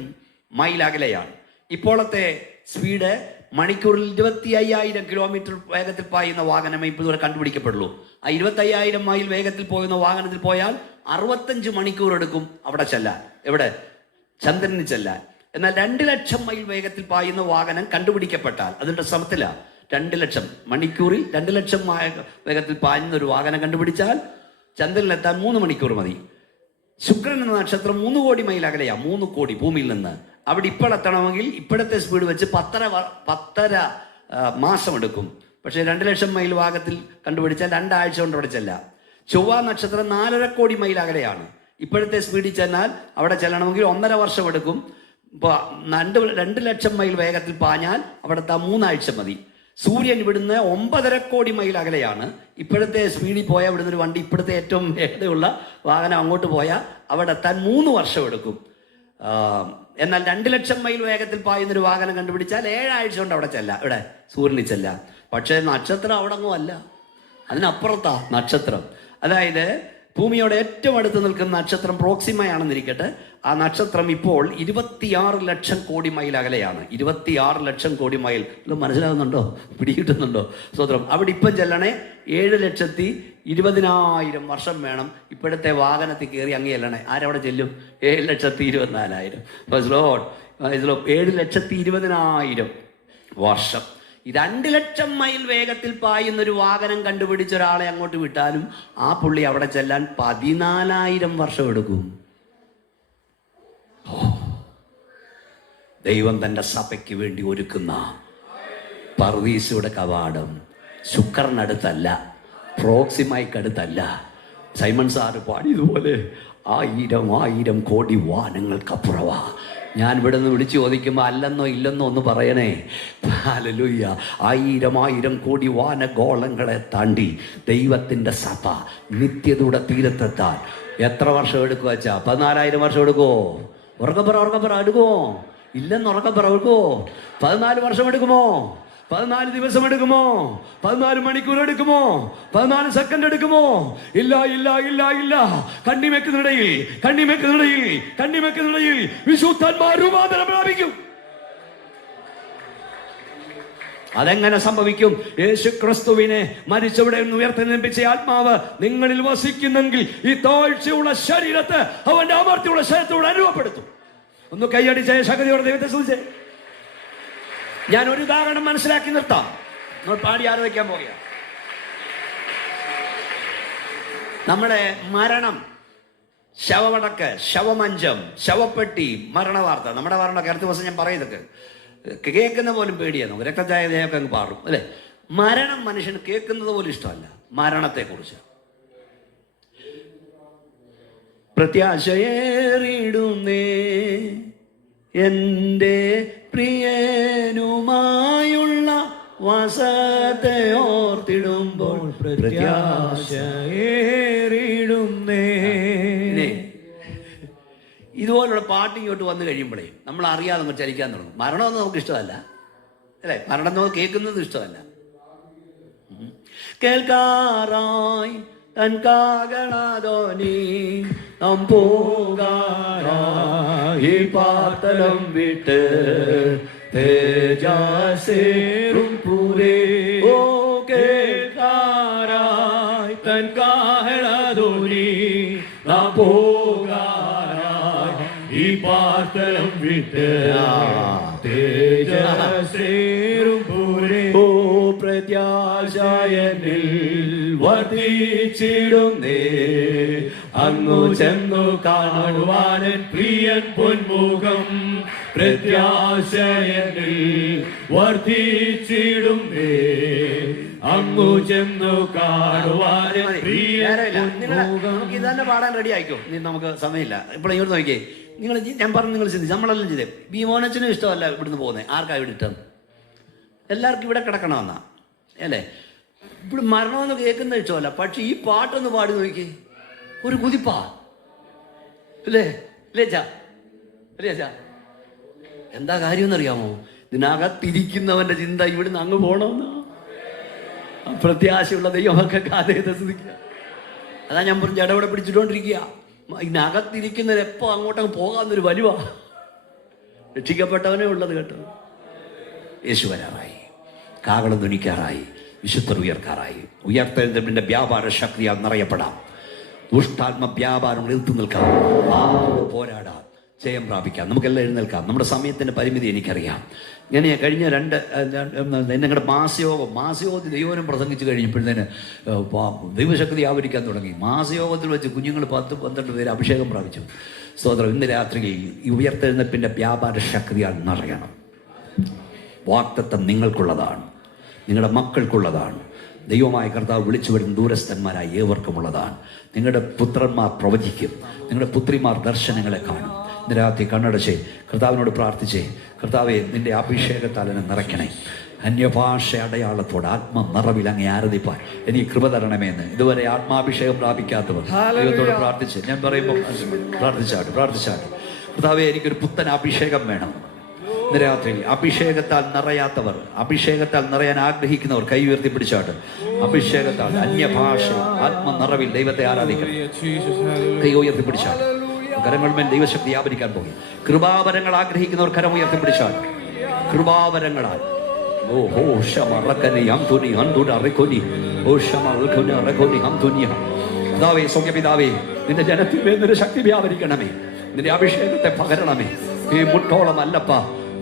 മൈൽ അകലെയാണ്. ഇപ്പോഴത്തെ സ്പീഡ് മണിക്കൂറിൽ 25,000 കിലോമീറ്റർ വേഗത്തിൽ പായുന്ന വാഹനമേ ഇപ്പോൾ ഇതുവരെ കണ്ടുപിടിക്കപ്പെടുള്ളൂ. ആ 25,000 മൈൽ വേഗത്തിൽ പോകുന്ന വാഹനത്തിൽ പോയാൽ 65 മണിക്കൂർ എടുക്കും അവിടെ ചെല്ലാൻ. എവിടെ? ചന്ദ്രന് ചെല്ലാൻ. എന്നാൽ 2,00,000 മൈൽ വേഗത്തിൽ പായുന്ന വാഹനം കണ്ടുപിടിക്കപ്പെട്ടാൽ അതിൻ്റെ ശ്രമത്തിലാണ്. 2,00,000 മണിക്കൂറിൽ 2,00,000 വേഗത്തിൽ പായുന്ന ഒരു വാഹനം കണ്ടുപിടിച്ചാൽ ചന്ദ്രനിലെത്താൻ 3 മണിക്കൂർ മതി. ശുക്രൻ എന്ന നക്ഷത്രം 3 കോടി മൈൽ അകലെയാണ്. 3 കോടി ഭൂമിയിൽ നിന്ന്. അവിടെ ഇപ്പോൾ എത്തണമെങ്കിൽ ഇപ്പോഴത്തെ സ്പീഡ് വെച്ച് 10.5 മാസം എടുക്കും. പക്ഷേ 2,00,000 മൈൽ ഭാഗത്തിൽ കണ്ടുപിടിച്ചാൽ 2 ആഴ്ച കൊണ്ട് അവിടെ ചെല്ലാം. ചൊവ്വ നക്ഷത്രം 4.5 കോടി മൈൽ അകലെയാണ്. ഇപ്പോഴത്തെ സ്പീഡിൽ ചെന്നാൽ അവിടെ ചെല്ലണമെങ്കിൽ 1.5 വർഷം എടുക്കും. ഇപ്പോൾ 2,00,000 മൈൽ വേഗത്തിൽ പാഞ്ഞാൽ അവിടുത്തെ 3 ആഴ്ച മതി. സൂര്യൻ ഇവിടുന്ന് 9.5 കോടി മൈൽ അകലെയാണ്. ഇപ്പോഴത്തെ സ്പീഡിൽ പോയാൽ ഇവിടുന്ന് ഒരു വണ്ടി, ഇപ്പോഴത്തെ ഏറ്റവും വേഗതയുള്ള വാഹനം അങ്ങോട്ട് പോയാൽ അവിടെ എത്താൻ 3 വർഷം എടുക്കും. എന്നാൽ 2,00,000 മൈൽ വേഗത്തിൽ പായുന്നൊരു വാഹനം കണ്ടുപിടിച്ചാൽ 7 ആഴ്ച കൊണ്ട് അവിടെ ചെല്ലാം. ഇവിടെ സൂര്യനിൽ ചെല്ലാം. പക്ഷേ നക്ഷത്രം അവിടെ അങ്ങും അല്ല, അതിനപ്പുറത്താ നക്ഷത്രം. അതായത് ഭൂമിയോട് ഏറ്റവും അടുത്ത് നിൽക്കുന്ന നക്ഷത്രം പ്രോക്സിമയാണെന്നിരിക്കട്ടെ. ആ നക്ഷത്രം ഇപ്പോൾ 26 ലക്ഷം കോടി മൈൽ അകലെയാണ്. 26 ലക്ഷം കോടി മൈൽ. മനസ്സിലാകുന്നുണ്ടോ? പിടികിട്ടുന്നുണ്ടോ? സ്വതന്ത്രം. അവിടെ ഇപ്പം ചെല്ലണേ 7,20,000 വർഷം വേണം. ഇപ്പോഴത്തെ വാഹനത്തിൽ കയറി അങ്ങ് ചെല്ലണേ. ആരവിടെ ചെല്ലും? 7,24,000. 7,20,000 വർഷം. ഈ 2,00,000 മൈൽ വേഗത്തിൽ പായുന്നൊരു വാഹനം കണ്ടുപിടിച്ച ഒരാളെ അങ്ങോട്ട് വിട്ടാലും ആ പുള്ളി അവിടെ ചെല്ലാൻ 14,000 വർഷം എടുക്കും. ദൈവം തൻ്റെ സഭയ്ക്ക് വേണ്ടി ഒരുക്കുന്ന പർദീസയുടെ കവാടം ശുക്രനടുത്തല്ല, പ്രോക്സിമയ്ക്കടുത്തല്ല. സൈമൺ സാറ് പാടിയതുപോലെ 1000 കോടി വാനങ്ങൾക്കപ്പുറവാ. ഞാൻ ഇവിടെ നിന്ന് വിളിച്ചു ചോദിക്കുമ്പോൾ അല്ലെന്നോ ഇല്ലെന്നോ ഒന്ന് പറയണേ. ഹല്ലേലൂയ. 1000 കോടി വാനഗോളങ്ങളെ താണ്ടി ദൈവത്തിൻ്റെ സഭ നിത്യതയുടെ തീരത്തെത്താൻ എത്ര വർഷം എടുക്കുക വെച്ചാ? 14,000 വർഷം എടുക്കുമോ? ഉറക്കപ്പുറ എടുക്കുമോ? ഇല്ലെന്ന് ഉറക്കപ്പുറ എടുക്കുമോ? 14 വർഷം എടുക്കുമോ? 14 ദിവസം എടുക്കുമോ? 14 മണിക്കൂർ എടുക്കുമോ? 14 സെക്കൻഡ് എടുക്കുമോ? ഇല്ല. കണ്ണിമയ്ക്കുന്നിടയിൽ വിശുദ്ധന്മാർ രൂപാന്തരം പ്രാപിക്കും. അതെങ്ങനെ സംഭവിക്കും? യേശുക്രിസ്തുവിനെ മരിച്ചവിടെ നിന്ന് ഉയർത്തെഴുന്നേൽപ്പിച്ച ആത്മാവ് നിങ്ങളിൽ വസിക്കുന്നെങ്കിൽ ഈ താഴ്ചയുള്ള ശരീരത്തെ അവന്റെ അമർത്തിയുള്ള ശരീരത്തോട് അനുഭവപ്പെടുത്തും. ഒന്ന് കൈയടിച്ച ശക്തിയോടെ ദൈവത്തെ സ്തുതിച്ചേ. ഞാൻ ഒരു ഉദാഹരണം മനസ്സിലാക്കി നിർത്താം. നമ്മൾ പാടി ആരാധിക്കാൻ പോകുക. നമ്മുടെ മരണം, ശവമടക്ക്, ശവമഞ്ചം, ശവപ്പെട്ടി, മരണവാർത്ത, നമ്മുടെ മരണമൊക്കെ അടുത്ത ദിവസം ഞാൻ പറയുന്നതൊക്കെ കേൾക്കുന്ന പോലും പേടിയാണ്. രക്തചായതയൊക്കെ അങ്ങ് പാടും അല്ലേ? മരണം മനുഷ്യന് കേൾക്കുന്നത് പോലും ഇഷ്ടമല്ല. മരണത്തെക്കുറിച്ച് പ്രത്യാശയേറിടുന്നേ എൻ്റെ പ്രിയനുമായുള്ള വാസത്തെ പ്രത്യാശയേറിടുന്നേ. ഇതുപോലുള്ള പാട്ട് ഇങ്ങോട്ട് വന്നു കഴിയുമ്പോഴേ നമ്മൾ അറിയാതെ നമ്മൾ ചലിക്കാൻ തുടങ്ങും. മരണമെന്ന് നമുക്ക് ഇഷ്ടമല്ല അല്ലേ? മരണം നമുക്ക് കേൾക്കുന്നത് ഇഷ്ടമല്ല. കേൾക്കാറായി തൻ കാഹളധ്വനി നാം പോകാറായി പാർത്തലം വിട്ട് തേജസ്സേറും പൂരേ. ഓ കേൾക്കാറായി തൻ കാഹളധ്വനി നാം പോകാറായി ഈ പാർത്തലം വിട്ട് തേജസ്സേറും പൂരേ. ഓ പ്രത്യാശയനിൽ വർദ്ധിച്ചിടുന്നേ, അങ്ങു ചെന്നു കാണുവാനൻ പ്രിയൻ പൊന്മുഖം. പ്രത്യാശയനിൽ വർദ്ധിച്ചിടുന്നേ, അങ്ങു ചെന്നു കാണുവാനൻ പ്രിയൻ പൊന്മുഖം. ഇത് തന്നെ പാടാൻ റെഡി ആയിക്കോ, നമുക്ക് സമയമില്ല. ഇപ്പോൾ ഇങ്ങോട്ട് നോക്കിയേ, നിങ്ങൾ ഞാൻ പറഞ്ഞു, നിങ്ങൾ ചിന്തിച്ചു, നമ്മളെല്ലാം ചെയ്തേ. ബീമോനച്ചനും ഇഷ്ടമല്ല ഇവിടുന്ന് പോകുന്നത്. ആർക്കാ ഇവിടെ ഇഷ്ടം? എല്ലാവർക്കും ഇവിടെ കിടക്കണമെന്നാ അല്ലേ? ഇവിടെ മരണമെന്ന് കേൾക്കുന്ന ഇഷ്ടമല്ല. പക്ഷെ ഈ പാട്ടൊന്ന് പാടി നോക്കി, ഒരു കുതിപ്പാ അല്ലേ? അല്ലേ ചാ? അല്ലേ ചാ? എന്താ കാര്യം എന്നറിയാമോ? ഇതിനകത്തിരിക്കുന്നവന്റെ ചിന്ത ഇവിടുന്ന് അങ്ങ് പോകണമെന്നാ. പ്രത്യാശയുള്ള ദൈവമൊക്കെ കാലത്തെ ശ്രദ്ധിക്കുക. അതാ ഞാൻ പറഞ്ഞു, ജടവിടെ പിടിച്ചിട്ടോണ്ടിരിക്കുക. ഇതിനകത്തിരിക്കുന്നവർ എപ്പോ അങ്ങോട്ടങ്ങ് പോകാമെന്നൊരു വലുവാ. രക്ഷിക്കപ്പെട്ടവനേ ഉള്ളത് കേട്ടോ. യേശു വരാറായി, കാഹളം ധ്വനിക്കാറായി, വിശുദ്ധർ ഉയർക്കാറായി. ഉയർത്തെഴുന്നേൽപ്പിന്റെ വ്യാപാര ശക്തിയാൽ നിറയപ്പെടാം. ദുഷ്ടാത്മ വ്യാപാരങ്ങൾ എഴുത്തു നിൽക്കാം, പോരാടാം, ജയം പ്രാപിക്കാം. നമുക്കെല്ലാം എഴുന്നേൽക്കാം. നമ്മുടെ സമയത്തിന്റെ പരിമിതി എനിക്കറിയാം. ഞാൻ കഴിഞ്ഞ ഞങ്ങളുടെ മാസയോഗത്തിൽ ദൈവനം പ്രസംഗിച്ച് കഴിഞ്ഞപ്പോഴത്തേന് ദൈവശക്തി ആവരിക്കാൻ തുടങ്ങി. മാസയോഗത്തിൽ വെച്ച് കുഞ്ഞുങ്ങൾ 10-12 പേര് അഭിഷേകം പ്രാപിച്ചു. സ്തോത്രം. ഇന്ന് രാത്രി ഈ ഉയർത്തെഴുന്നേൽപ്പിന്റെ വ്യാപാര ശക്തിയാൽ നിറയണം. വാഗ്ദത്തം നിങ്ങൾക്കുള്ളതാണ്, നിങ്ങളുടെ മക്കൾക്കുള്ളതാണ്. ദൈവമായ കർത്താവ് വിളിച്ചു വരുന്ന ദൂരസ്ഥന്മാരായ ഏവർക്കുമുള്ളതാണ്. നിങ്ങളുടെ പുത്രന്മാർ പ്രവചിക്കും, നിങ്ങളുടെ പുത്രിമാർ ദർശനങ്ങളെ കാണും. ഇന്ന് രാത്രി കണ്ണടച്ചേ, കർത്താവിനോട് പ്രാർത്ഥിച്ചേ, കർത്താവെ നിന്റെ അഭിഷേകത്താൽ എന്നെ നിറയ്ക്കണേ. അന്യഭാഷ അടയാളത്തോടെ ആത്മ നിറവിൽ അങ്ങേ ആരാധിപ്പാൻ എനിക്ക് കൃപ തരണമേന്ന് ഇതുവരെ ആത്മാഭിഷേകം പ്രാപിക്കാത്തവർ ദൈവത്തോട് പ്രാർത്ഥിച്ച്, ഞാൻ പറയുമ്പോൾ പ്രാർത്ഥിച്ചാട്ട് കർത്താവെ എനിക്കൊരു പുത്തൻ അഭിഷേകം വേണം. ഇന്ന് രാത്രി അഭിഷേകത്താൽ നിറയാത്തവർ, അഭിഷേകത്താൽ നിറയാൻ ആഗ്രഹിക്കുന്നവർ കൈ ഉയർത്തി പിടിച്ചാട്ട്. അഭിഷേകത്താൽ അന്യഭാഷ ആത്മ നിറവിൽ ദൈവത്തെ ആരാധിക്കണം. കൈ ഉയർത്തി പിടിച്ചാട്ട്. കരങ്ങൾമേൽ ദൈവശക്തി വ്യാപരിക്കാൻ പോയി. കൃപാവരങ്ങൾ ആഗ്രഹിക്കുന്നവർ കരം ഉയർത്തി പിടിച്ചാൽ. കൃപാവരങ്ങളാൽ പിതാവേ നിന്റെ ജനത്തിൽ നിന്നൊരു ശക്തി വ്യാപരിക്കണമേ. നിന്റെ അഭിഷേകത്തെ പകരണമേ. ഈ മുട്ടോളമല്ലപ്പ,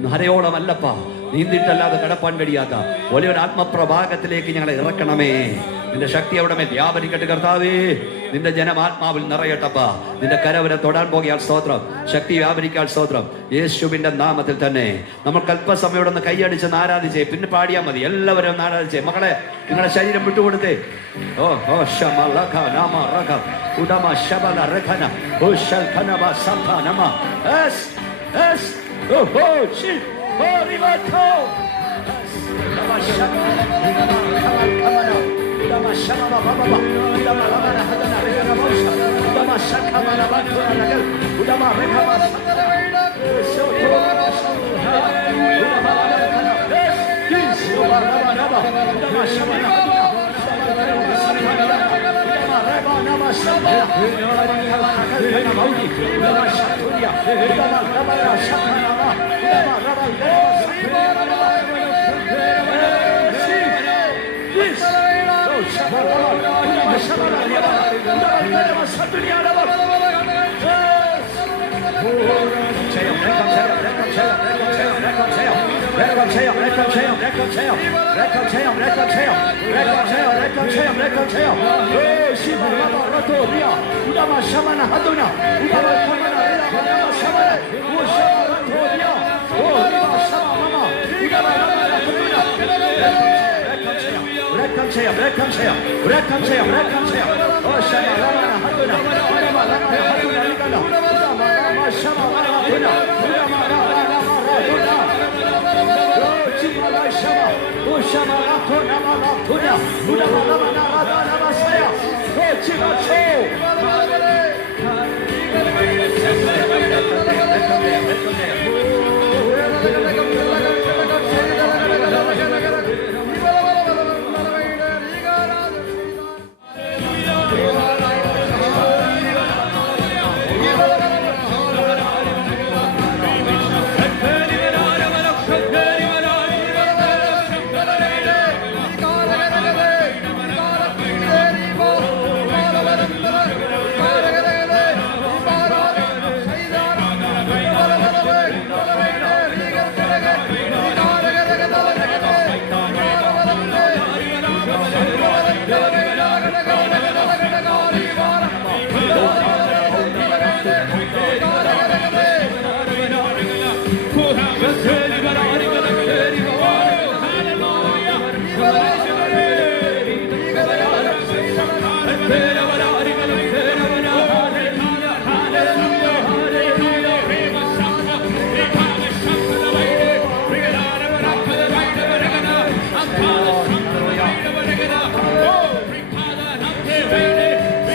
നരയോളമല്ലപ്പ, നീന്തിട്ടല്ലാതെ കടപ്പാൻ കഴിയാത്ത വലിയൊരു ആത്മപ്രഭാഗത്തിലേക്ക് ഞങ്ങളെ ഇറക്കണമേ. നിന്റെ ശക്തി അവിടെ മേൽ വ്യാപരിക്കട്ടെ കർത്താവേ. നിന്റെ ജനം ആത്മാവിൽ നിറയട്ടപ്പ. നിന്റെ കരവരെ തൊടാൻ പോകിയാൽ സ്തോത്രം. ശക്തി വ്യാപരിക്കാൻ സ്തോത്രം. യേശുവിന്റെ നാമത്തിൽ തന്നെ നമുക്ക് അല്പസമയം ഒന്ന് കൈയടിച്ചെന്ന് ആരാധിച്ചേ. പിന്നെ പാടിയാൽ മതി. എല്ലാവരും ഒന്ന് ആരാധിച്ചേ. മക്കളെ, നിങ്ങളുടെ ശരീരം വിട്ടുകൊടുത്തേ.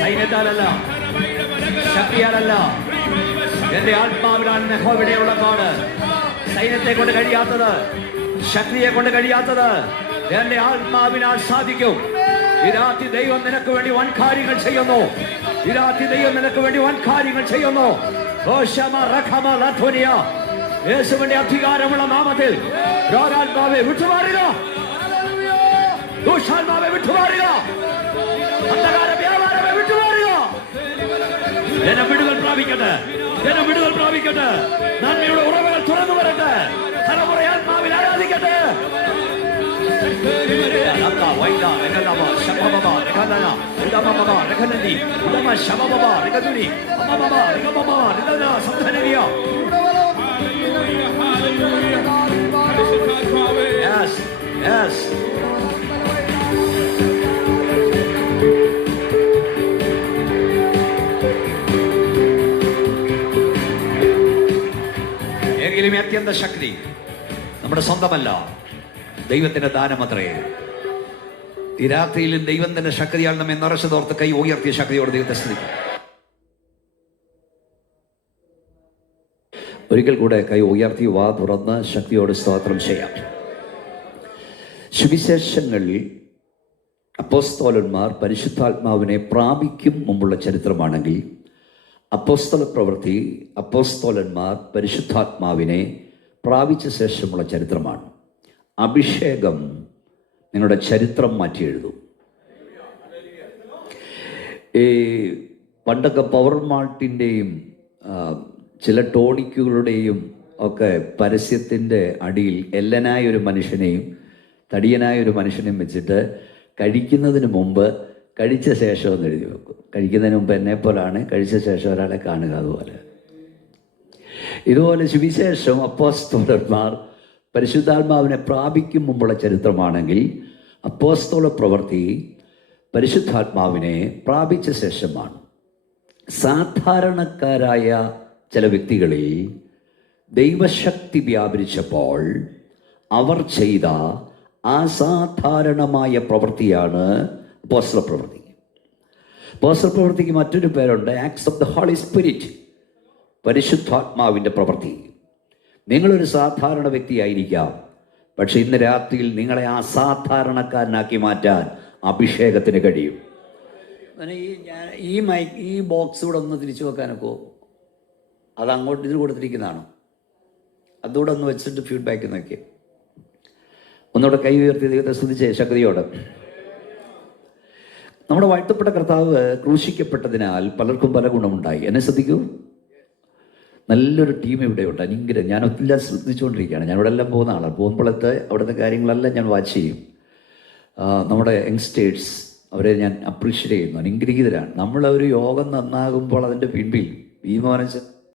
സൈന്യത്താലല്ല, ശക്തിയാലല്ല, എന്റെ ആത്മാവിലാണ് യഹോവയുടെ ഉള്ളപ്പാട്. സൈന്യത്തെ കൊണ്ട് കഴിയാത്തത്, ശക്തിയെ കൊണ്ട് കഴിയാത്തത് എന്റെ ആത്മാവിനാൽ സാധിക്കും. ഈ രാത്രി ദൈവം നിനക്ക് വേണ്ടി വൻ കാര്യങ്ങൾ ചെയ്യുന്നു. ഈ രാത്രി ദൈവം നിനക്ക് വേണ്ടി വൻ കാര്യങ്ങൾ ചെയ്യുന്നു. യേശുവിന്റെ അധികാരമുള്ള നാമത്തിൽ രോഗാത്മാവെ വിട്ടുമാറുക, ദുഷ്ടാത്മാവെ വിട്ടുമാറുക, അന്ധകാര വ്യാപാരമെ വിട്ടുമാറുക. ജനം വിടുതൽ പ്രാപിക്കട്ടെ, ജനം വിടുതൽ പ്രാപിക്കട്ടെ. നന്മയുടെ ഉറവുകൾ തുറന്നു വരട്ടെ. തലമുറ ആത്മാവിൽ ആരാധിക്കട്ടെ. Yes, yes. എങ്കിലും അത്യന്ത ശക്തി നമ്മുടെ സ്വന്തമല്ല, ദൈവത്തിന്റെ ദാനമത്രേ. ഈ രാത്രിയിലും ദൈവം തന്നെ ശക്തിയാൽ നമ്മെ നിറച്ചതോർത്ത് കൈ ഉയർത്തിയ ശക്തിയോട് ദൈവത്തെ സ്തുതിക്കും. ഒരിക്കൽ കൂടെ കൈ ഉയർത്തി വാ തുറന്ന് ശക്തിയോട് സ്തോത്രം ചെയ്യാം. സുവിശേഷങ്ങളിൽ അപ്പോസ്തലന്മാർ പരിശുദ്ധാത്മാവിനെ പ്രാപിക്കും മുമ്പുള്ള ചരിത്രമാണെങ്കിൽ, അപ്പോസ്തല പ്രവൃത്തി അപ്പോസ്തലന്മാർ പരിശുദ്ധാത്മാവിനെ പ്രാപിച്ച ശേഷമുള്ള ചരിത്രമാണ്. അഭിഷേകം നിങ്ങളുടെ ചരിത്രം മാറ്റി എഴുതും. ഈ പണ്ടൊക്കെ പവർ മാൾട്ടിൻ്റെയും ചില ടോണിക്കുകളുടെയും ഒക്കെ പരസ്യത്തിൻ്റെ അടിയിൽ എല്ലനായ ഒരു മനുഷ്യനെയും തടിയനായ ഒരു മനുഷ്യനെയും വെച്ചിട്ട് കഴിക്കുന്നതിന് മുമ്പ് കഴിച്ച ശേഷം എന്ന് എഴുതി വെക്കും. കഴിക്കുന്നതിന് മുമ്പ് എന്നെപ്പോലാണ്, കഴിച്ച ശേഷം ഒരാളെ കാണുക. ഇതുപോലെ സുവിശേഷം അപ്പോസ്തലന്മാർ പരിശുദ്ധാത്മാവിനെ പ്രാപിക്കും മുമ്പുള്ള ചരിത്രമാണെങ്കിൽ, അപ്പോസ്തല പ്രവൃത്തി പരിശുദ്ധാത്മാവിനെ പ്രാപിച്ച ശേഷമാണ്. സാധാരണക്കാരായ ചില വ്യക്തികളിൽ ദൈവശക്തി വ്യാപരിച്ചപ്പോൾ അവർ ചെയ്ത അസാധാരണമായ പ്രവൃത്തിയാണ് അപ്പോസ്തല പ്രവൃത്തി. അപ്പോസ്തല പ്രവൃത്തിക്ക് മറ്റൊരു പേരുണ്ട്, acts of the holy spirit, പരിശുദ്ധാത്മാവിൻ്റെ പ്രവൃത്തി. നിങ്ങളൊരു സാധാരണ വ്യക്തിയായിരിക്കാം, പക്ഷെ ഇന്ന് രാത്രിയിൽ നിങ്ങളെ അസാധാരണക്കാരനാക്കി മാറ്റാൻ അഭിഷേകത്തിന് കഴിയും. ഈ ബോക്സ് കൂടെ ഒന്ന് തിരിച്ചു വെക്കാനൊക്കെ, അത് അങ്ങോട്ട് ഇതിൽ കൊടുത്തിരിക്കുന്നതാണോ? അതുകൂടെ ഒന്ന് വെച്ചിട്ട് ഫീഡ്ബാക്ക് നോക്കി ഒന്നുകൂടെ കൈ ഉയർത്തി ദൈവത്തെ സ്തുതിച്ച് ശക്തിയോട്. നമ്മുടെ വാഴ്ത്തപ്പെട്ട കർത്താവ് ക്രൂശിക്കപ്പെട്ടതിനാൽ പലർക്കും പല ഗുണമുണ്ടായി. എന്നെ ശ്രദ്ധിക്കൂ, നല്ലൊരു ടീം ഇവിടെ ഉണ്ട്. അനുഗ്രഹം. ഞാൻ ഒത്തിരി ശ്രദ്ധിച്ചുകൊണ്ടിരിക്കുകയാണ്. ഞാൻ ഇവിടെ എല്ലാം പോകുന്ന ആളാണ്. പോകുമ്പോഴത്തെ അവിടുത്തെ കാര്യങ്ങളെല്ലാം ഞാൻ വാച്ച് ചെയ്യും. നമ്മുടെ യങ്സ്റ്റേഴ്സ്, അവരെ ഞാൻ അപ്രീഷിയേറ്റ് ചെയ്യുന്നു. അനുഗ്രഹീതരാണ്. നമ്മളൊരു യോഗം നന്നാകുമ്പോൾ അതിൻ്റെ പിൻപിൽ ഈ മോനച്ച